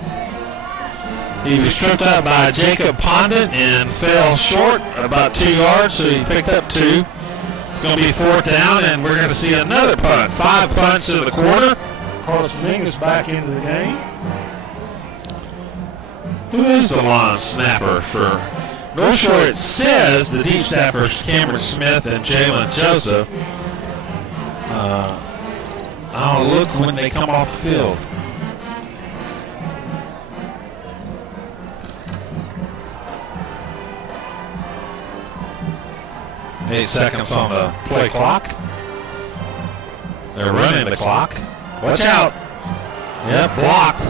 He was tripped up by Jacob Pondit and fell short about 2 yards, so he picked up 2. It's going to be 4th down, and we're going to see another punt. 5 punts in the quarter. Carlos Dominguez back into the game. Who is the long snapper for North Shore? It says the deep snappers Cameron Smith and Jalen Joseph. I'll look when they come off the field. 8 seconds on the play clock. They're running the clock. Watch out. Yep, blocked.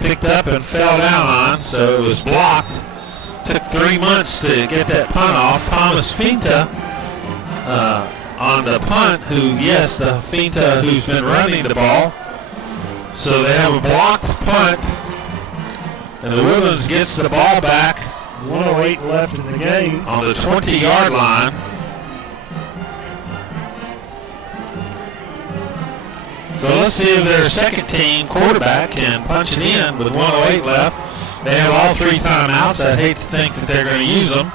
Picked up and fell down on, so it was blocked. Took 3 months to get that punt off. Thomas Finta on the punt, the Finta who's been running the ball. So they have a blocked punt, and the Woodlands gets the ball back. 1:08 left in the game. On the 20-yard line. So let's see if their second team quarterback can punch it in with 1:08 left. They have all 3 timeouts. I'd hate to think that they're going to use them.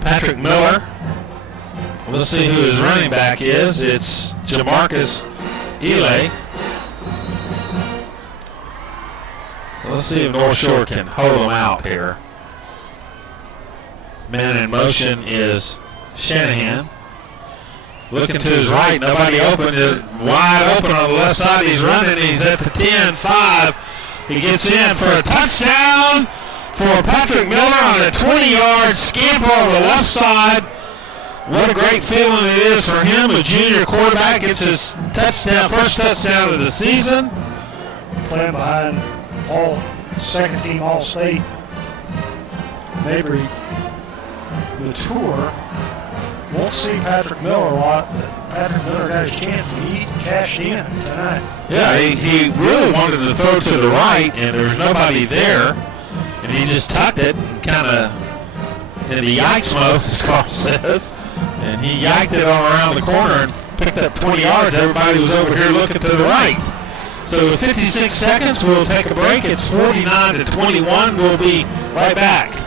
Patrick Miller. Let's see who his running back is. It's Jamarcus Ely. Let's see if North Shore can hold them out here. Man in motion is Shanahan. Looking to his right, nobody open. Wide open on the left side. He's running. He's at the 10-5. He gets in for a touchdown for Patrick Miller on a 20-yard scamper on the left side. What a great feeling it is for him. A junior quarterback gets his touchdown, first touchdown of the season. Playing behind all second team All-State Mabry mature. Won't see Patrick Miller a lot, but Patrick Miller got his chance and he cashed in tonight. Yeah, he really wanted to throw to the right, and there was nobody there, and he just tucked it and kind of in the yikes mode, as Carl says, and he yiked it on around the corner and picked up 20 yards. Everybody was over here looking to the right. So with 56 seconds, we'll take a break. It's 49-21. We'll be right back.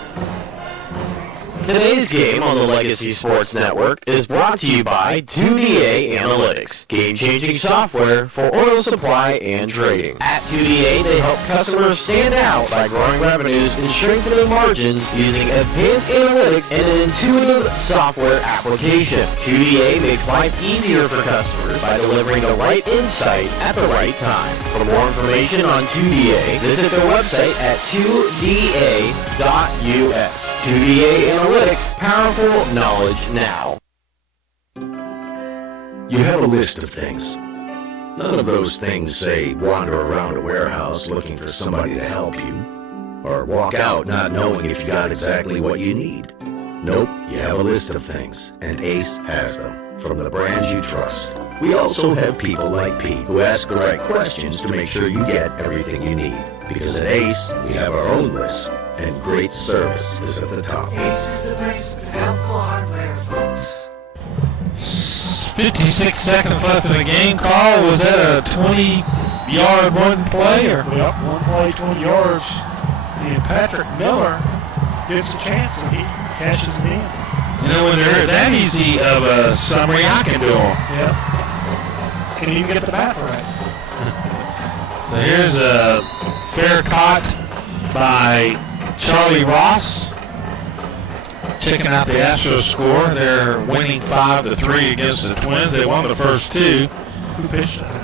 Today's game on the Legacy Sports Network is brought to you by 2DA Analytics, game-changing software for oil supply and trading. At 2DA, they help customers stand out by growing revenues and strengthening margins using advanced analytics and an intuitive software application. 2DA makes life easier for customers by delivering the right insight at the right time. For more information on 2DA, visit their website at 2da.us. 2DA Analytics. Powerful knowledge now. You have a list of things. None of those things say wander around a warehouse looking for somebody to help you, or walk out not knowing if you got exactly what you need. Nope, you have a list of things, and Ace has them, from the brands you trust. We also have people like Pete who ask the right questions to make sure you get everything you need. Because at Ace, we have our own list, and great service is at the top. Ace is the place for helpful hardware, folks. 56 seconds left in the game. Carl, was that a 20-yard one play? Or? Yep, one play, 20 yards. And Patrick Miller gets a chance, and he cashes it in. You know, when they're that easy of a summary, I can do them. Yep. And even get the math right. So here's a fair caught by Charlie Ross. Checking out the Astros score. They're winning 5-3 against the Twins. They won the first two. Who pitched that?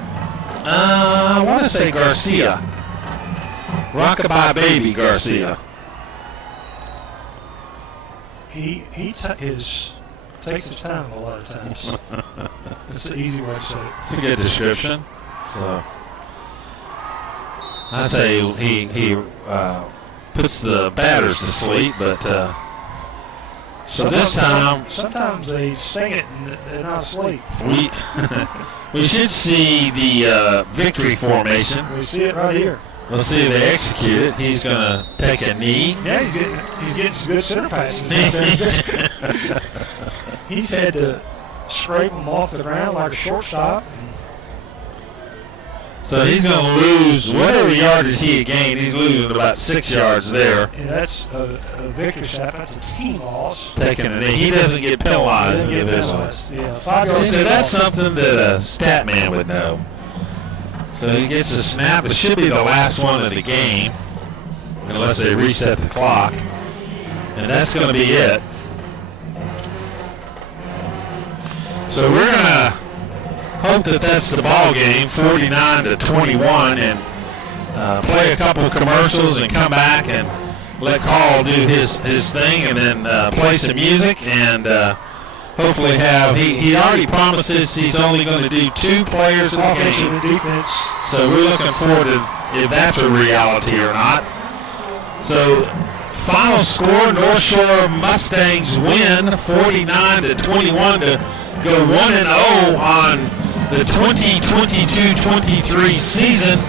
I want to say Garcia. Rockabye Baby Garcia. He takes his time a lot of times. That's an easy way to say it. It's a good description. So I say he puts the batters to sleep, but so this time sometimes they sing it and they're not asleep. We should see the victory formation. We see it right here. We'll see if they execute it. He's going to take a knee. Yeah, he's getting some good center passes. He's had to scrape them off the ground like a shortstop. So he's going to lose whatever yardage he had gained. He's losing about 6 yards there. And that's a victory shot. That's a team loss. Taking a knee. He doesn't get penalized individually. Yeah, 5 yards. So that's something that a stat man would know. So he gets a snap. It should be the last one of the game, unless they reset the clock. And that's going to be it. So we're going to hope that that's the ball game, 49-21, and play a couple commercials and come back and let Carl do his thing, and then play some music and hopefully have. He already promises he's only going to do 2 players in the game. Defense. So we're looking forward to if that's a reality or not. So final score: North Shore Mustangs win 49-21 to go 1-0 on the 2022-23 season.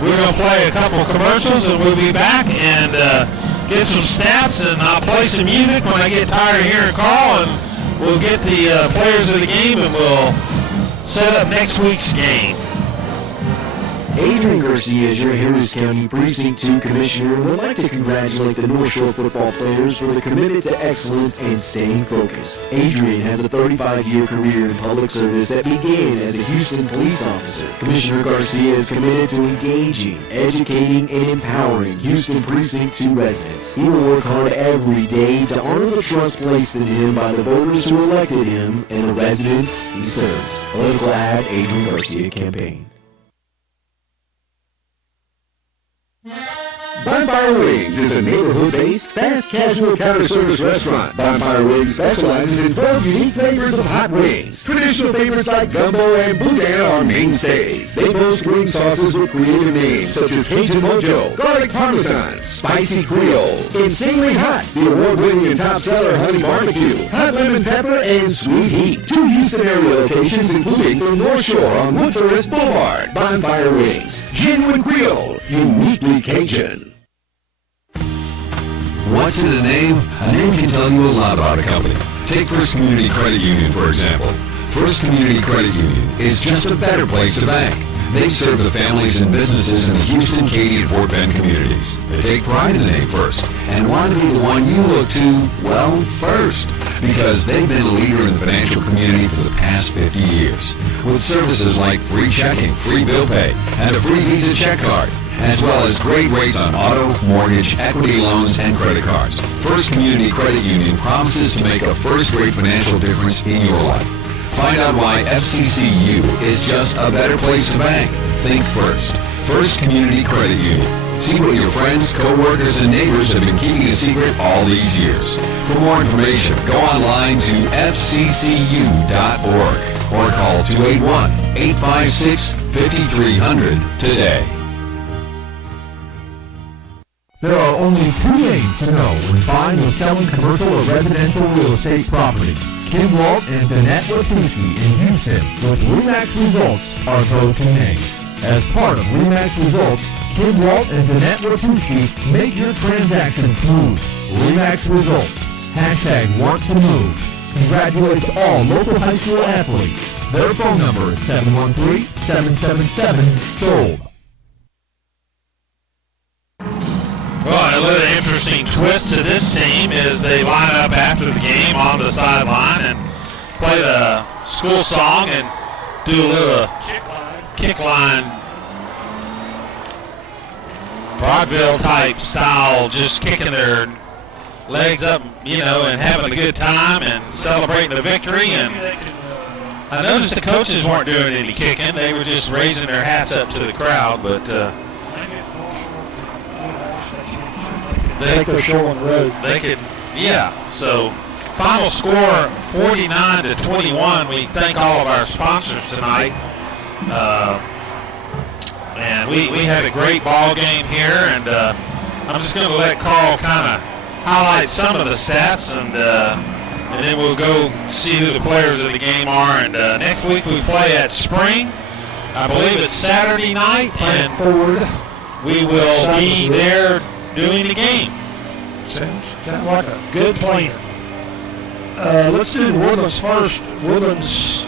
We're going to play a couple commercials and we'll be back and get some stats, and I'll play some music when I get tired of hearing Carl, and we'll get the players of the game and we'll set up next week's game. Adrian Garcia is your Harris County Precinct 2 Commissioner and would like to congratulate the North Shore football players for the commitment to excellence and staying focused. Adrian has a 35-year career in public service that began as a Houston police officer. Commissioner Garcia is committed to engaging, educating, and empowering Houston Precinct 2 residents. He will work hard every day to honor the trust placed in him by the voters who elected him and the residents he serves. Political ad, Adrian Garcia Campaign. By Bonfire Wings is a neighborhood-based, fast casual counter-service restaurant. Bonfire Wings specializes in 12 unique flavors of hot wings. Traditional favorites like gumbo and boudin are mainstays. They boast wing sauces with creative names such as Cajun Mojo, Garlic Parmesan, Spicy Creole, Insanely Hot, the award-winning and top seller Honey Barbecue, Hot Lemon Pepper, and Sweet Heat. 2 Houston area locations including the North Shore on Woodforest Boulevard. Bonfire Wings, genuine Creole, uniquely Cajun. What's in a name? A name can tell you a lot about a company. Take First Community Credit Union, for example. First Community Credit Union is just a better place to bank. They serve the families and businesses in the Houston, Katy, and Fort Bend communities. They take pride in the name First and want to be the one you look to, well, first. Because they've been a leader in the financial community for the past 50 years. With services like free checking, free bill pay, and a free Visa check card, as well as great rates on auto, mortgage, equity loans, and credit cards. First Community Credit Union promises to make a first-rate financial difference in your life. Find out why FCCU is just a better place to bank. Think First. First Community Credit Union. See what your friends, co-workers, and neighbors have been keeping a secret all these years. For more information, go online to fccu.org or call 281-856-5300 today. There are only 2 names to know when buying or selling commercial or residential real estate property. Kim Walt and Danette Watuski in Houston with RE/MAX Results are those 2 names. As part of RE/MAX Results, Kim Walt and Danette Watuski make your transaction smooth. RE/MAX Results. #Want to move. Congratulates all local high school athletes. Their phone number is 713-777-SOLD. Well, a little interesting twist to this team is they line up after the game on the sideline and play the school song and do a little kick line, vaudeville type style, just kicking their legs up, and having a good time and celebrating the victory. And I noticed the coaches weren't doing any kicking; they were just raising their hats up to the crowd. But take their show on the road. They could, yeah. So, final score 49-21. We thank all of our sponsors tonight. And we had a great ball game here, and I'm just going to let Carl kind of highlight some of the stats, and then we'll go see who the players of the game are. And next week we play at Spring. I believe it's Saturday night, and Ford. We will be there doing the game. Sounds like a good plan. Let's do the Woodlands first. Woodlands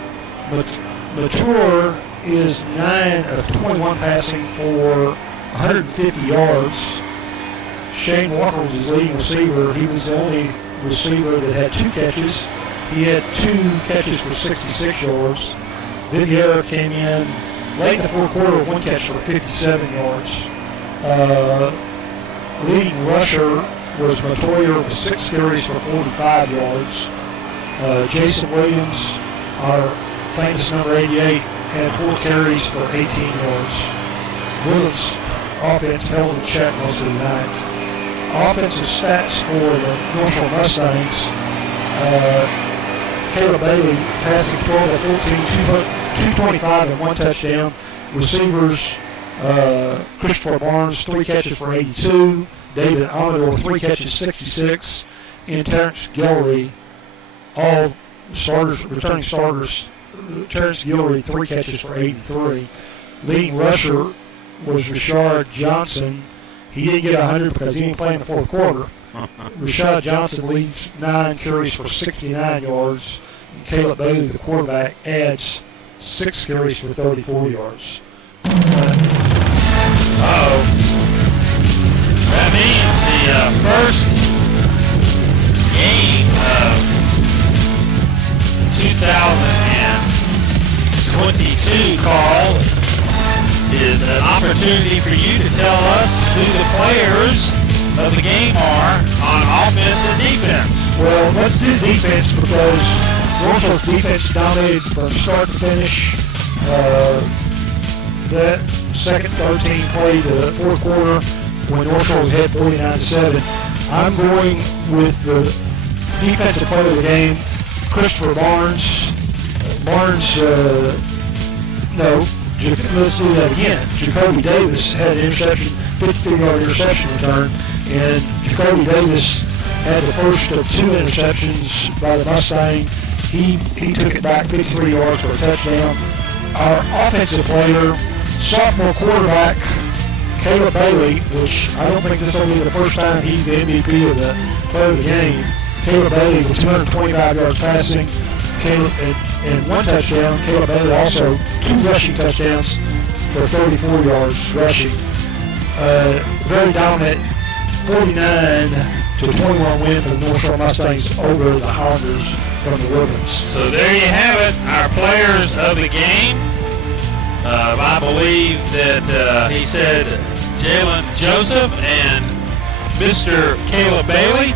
mature is 9 of 21 passing for 150 yards. Shane Walker was his leading receiver. He was the only receiver that had 2 catches. He had 2 catches for 66 yards. Viviera came in late in the 4th quarter with 1 catch for 57 yards. Leading rusher was Matoya with 6 carries for 45 yards. Jason Williams, our famous number 88, had 4 carries for 18 yards. Woodlands offense held in check most of the night. Offensive stats for the North Shore Mustangs. Caleb Bailey passing 12 of 14, 225 and 1 touchdown. Receivers, Christopher Barnes, 3 catches for 82. David Amador, 3 catches, 66. And Terrence Guillory, all starters, returning starters. Terrence Guillory, 3 catches for 83. Leading rusher was Rashad Johnson. He didn't get 100 because he didn't play in the 4th quarter. Rashad Johnson leads 9 carries for 69 yards. And Caleb Bailey, the quarterback, adds 6 carries for 34 yards. That means the first game of 2022, Carl, is an opportunity for you to tell us who the players of the game are on offense and defense. Well, let's do defense because North Shore's defense dominated from start to finish. That second 13 played the 4th quarter. when North Shore was ahead 49-7. I'm going with the defensive player of the game, Christopher Barnes. Let's do that again. Jacoby Davis had an interception, 53-yard interception return, and Jacoby Davis had the first of 2 interceptions by the Mustang. He took it back 53 yards for a touchdown. Our offensive player, sophomore quarterback, Caleb Bailey, which I don't think this will be the first time he's the MVP of the player of the game. Caleb Bailey with 225 yards passing, and 1 touchdown. Caleb Bailey also 2 rushing touchdowns for 34 yards rushing. Very dominant 49-21 win for the North Shore Mustangs over the Highlanders from the Woodlands. So there you have it, our players of the game. I believe that he said Jalen Joseph and Mr. Caleb Bailey.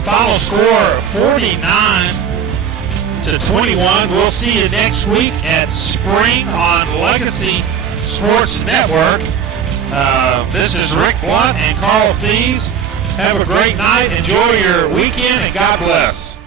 Final score 49-21. We'll see you next week at Spring on Legacy Sports Network. This is Rick Blunt and Carl Thies. Have a great night. Enjoy your weekend, and God bless.